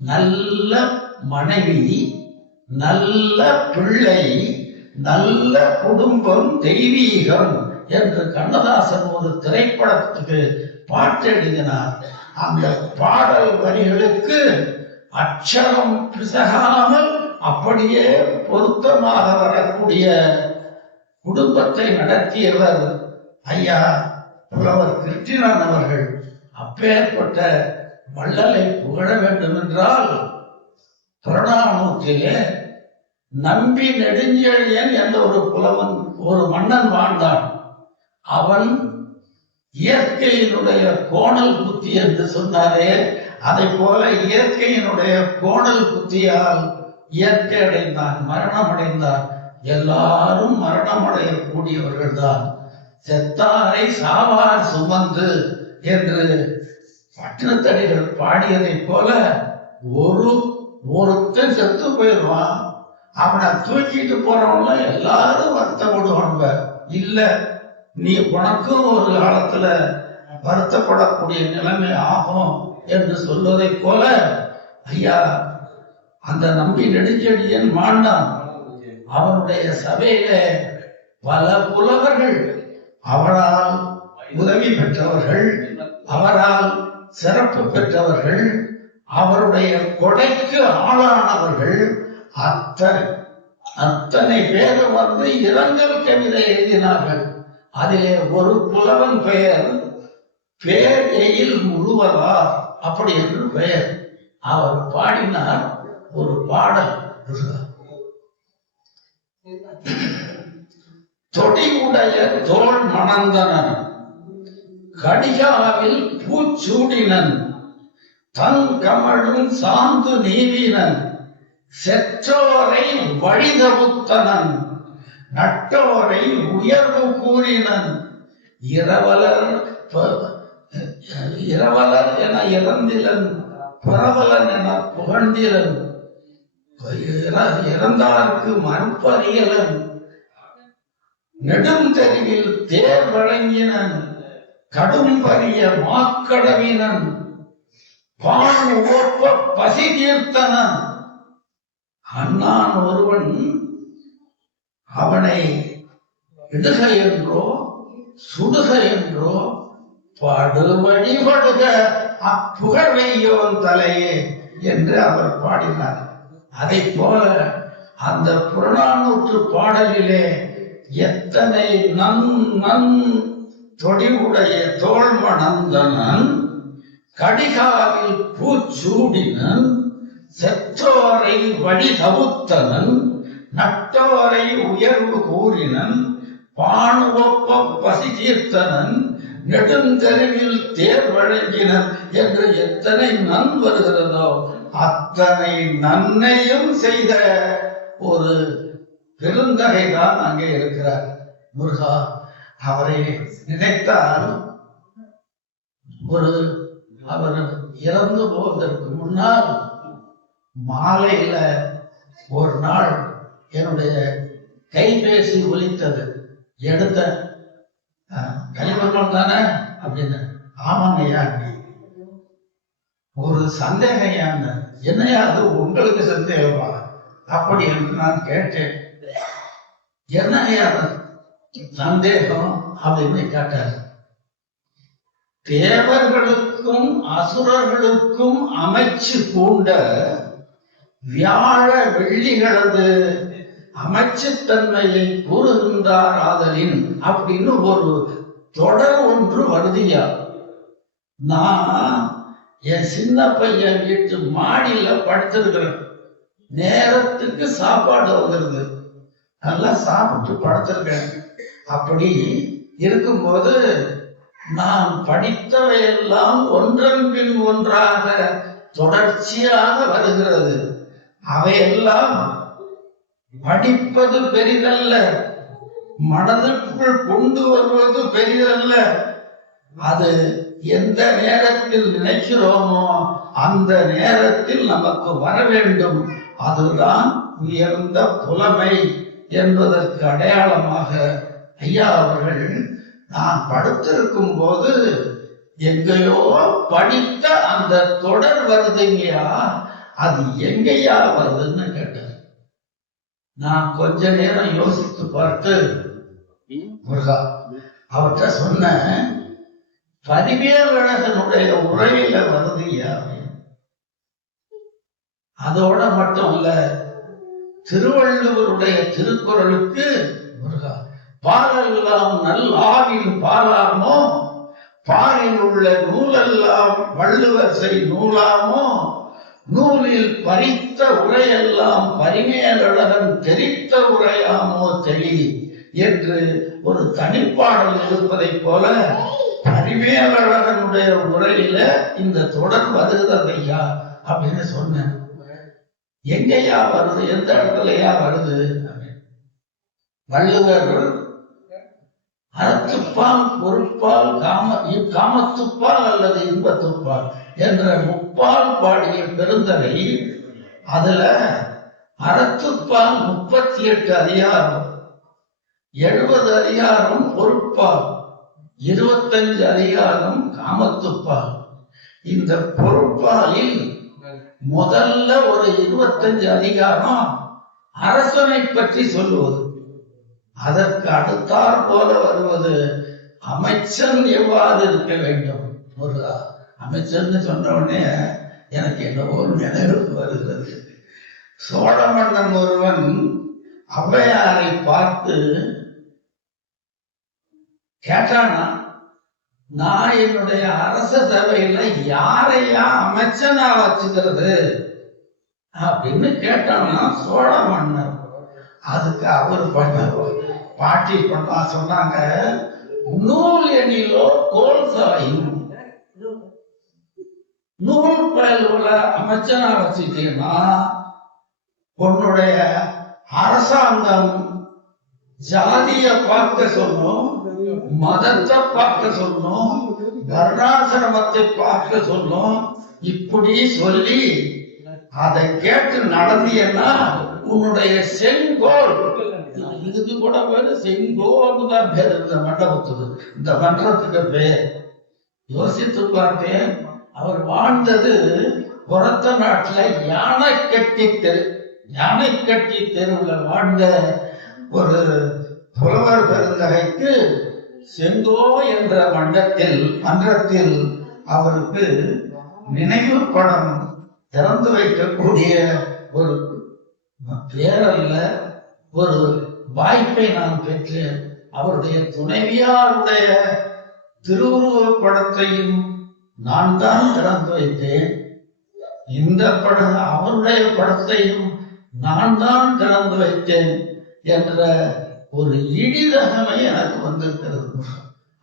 நல்ல மனைவி, நல்ல பிள்ளை, நல்ல குடும்பம், தெய்வீகம் என்று கண்ணதாசன் ஒரு திரைப்படத்துக்கு பாட்டு எழுதினார். அந்த பாடல் வரிகளுக்கு அச்சரம் பிசகாமல் அப்படியே பொருத்தமாக வரக்கூடிய குடும்பத்தை நடத்தியவர் ஐயா புலவர் கிருட்டிணன் அவர்கள். அப்பேற்பட்ட வள்ளலை புகழ வேண்டும் என்றால் புறநானூற்றிலே நம்பி நெடுஞ்செழியன் என்ற ஒரு புலவன், ஒரு மன்னன் வாழ்ந்தான். அவன் இயற்கையினுடைய கோணல் புத்தி என்று சொன்னாரே, அதை போல இயற்கையினுடைய கோணல் புத்தியால் இயற்கை அடைந்தான், மரணம் அடைந்தான். எல்லாரும் மரணம் அடையக்கூடியவர்கள் தான். செத்தாரை சாவார் சுமந்து என்று பட்டினத்தடிகள் பாடியதை போல ஒருத்தன் செத்து போயிடுவான், அவனை தூக்கிட்டு போறவங்க எல்லாரும் வருத்தப்படுவாங்க. இல்ல, நீ உனக்கும் ஒரு காலத்துல வருத்தப்படக்கூடிய நிலைமை ஆகும் என்று சொல்வதை போல ஐயா அந்த நம்பி நெடுஞ்செழியன் மாண்டான். அவனுடைய சபையில பல புலவர்கள் அவரால் உதவி பெற்றவர்கள், அவரால் சிறப்பு பெற்றவர்கள், அவருடைய கொடைக்கு ஆளானவர்கள் அத்தனை பேர் வந்து இரங்கல் கவிதை எழுதினார்கள். அதிலே ஒரு புலவன் பெயர் பேரெயில் முழுவதா அப்படி என்று பெயர். அவர் பாடினார் ஒரு பாடல். தொடிவுடைய தோல் மணந்தனன், கடிகாவில் பூச்சூடினன், தன் கமழும் சாந்து நீவினன், செற்றோரை வழிதவுத்தனன், நட்டோரை உயர்வு கூறினன், இரவலர் என இறந்திலன், புறவலன் என புகழ்ந்திலன், இறந்தார்க்கு மறுப்பறியலன், நெடுந்தெருவில் தேர் வழங்கினன், கடும் பரிய மாக்கடவினன், பான் ஓப்ப பசி தீர்த்தனன். அண்ணான் ஒருவன் அவனை இடுக என்றோ சுடுக என்றோ படு வழிபடுக அப்புகழ்வையோன் தலையே என்று அவர் பாடினார். அதை போல அந்த புறநானூற்று பாடலிலே எத்தனை நன் தொடிவுடைய தோல் மணந்தனன், கடிகாவில் பூச்சூடினன், செற்றோரை வழி தவுத்தனன், நட்டோரை உயர்வு கூறினன், பாணுவப்ப பசி தீர்த்தனன், நெடுந்தெருவில் தேர் வழங்கினன் என்று எத்தனை நன் வருகிறதோ அத்தனை நன்னையும் செய்த ஒரு பெருந்தகைதான் அங்கே இருக்கிறார். முருகா, அவரை நினைத்தால் அவர் இறந்து போவதற்கு முன்னால் மாலையில ஒரு நாள் என்னுடைய கைபேசி ஒலித்தது. எடுத்த கலிமன்றம் தானே அப்படின்னு. ஆமாங்கய்யா. ஒரு சந்தேகம், என்னையா அது உங்களுக்கு சந்தேகமா அப்படி என்று நான் கேட்டேன். என்னையா சந்தேகம் அப்படின்னு கேட்டார். தேவர்களுக்கும் அசுரர்களுக்கும் அமைச்சு பூண்ட வியாழ வெள்ளிகளது அமைச்சுத்தன்மையை கூறுகின்றார் ஆதலின் அப்படின்னு ஒரு தொடர் ஒன்று வருதியா. நான் என் சின்ன பையன் வீட்டு மாடியில படுத்திருக்கிறேன். நேரத்துக்கு சாப்பாடு வந்துருது, நல்லா சாப்பிட்டு படுத்திருக்கேன். அப்படி இருக்கும்போது நான் படித்தவையெல்லாம் ஒன்றன் பின் ஒன்றாக தொடர்ச்சியாக வருகிறது. அவையெல்லாம் படிப்பது பெரிதல்ல, மனதிற்குள் கொண்டு வருவது பெரிதல்ல. அது எந்த நேரத்தில் நினைக்கிறோமோ அந்த நேரத்தில் நமக்கு வர வேண்டும். அதுதான் உயர்ந்த புலமை என்பதற்கு அடையாளமாக ஐயா அவர்கள் நான் படுத்திருக்கும் போது எங்கேயோ படித்த அந்த தொடர் வருதுங்கயா, அது எங்கேயா வருதுன்னு கேட்டார். நான் கொஞ்ச நேரம் யோசித்து பார்த்து முருகா அவர்கிட்ட சொன்ன பதிவேலழகனுடைய உரையில வருதுயா. அதோட மட்டும் இல்ல, திருவள்ளுவருடைய திருக்குறளுக்கு முருகா பாலெல்லாம் நல் ஆவின் பாலாமோ, பாலில் உள்ள நூலெல்லாம் வள்ளுவர் செய் நூலாமோ, நூலில் பறித்த உரையெல்லாம் பரிமேலழகன் தெரித்த உரையாமோ தெளி என்று ஒரு தனிப்பாடல் இருப்பதை போல பரிமேலழகனுடைய உரையில இந்த தொடர் வருகிறது ஐயா அப்படின்னு சொன்னேன். எங்கேயா வருது, எந்த இடத்துலயா வருது? வள்ளுவர் அறத்துப்பால், பொருட்பால், காமத்துப்பால் அல்லது இன்பத்துப்பால் என்ற முப்பால் பாடிய பெருந்தகை. அதுல அறத்துப்பால் 38 அதிகாரம், 70 அதிகாரம் பொருட்பால், 25 அதிகாரம் காமத்துப்பால். இந்த பொருட்பாலில் முதல்ல ஒரு 25 அதிகாரம் அரசனை பற்றி சொல்லுவது, அதற்கு அடுத்தாற் போல வருவது அமைச்சன் எவ்வாறு இருக்க வேண்டும். ஒரு அமைச்சர்னு சொன்ன உடனே எனக்கு என்னவோ நினைவுக்கு வருகிறது. சோழ மன்னன் ஒருவன் ஔவையாரை பார்த்து கேட்டானா, நான் என்னுடைய அரச சபையில யாரையா அமைச்சனா வச்சுக்கிறது அப்படின்னு கேட்டான்னா சோழ மன்னர். அதுக்கு அவர் பாட்டி பண்ணா சொன்னாங்க, நூல் எண்ணிலோ கோல் சாயும். நூல் பயல்கள அமைச்சனா வச்சுட்டீங்கன்னா உன்னுடைய அரசாங்கம் ஜாதிய பார்க்க சொல்லும், மதத்தை பார்க்க சொல்லும், வர்ணாசிரமத்தை பார்க்க சொல்லும். இப்படி சொல்லி அதை கேட்டு நடந்தீங்கன்னா உன்னுடைய செங்கோல், இதுக்கு கூட பேரு செங்கோல் தான் பேர் இந்த மண்டபத்துக்கு, இந்த மன்றத்துக்கு பேர். யோசித்து பார்த்தேன், அவர் வாழ்ந்தது புறத்த நாட்டுல யானைக்கட்டி தெரு, யானைக்கட்டி தெருவில் வாழ்ந்த ஒரு புலவர் பெருந்தகைக்கு செங்கோ என்ற மன்றத்தில் அவருக்கு நினைவு படம் திறந்து வைக்கக்கூடிய ஒரு பேரல்ல ஒரு வாய்ப்பை நான் பெற்றேன். அவருடைய துணைவியாருடைய திருவுருவப் படத்தையும் நான் தான் திறந்து வைத்தேன். இந்த படம் அவருடைய படத்தையும் நான் தான் திறந்து வைத்தேன் என்ற ஒரு இடிதகமை எனக்கு வந்திருக்கிறது.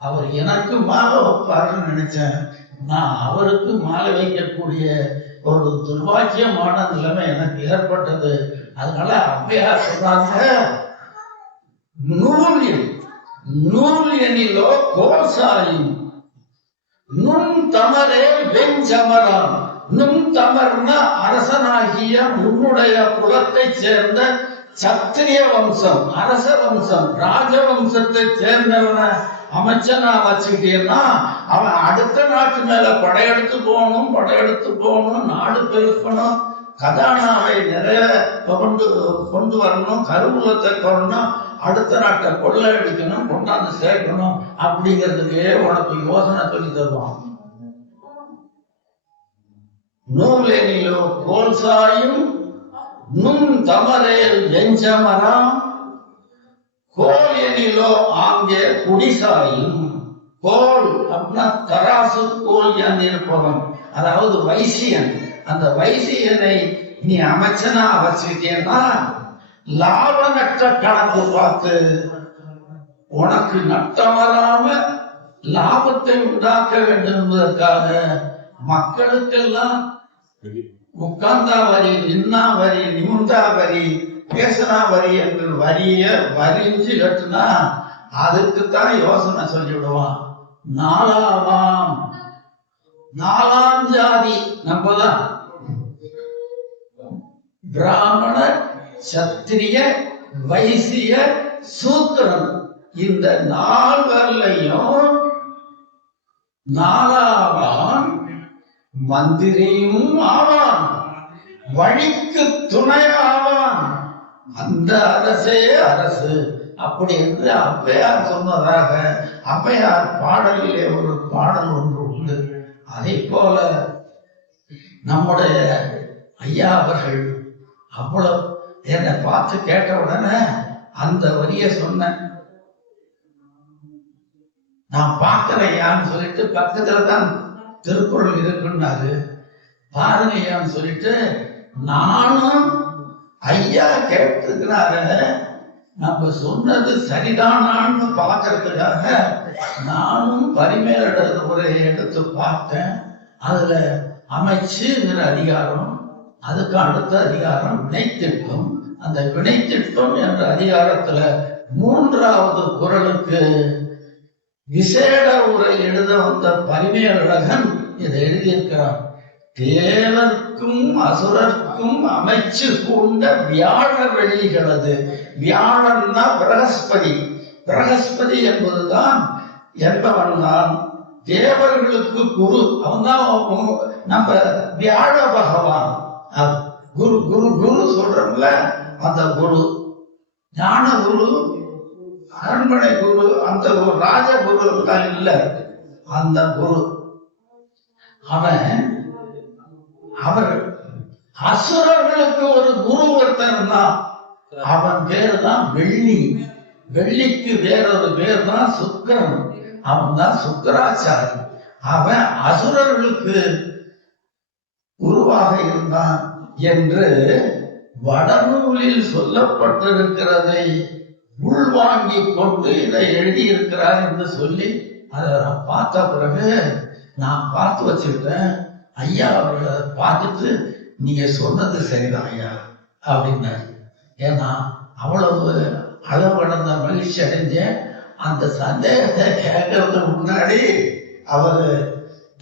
அவர் எனக்கு மாலை வைப்பாருன்னு நினைச்சேன். நான் அவருக்கு மாலை வைக்கக்கூடிய ஒரு துர்பாக்கியமான நிலைமை எனக்கு ஏற்பட்டது. அதனால ஔவையார் சொல்றாங்க, நூல் எண்ணிலோ கோசாயும் நுண் தமரே வெஞ்சமரம். நுண் தமர்னா அரசனாகிய உன்னுடைய குலத்தை சேர்ந்த சத்திரிய வம்சம், அரச வம்சம், ராஜவம்சத்தை சேர்ந்தவன அமைச்சனா வச்சுக்கிட்டீங்கன்னா அவன் அடுத்த நாட்டு மேல படையெடுத்து போகணும், நாடு பெருக்கணும், கதானாவை நிறைய கொண்டு வரணும், கருவூலத்தை கொள்ளணும், அடுத்த நாட்டை கொள்ளையடிக்கணும், கொண்டாந்து சேர்க்கணும். அப்படிங்கிறதுக்கே உனக்கு யோசனை சொல்லி தருவான். நூலெனிலோ கோல் சாயும் நுண் தமரேல் வெஞ்சமரம். கோல் எனிலோ ஆங்கே குடிசாயும். கோல் அப்படின்னா தராசு, கோல் என் இருப்பவன், அதாவது வைசியன். அந்த வைசியனை நீ அமைச்சனா வச்சுக்கிட்டேன்னா லாப நஷ்ட கணக்கு பார்த்து உனக்கு நட்டம் வராம லாபத்தை உண்டாக்க வேண்டும் என்பதற்காக மக்களுக்கெல்லாம் உட்கார்ந்தா வரி, நின்னா வரி, நிமிர்ந்தா வரி, பேசினா வரி என்று வரிய வரிஞ்சு கட்டுனா அதுக்குத்தான் யோசனை சொல்லிவிடுவான். நாலாம் ஜாதி நம்மதான் பிராமண, சத்திரிய, வைசிய, சூத்திரன். இந்த 4 பேர்லையும் நாலாவான் மந்திரியும் ஆவான், வழிக்கு துணையாவான். அந்த அரசே அரசு. அப்படி என்று ஔவையார் சொன்னதாக ஔவையார் பாடலிலே ஒரு பாடல் ஒன்று உண்டு. அதை போல நம்முடைய ஐயா அவர்கள் அவ்வளவு என்னை பார்த்து கேட்ட உடனே அந்த வரிய சொன்னேன். நான் பார்க்கலையான்னு சொல்லிட்டு பக்கத்துல தான் திருக்குறள் இருக்குன்னாரு. பாருங்கய்யான்னு சொல்லிட்டு நானும் ஐயா கேட்டிருக்கிறாரு, நம்ம சொன்னது சரிதானான்னு பார்க்கறதுக்காக நானும் பரிமேலோட உரையை எடுத்து பார்த்தேன். அதுல அமைச்சுங்கிற அதிகாரம், அதுக்கு அடுத்த அதிகாரம் வினைத்திட்டம். அந்த வினைத்திட்டம் என்ற அதிகாரத்துல 3வது குறளுக்கு விசேட உரை எழுத வந்த பரிமேலழகன் இதை எழுதியிருக்கிறார். தேவர்க்கும் அசுரர்க்கும் அமைச்சு கொண்ட வியாழ வெள்ளிகளது. வியாழன்னா பிரகஸ்பதி. பிரகஸ்பதி என்பதுதான் என்பவன் தான் தேவர்களுக்கு குரு. அவன் தான் நம்ம வியாழ பகவான். குரு குரு குரு சொல்றோம்ல, அந்த குரு ஞான குரு, அரண்மனை குரு, அந்த ஒரு ராஜ குரு தான் இல்ல, அந்த குரு அவர் அசுரர்களுக்கு ஒரு குரு ஒருத்தன் தான். அவன் பேரு தான் வெள்ளி. வெள்ளிக்கு வேறொரு பேர் தான் சுக்கிரன். அவன் தான் சுக்கராச்சாரி. அவன் அசுரர்களுக்கு குருவாக இருந்தான் என்று வடநூலில் சொல்லப்பட்டிருக்கிறதை உள்வாங்கிக் கொண்டு இதை எழுதியிருக்கிறார் என்று சொல்லி அதை நான் பார்த்த பிறகு நான் பார்த்து வச்சிருக்கேன். ஐயா அவர்களை பார்த்துட்டு நீங்க சொன்னது சரிதான் ஐயா அப்படின்னாரு. ஏன்னா அவ்வளவு அளவடந்த மகிழ்ச்சி அடைஞ்சேன். அந்த சந்தேகத்தை கேட்கறதுக்கு முன்னாடி அவர்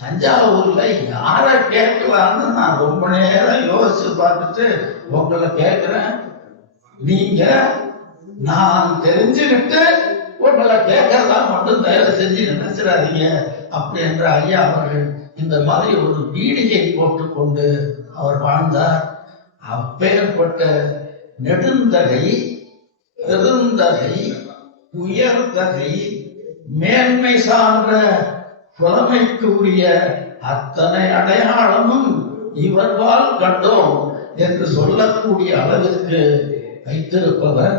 தஞ்சாவூர்ல யார கேட்கலான்னு நான் ரொம்ப நேரம் யோசிச்சு பார்த்துட்டு உங்களை கேட்கிறேன். நீங்க நான் தெரிஞ்சுக்கிட்டு உங்களை கேட்கறதா மட்டும் தயவு செஞ்சு நினைச்சிடாதீங்க அப்படி என்ற ஐயா அவர்கள் இந்த மாதிரி ஒரு பீடிகை போட்டுக்கொண்டு அவர் வாழ்ந்தார். அப்பேற்பட்ட நெடுந்தகை, பெருந்தகை, உயர்தகை, மேன்மை சார்ந்த புலமைக்கு உரிய அத்தனை அடையாளமும் இவர்வால் கண்டோம் என்று சொல்லக்கூடிய அளவிற்கு வைத்திருப்பவர்.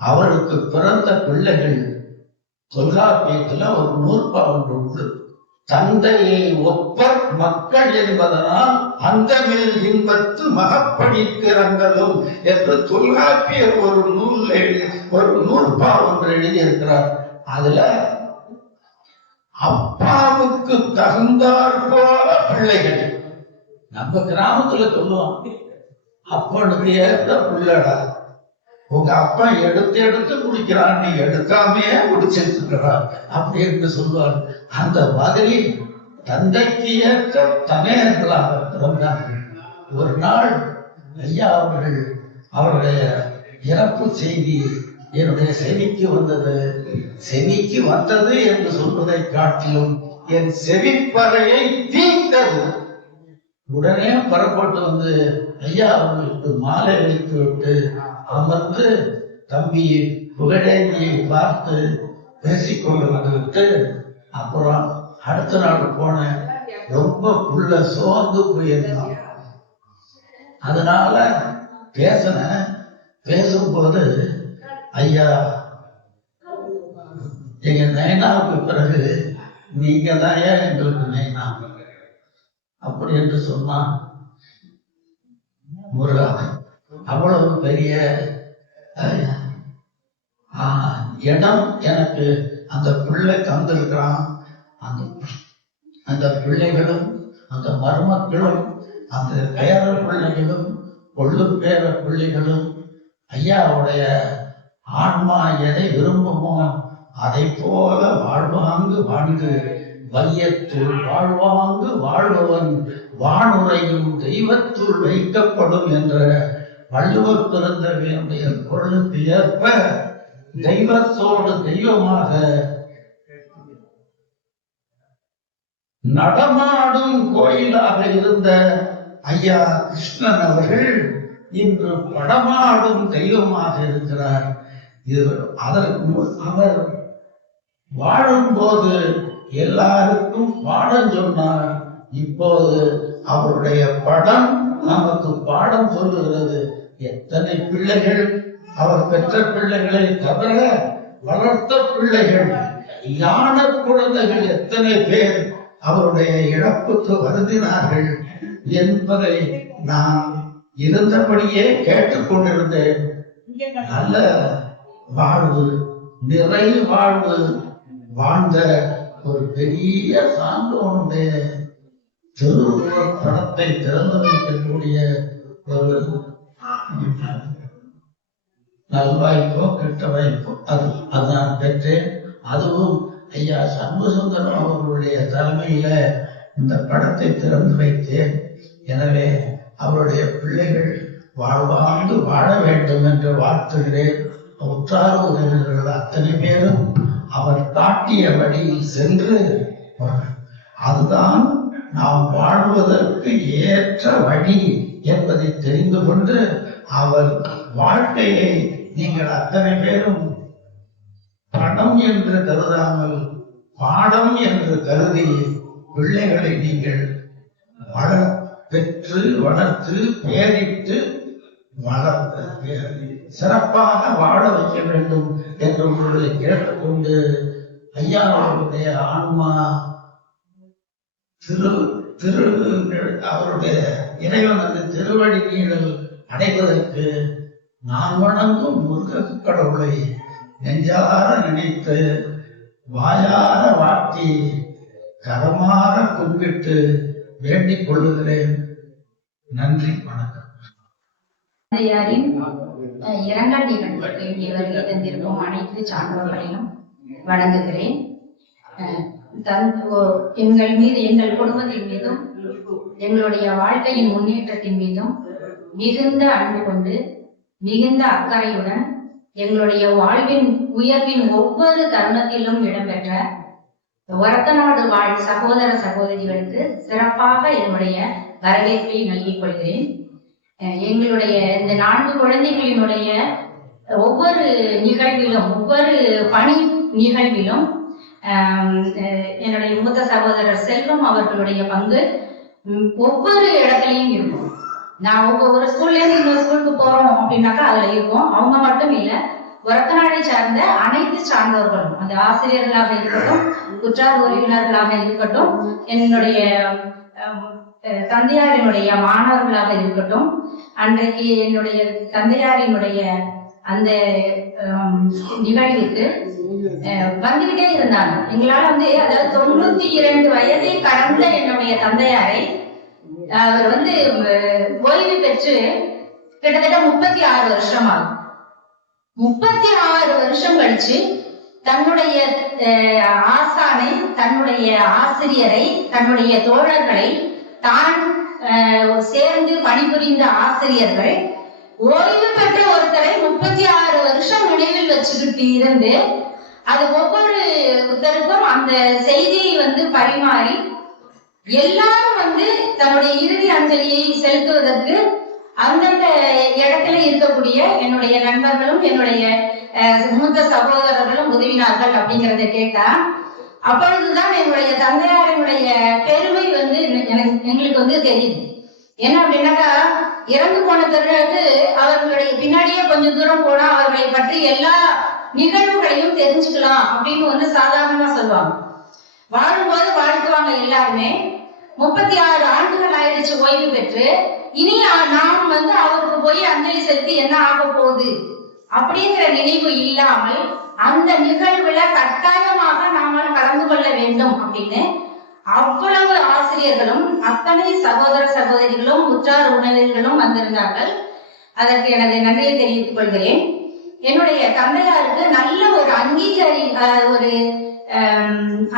அவருக்கு பிறந்த பிள்ளைகள் தொல்காப்பியத்துல ஒரு நூற்பா ஒன்று உண்டு. தந்தையை ஒப்பர் மக்கள் என்பதனால் அந்தமில் இன்பத்து மகப்படிக்கிறங்களும் என்று தொல்காப்பியர் ஒரு நூற்பா ஒன்று எழுதியிருக்கிறார். அதுல அப்பாவுக்கு தகுந்தாற் போல பிள்ளைகள். நம்ம கிராமத்துல சொல்லுவோம், அப்பனுக்கு ஏற்ற பிள்ளைடா, உங்க அப்பா எடுத்து எடுத்து குடிக்கிறான், நீ எடுக்காமே குடிச்சிட்டு இருக்கிறான் அப்படி என்று சொல்லுவார். அந்த மாதிரி தந்தைக்கு ஏற்ற தனையர்களாக பிறந்தார்கள். ஒரு நாள் ஐயா அவர்கள் அவருடைய இறப்பு செய்தி என்னுடைய செவிக்கு வந்தது. செவிக்கு வந்தது என்று சொல்வதை காட்டிலும் என் செவிப்பறையை தீர்த்தது. உடனே புறப்பட்டு வந்து ஐயா அவர்களுக்கு மாலை அளித்து விட்டு அமர்ந்து தம்பி புகழேந்தியை பார்த்து பேசிக்கொண்டு வந்துவிட்டு அப்புறம் அடுத்த நாள் போனேன். ரொம்ப புள்ள சோர்ந்து போயிருந்தான். அதனால பேசும்போது ஐயா எங்க நயனாவுக்கு பிறகு நீங்க தான் எங்களுக்கு நயனா அப்படி என்று சொன்னான். முருகா, அவ்வளவு பெரிய இடம் எனக்கு அந்த பிள்ளை தந்திருக்கிறான். அந்த பிள்ளைகளும் அந்த மருமக்களும் அந்த பேர பிள்ளைகளும் கொள்ளு பேர பிள்ளைகளும் ஐயாவுடைய ஆன்மா எதை விரும்புமோ அதை போல வாழ்வாங்கு வாழ்ந்து வையத்துள் வாழ்வாங்கு வாழ்பவன் வானுரையும் தெய்வத்துள் வைக்கப்படும் என்ற வள்ளுவர் பிறந்தவனுடைய பொருளுக்கு ஏற்ப தெய்வத்தோடு தெய்வமாக நடமாடும் கோயிலாக இருந்த ஐயா கிருஷ்ணன் அவர்கள் இன்று படமாடும் தெய்வமாக இருக்கிறார். அவர் வாழும்போது எல்லாருக்கும் பாடம் சொன்னார். இப்போது அவருடைய படம் நமக்கு பாடம் சொல்லுகிறது. எத்தனை பிள்ளைகள், அவர் பெற்ற பிள்ளைகளை தவிர வளர்த்த பிள்ளைகள், ஞான குழந்தைகள் எத்தனை பேர் அவருடைய இழப்புக்கு வருந்தினார்கள் என்பதை நான் இருந்தபடியே கேட்டுக்கொண்டிருந்தேன். நல்ல வாழ்வு, நிறை வாழ்வு வாழ்ந்த ஒரு பெரிய சான்றோனுடைய திருவுருவப் படத்தை திறந்து வைக்கக்கூடிய ஒரு நல்வாய்ப்போ கெட்ட வாய்ப்போ அது நான் பெற்றேன். அதுவும் ஐயா சண்முகசுந்தரம் அவர்களுடைய தலைமையில இந்த படத்தை திறந்து வைத்தேன். எனவே அவருடைய பிள்ளைகள் வாழ்வாங்கு வாழ வேண்டும் என்று வாழ்த்துகிறேன். உற்றார் உறவினர்கள் அத்தனை பேரும் அவர் காட்டிய வழியில் சென்று அதுதான் நாம் வாழ்வதற்கு ஏற்ற வழி என்பதை தெரிந்து கொண்டு அவர் வாழ்க்கையை நீங்கள் அத்தனை பேரும் பணம் என்று கருதாமல் பாடம் என்று கருதி பிள்ளைகளை நீங்கள் பெற்று வளர்த்து பேரிட்டு வளர்த்து சிறப்பாக வாழ வைக்க வேண்டும் என்று உங்களை கேட்டுக்கொண்டு ஐயா அவருடைய ஆன்மா அவருடைய இறைவனது திருவடி நீழல் அடைவதற்கு நான் வணங்கும் முருகக் கடவுளை நெஞ்சார நினைத்து வாயார வாட்டி கரமாற கும்பிட்டு வேண்டிக் கொள்ளுகிறேன். நன்றி, வணக்கம். இரங்கல் நிகழ்ச்சிக்கு இங்கே வருகை தந்திருக்கும் அனைத்து சான்றோர்களையும் வணங்குகிறேன். எங்கள் மீது, எங்கள் குடும்பத்தின் மீதும் எங்களுடைய வாழ்க்கையின் முன்னேற்றத்தின் மீதும் மிகுந்த அன்பு கொண்டு மிகுந்த அக்கறையுடன் எங்களுடைய வாழ்வின் உயர்வின் ஒவ்வொரு தருணத்திலும் இடம்பெற்ற ஒரத்தநாடு வாழ் சகோதர சகோதரிகளுக்கு சிறப்பாக என்னுடைய வரவேற்பை நல்கிக் கொள்கிறேன். எங்களுடைய இந்த 4 குழந்தைகளினுடைய ஒவ்வொரு நிகழ்விலும், ஒவ்வொரு பணி நிகழ்விலும் என்னுடைய மூத்த சகோதரர் செல்வம் அவர்களுடைய பங்கு ஒவ்வொரு இடத்துலையும் இருக்கும். நான் ஒரு ஸ்கூல்ல இருந்து இன்னொரு ஸ்கூலுக்கு போறோம் அப்படின்னாக்கா அதுல இருக்கும். அவங்க மட்டும் இல்ல, ஒரத்தநாடை சார்ந்த அனைத்து சார்ந்தவர்களும், அந்த ஆசிரியர்களாக இருக்கட்டும், குற்றார் உறவினர்களாக இருக்கட்டும், என்னுடைய தந்தையாரினுடைய மாணவர்களாக இருக்கட்டும், அன்றைக்கு என்னுடைய தந்தையாரினுடைய அந்த நிகழ்வுக்கு வந்துகிட்டே இருந்தாங்க. எங்களால அதாவது 92 வயதை கடந்த என்னுடைய தந்தையாரை அவர் ஓய்வு பெற்று கிட்டத்தட்ட 36 வருஷம் ஆகும். 36 வருஷம் கழிச்சு தன்னுடைய ஆசானை, தன்னுடைய ஆசிரியரை, தன்னுடைய தோழர்களை, தான் சேர்ந்து பணிபுரிந்த ஆசிரியர்கள், ஓய்வு பெற்ற ஒருத்தரை 36 வருஷம் நினைவில் வச்சுக்கிட்டு இருந்து அது ஒவ்வொருத்தருக்கும் அந்த செய்தியை பரிமாறி எல்லாரும் தன்னுடைய இறுதி அஞ்சலியை செலுத்துவதற்கு அந்தந்த இடத்துல இருக்கக்கூடிய என்னுடைய நண்பர்களும் என்னுடைய மூத்த சகோதரர்களும் உதவினார்கள் அப்படிங்கிறத கேட்டா, அப்பொழுதுதான் என்னுடைய தந்தையாரினுடைய பெருமை எங்களுக்கு தெரியுது. என்ன அப்படின்னாக்கா, இறந்து போன பிறகு அவர்களுடைய பின்னாடியே கொஞ்சம் தூரம் போனா அவர்களை பற்றி எல்லா நிகழ்வுகளையும் தெரிஞ்சுக்கலாம் அப்படின்னு சாதாரணமா சொல்லுவாங்க. வாழும்போது வாழ்த்துவாங்க எல்லாருமே. 36 ஆண்டுகள் ஆயிடுச்சு ஓய்வு பெற்று. இனி நாம் அவருக்கு போய் அஞ்சலி செலுத்தி என்ன ஆக போகுது அப்படிங்கிற நினைவு இல்லாமல் அந்த நிகழ்வுல கட்டாயமாக நாம கலந்து கொள்ள வேண்டும் அப்படின்னு அவ்வளவு ஆசிரியர்களும் அத்தனை சகோதர சகோதரிகளும் உற்றார் உறவினர்களும் வந்திருந்தார்கள். அதற்கு எனது நன்றியை தெரிவித்துக் கொள்கிறேன். என்னுடைய தந்தையாருக்கு நல்ல ஒரு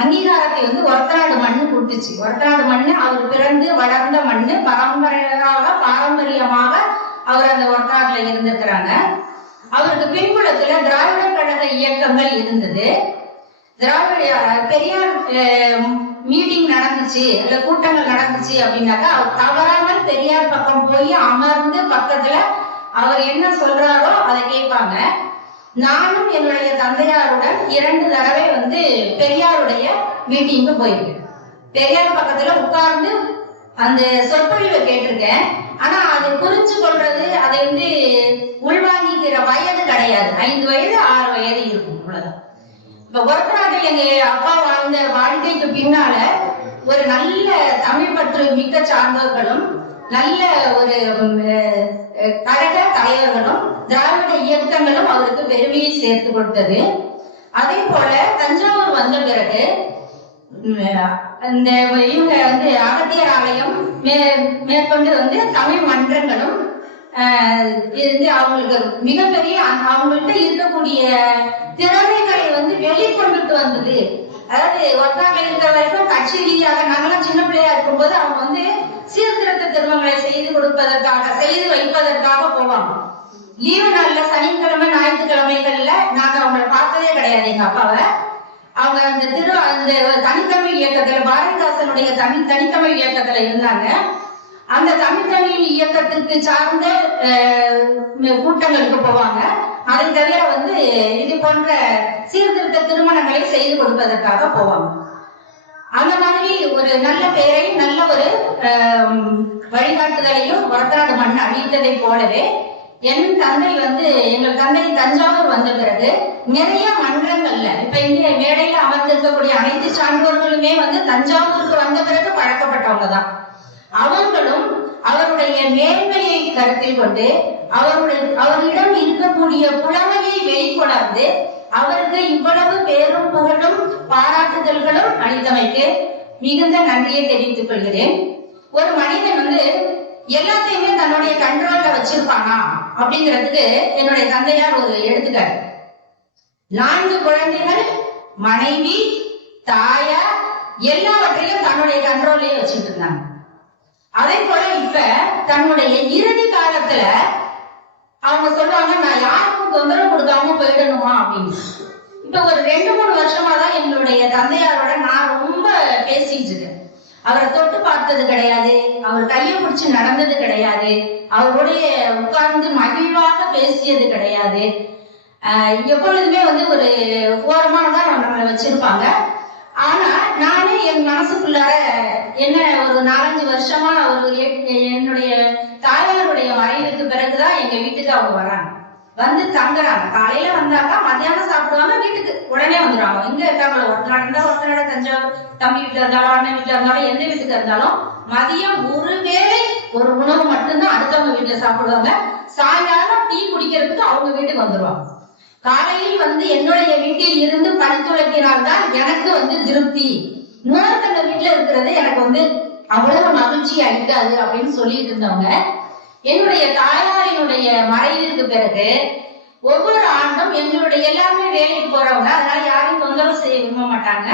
அங்கீகாரத்தை ஒரத்தநாடு மண்ணு கொடுத்துச்சு. ஒரத்தநாடு மண்ணு அவர் பிறந்து வளர்ந்த மண்ணு. பாரம்பரியமாக அவர் அந்த ஒரத்தநாட்டுல இருந்திருக்கிறாங்க. அவருக்கு பின்புலத்துல திராவிட கழக இயக்கங்கள் இருந்தது. பெரியார் மீட்டிங் நடந்துச்சு, இல்ல கூட்டங்கள் நடந்துச்சு அப்படின்னாக்கா தவறாமல் பெரியார் பக்கம் போய் அமர்ந்து பக்கத்துல அவர் என்ன சொல்றாரோ அதை கேட்பாங்க. நானும் என்னுடைய தந்தையாருடன் 2 தடவை பெரியாருடைய மீட்டிங்கு போயிருக்கேன். பெரியார் பக்கத்துல உட்கார்ந்து அந்த சொற்பொழிவை கேட்டிருக்கேன். ஆனா அதை புரிஞ்சு கொள்றது, அதை உள்வாங்கிக்கிற வயது கிடையாது. 5 வயது 6 வயது இருக்கும், அவ்வளவுதான். இப்ப ஒரத்தநாட்டில் எங்க அப்பா வாழ்ந்த வாழ்க்கைக்கு பின்னால ஒரு நல்ல தமிழ் பற்று மிக்க சார்ந்தவர்களும், நல்ல ஒரு கழக தலைவர்களும், திராவிட இயக்கங்களும் அவருக்கு பெருமையை சேர்த்து கொடுத்தது. அதே போல தஞ்சாவூர் வந்த பிறகு இந்த இவங்க அகத்தியர் ஆலயம் மேற்கொண்டு தமிழ் மன்றங்களும் இருந்து அவங்களுக்கு மிகப்பெரிய அவங்கள்ட்ட இருக்கக்கூடிய திறமைகளை வெளிக்கொண்டுட்டு வந்தது. அதாவது ஒற்றாக இருக்கிற வரைக்கும் கட்சி ரீதியாக நாங்களாம் சின்ன பிள்ளையா இருக்கும்போது அவங்க சீர்திருத்த திருமணங்களை செய்து வைப்பதற்காக போவாங்க. லீவு நாள்ல சனிக்கிழமை ஞாயிற்றுக்கிழமைகள்ல நாங்க அவங்களை பார்த்ததே கிடையாது. எங்க அப்பாவை அவங்க அந்த தனித்தமிழ் இயக்கத்துல, பாரதிதாசனுடைய தனித்தமிழ் இயக்கத்துல இருந்தாங்க. அந்த தமிழ் இயக்கத்துக்கு சார்ந்த கூட்டங்களுக்கு போவாங்க. அதை தவிர வந்து இது போன்ற சீர்திருத்த திருமணங்களை செய்து கொடுப்பதற்காக போவாங்க. அந்த மாதிரி ஒரு நல்ல பெயரை நல்ல ஒரு வழிகாட்டுதலையும் ஒரத்தநாடு மண் அளித்ததை போலவே என் தந்தை வந்து எங்கள் தந்தை தஞ்சாவூர் வந்த பிறகு நிறைய மன்றங்கள்ல இப்ப இங்கே மேடையில அமர்ந்திருக்கக்கூடிய அனைத்து சான்றோர்களுமே வந்து தஞ்சாவூருக்கு வந்த பிறகு பழக்கப்பட்டவங்க தான். அவர்களும் அவருடைய மேன்மையை கருத்தில் கொண்டு அவரிடம் இருக்கக்கூடிய புலமையை வெளிக்கொணர்ந்து அவருக்கு இவ்வளவு பேரும் புகழும் பாராட்டுதல்களும் அளித்தமைக்கு மிகுந்த நன்றியை தெரிவித்துக் கொள்கிறேன். ஒரு மனிதன் வந்து எல்லாத்தையுமே தன்னுடைய கண்ட்ரோல்ல வச்சிருப்பானா அப்படிங்கிறதுக்கு என்னுடைய தந்தையார் ஒரு எடுத்துக்காட்டு. 4 குழந்தைகள், மனைவி, தாயார் எல்லாவற்றையும் தன்னுடைய கண்ட்ரோல்லையே வச்சுட்டு இருந்தாங்க. அதே போல இப்ப தன்னுடைய இறுதி காலத்துல அவங்க சொல்றாங்க, நான் யாருக்கும் தொந்தரவு கொடுக்காம போயிடணுமா அப்படின்னு. இப்ப ஒரு 2-3 வருஷமா தான் எங்களுடைய தந்தையாரோட நான் ரொம்ப பேசிட்டு இருக்கேன். அவரை தொட்டு பார்த்தது கிடையாது, அவர் கையை பிடிச்சு நடந்தது கிடையாது, அவருடைய உட்கார்ந்து மகிழ்வாக பேசியது கிடையாது. எப்பொழுதுமே வந்து ஒரு ஓரமாக தான் நம்மளை வச்சிருப்பாங்க. ஆனா நானே என் மனசுக்குள்ளார என்ன ஒரு 4-5 வருஷமா என்னுடைய தாயாருடைய மறைவுக்கு பிறகுதான் எங்க வீட்டுக்கு அவங்க வராங்க, வந்து தங்குறாங்க. காலையில வந்தாக்கா மத்தியானம் சாப்பிடுவாங்க, வீட்டுக்கு உடனே வந்துடுவாங்க. எங்க இருக்காங்களோ ஒருத்தநாடு இருந்தா ஒருத்தநாடு தஞ்சாவூர், தம்பி வீட்டுல இருந்தாலும் அண்ணன் வீட்டுல இருந்தாலும் எந்த வீட்டுக்கு இருந்தாலும் மதியம் ஒருவேளை ஒரு உணவு மட்டும்தான் அடுத்தவங்க வீட்டுல சாப்பிடுவாங்க. சாயங்காலம் டீ குடிக்கிறதுக்கு அவங்க வீட்டுக்கு வந்துடுவாங்க. காலையில் வந்து என்னுடைய வீட்டில் இருந்து பணித்துழைக்கிறால்தான் எனக்கு வந்து திருப்தி. இன்னொருத்தங்க வீட்டுல இருக்கிறது எனக்கு வந்து அவ்வளவு மகிழ்ச்சி அளிக்காது அப்படின்னு சொல்லிட்டு இருந்தவங்க என்னுடைய தாயாரினுடைய மறைவிற்கு பிறகு ஒவ்வொரு ஆண்டும் எங்களுடைய எல்லாருமே வேலைக்கு போறவங்க, அதனால யாரையும் தொந்தரவு செய்ய விரும்ப மாட்டாங்க.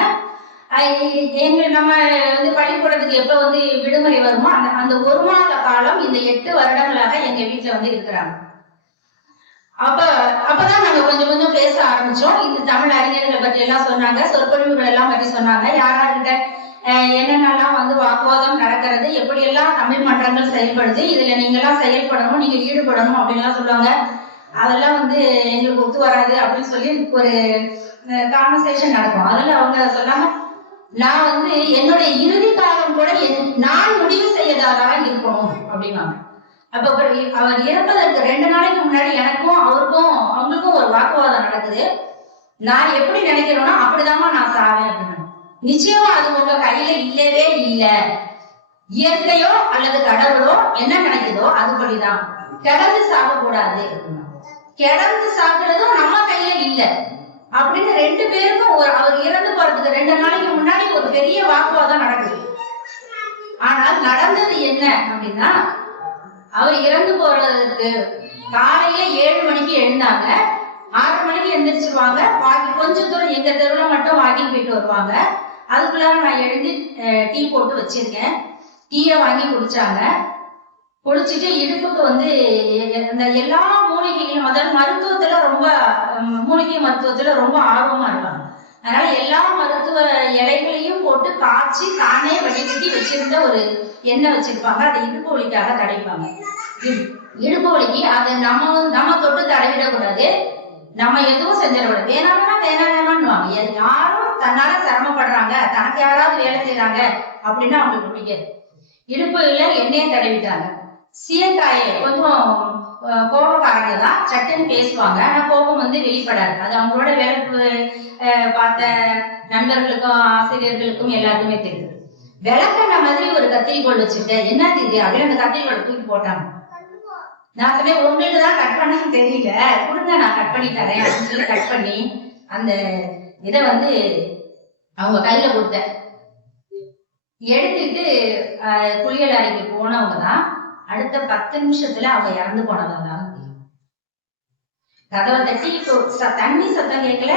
நம்ம வந்து பள்ளிக்கூடத்துக்கு எப்ப வந்து விடுமுறை வருமோ அந்த 1 மாத காலம் இந்த 8 வருடங்களாக எங்க வீட்டுல வந்து இருக்கிறாங்க. அப்பதான் நாங்க கொஞ்சம் கொஞ்சம் பேச ஆரம்பிச்சோம். இந்த தமிழ் அறிஞர்களை பற்றி எல்லாம் சொன்னாங்க, சொற்பொழிவுகள் எல்லாம் பற்றி சொன்னாங்க. யாராருக்கிட்ட என்னென்னலாம் வந்து வாக்குவாதம் நடக்கிறது, எப்படி எல்லாம் தமிழ் மன்றங்கள் செயல்படுது, இதுல நீங்க எல்லாம் செயல்படணும், நீங்க ஈடுபடணும் அப்படின்னு எல்லாம் சொல்லுவாங்க. அதெல்லாம் வந்து எங்களுக்கு ஒத்து வராது அப்படின்னு சொல்லி ஒரு கான்வர்சேஷன் நடக்கும். அதுல அவங்க சொன்னாங்க, நான் வந்து என்னுடைய இறுதி காலம் கூட நான் முடிவு செய்யறதாக இருக்கணும் அப்படின்னாங்க. அப்ப அவர் இறப்பதற்கு 2 நாளைக்கு முன்னாடி எனக்கும் அவங்களுக்கும் ஒரு வாக்குவாதம் நடக்குது. நான் எப்படி நினைக்கிறேன்னா அப்படிதாம்மா நான் சாவேன் அப்படின்னு. நிச்சயமா அது உங்க கையில இல்லவே இல்ல. இயற்கையோ அல்லது கடவுளோ என்ன நினைக்குதோ அதுபடிதான். கிடந்து சாகக்கூடாது, கிடந்து சாகுறதும் நம்ம கையில இல்ல அப்படின்னு 2 பேருக்கும் அவர் இறந்து போறதுக்கு 2 நாளைக்கு முன்னாடி ஒரு பெரிய வாக்குவாதம் நடக்குது. ஆனால் நடந்தது என்ன அப்படின்னா, அவர் இறந்து போறதுக்கு காலையில 7 மணிக்கு எழுந்தாங்க. 6 மணிக்கு எந்திரிச்சிருவாங்க. கொஞ்சம் தூரம் எங்க தெருவுல மட்டும் வாக்கிங் போயிட்டு வருவாங்க. அதுக்குள்ளார நான் எழுதி டீ போட்டு வச்சிருக்கேன். டீயை வாங்கி குடிச்சாங்க. குடிச்சிட்டு இடுப்புக்கு வந்து இந்த எல்லா மூலிகைகளும், அதாவது மருத்துவத்துல ரொம்ப மூலிகை மருத்துவத்துல ரொம்ப ஆர்வமா இருப்பாங்க. அதனால எல்லா மருத்துவ இலைகளையும் போட்டு காய்ச்சி தானே வடிகட்டி வச்சிருந்த ஒரு எண்ணெய் வச்சிருப்பாங்க. அதை இடுப்பு வலிக்காக தடைப்பாங்க. இடுப்பு வலிக்கு அதை நம்ம தொட்டு தடவிடக்கூடாது, நம்ம எதுவும் செஞ்சிடக்கூடாது. வேணாமான்னுவாங்க. யாரும் தன்னால சிரமப்படுறாங்க, தனக்கு யாராவது வேலை செய்யறாங்க அப்படின்னா அவங்களுக்கு பிடிக்காது. இடுப்புல எண்ணெயை தடவிட்டாங்க. சீயக்காயை கொஞ்சம் கோபக்காரங்க தான், சட்டுன்னு பேசுவாங்க. ஆனா கோபம் வந்து வெளிப்படாது. அது அவங்களோட வேலை பார்த்த நண்பர்களுக்கும் ஆசிரியர்களுக்கும் எல்லாருக்குமே தெரியுது. விளக்கண்ண மாதிரி ஒரு கத்திரிக்கோள் வச்சுட்டு என்ன இது அப்படின்னு அந்த கத்திரிக்கோள் தூக்கி போட்டாங்க. நான் சொன்னேன், உங்களுக்கு தான் கட் பண்ண தெரியல, கொடுங்க நான் கட் பண்ணி தரேன் அப்படின்னு சொல்லி கட் பண்ணி அந்த இதை வந்து அவங்க கையில கொடுத்தேன். எடுத்துட்டு குளியல் அறைக்கு போனவங்க தான் அடுத்த 10 நிமிஷத்துல அவங்க இறந்து போனவங்க. கதவை தட்டி தண்ணி சத்தம் கேட்கல,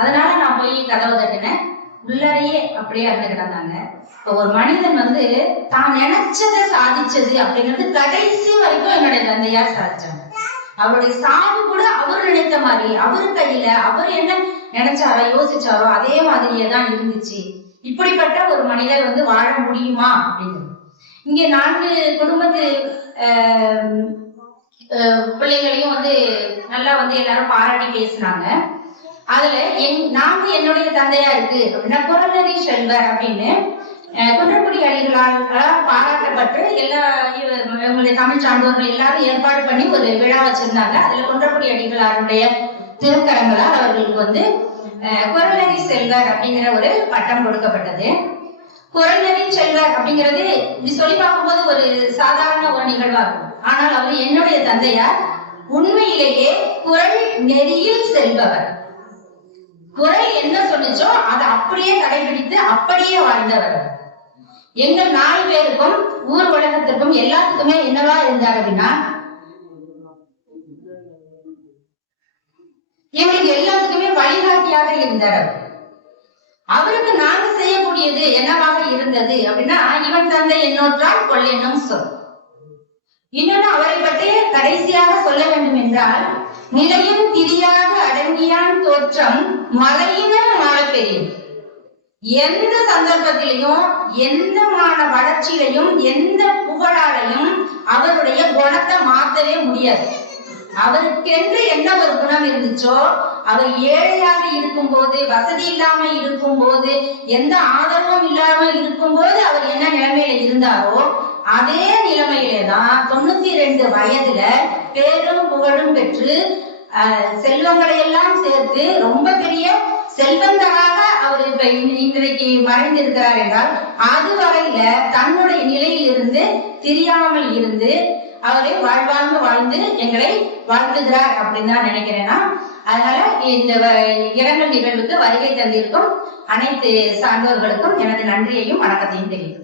அதனால நான் போய் கதவை தட்டினேன். உள்ளறையே அப்படியே இறந்து கிடந்தாங்க. இப்போ ஒரு மனிதன் வந்து தான் நினைச்சதை சாதிச்சது அப்படிங்கிறது கடைசி வரைக்கும் என்னுடைய தந்தையார் சாதிச்சாங்க. அவருடைய சாவு கூட அவர் நினைத்த மாதிரி, அவரு கையில அவர் என்ன நினைச்சாரோ யோசிச்சாரோ அதே மாதிரியே தான் இருந்துச்சு. இப்படிப்பட்ட ஒரு மனிதர் வந்து வாழ முடியுமா அப்படிங்கிறது. இங்க 4 குடும்பத்து பிள்ளைங்களையும் வந்து நல்லா வந்து எல்லாரும் பாராட்டி பேசினாங்க. அதுல நாம என்னுடைய தந்தையா இருக்கு அப்படின்னா குறநெறி செல்வர் அப்படின்னு குன்றக்குடி அடிகளால் பாராட்டப்பட்டு எல்லா இவங்களுடைய தமிழ் சான்றோர்கள் எல்லாரும் ஏற்பாடு பண்ணி ஒரு விழா வச்சிருந்தாங்க. அதுல குன்றக்குடி அடிகளாருடைய திருக்கரங்களால் அவர்களுக்கு வந்து குறநெறி செல்வர் அப்படிங்கிற ஒரு பட்டம் கொடுக்கப்பட்டது. குறநெறி செல்வர் அப்படிங்கிறது இப்படி சொல்லி பார்க்கும்போது ஒரு சாதாரண ஒரு நிகழ்வா இருக்கும். ஆனால் அவர் என்னுடைய தந்தையார் உண்மையிலேயே குறள் நெறியில் செல்பவர். குறள் என்ன சொல்லுச்சோ அதை அப்படியே கடைபிடித்து அப்படியே வாழ்ந்தவர். எங்கள் 4 பேருக்கும் ஊர் உலகத்திற்கும் எல்லாத்துக்குமே என்னவா இருந்தார் அப்படின்னா, எங்களுக்கு எல்லாத்துக்குமே வழிகாட்டியாக இருந்தார். அவருக்கு நாங்க செய்யக்கூடியது என்னவாக இருந்தது அப்படின்னா, இவன் தந்தை என்னோற்றால் கொள்ளென்னும் சொல். இன்னொன்னு அவரை பற்றி கடைசியாக சொல்ல வேண்டும் என்றால், நிலையும் திரியாக அடங்கியான் தோற்றம் மலையின மாளப்பெரியும். எந்த சந்தர்ப்பத்திலையும் எந்த வளர்ச்சியிலையும் எந்த புகழாலையும் அவருடைய குணத்தை மாற்றவே முடியாது. அவருக்கென்று என்ன ஒரு குணம் இருந்துச்சோ, அவர் ஏழையாக இருக்கும் போது, வசதி இல்லாம இருக்கும் போது, எந்த ஆதரவும் இல்லாம இருக்கும் போது அவர் என்ன நிலைமையில இருந்தாரோ அதே நிலைமையிலேதான் 92 வயதுல பேரும் புகழும் பெற்று செல்வங்களை எல்லாம் சேர்த்து ரொம்ப பெரிய செல்வந்தராக அவர் இப்ப இன்றைக்கு மறைந்திருக்கிறார் என்றால், அதுவரையில தன்னுடைய நிலையில் இருந்து தெரியாமல் இருந்து அவரை வாழ்வாங்க வாழ்ந்து எங்களை வாழ்த்துகிறார் அப்படின்னு தான் நினைக்கிறேன்னா. அதனால இந்த இரங்கல் நிகழ்வுக்கு வருகை தந்திருக்கும் அனைத்து சான்றோர்களுக்கும் எனது நன்றியையும் வணக்கத்தையும் தெரிவிக்கிறேன்.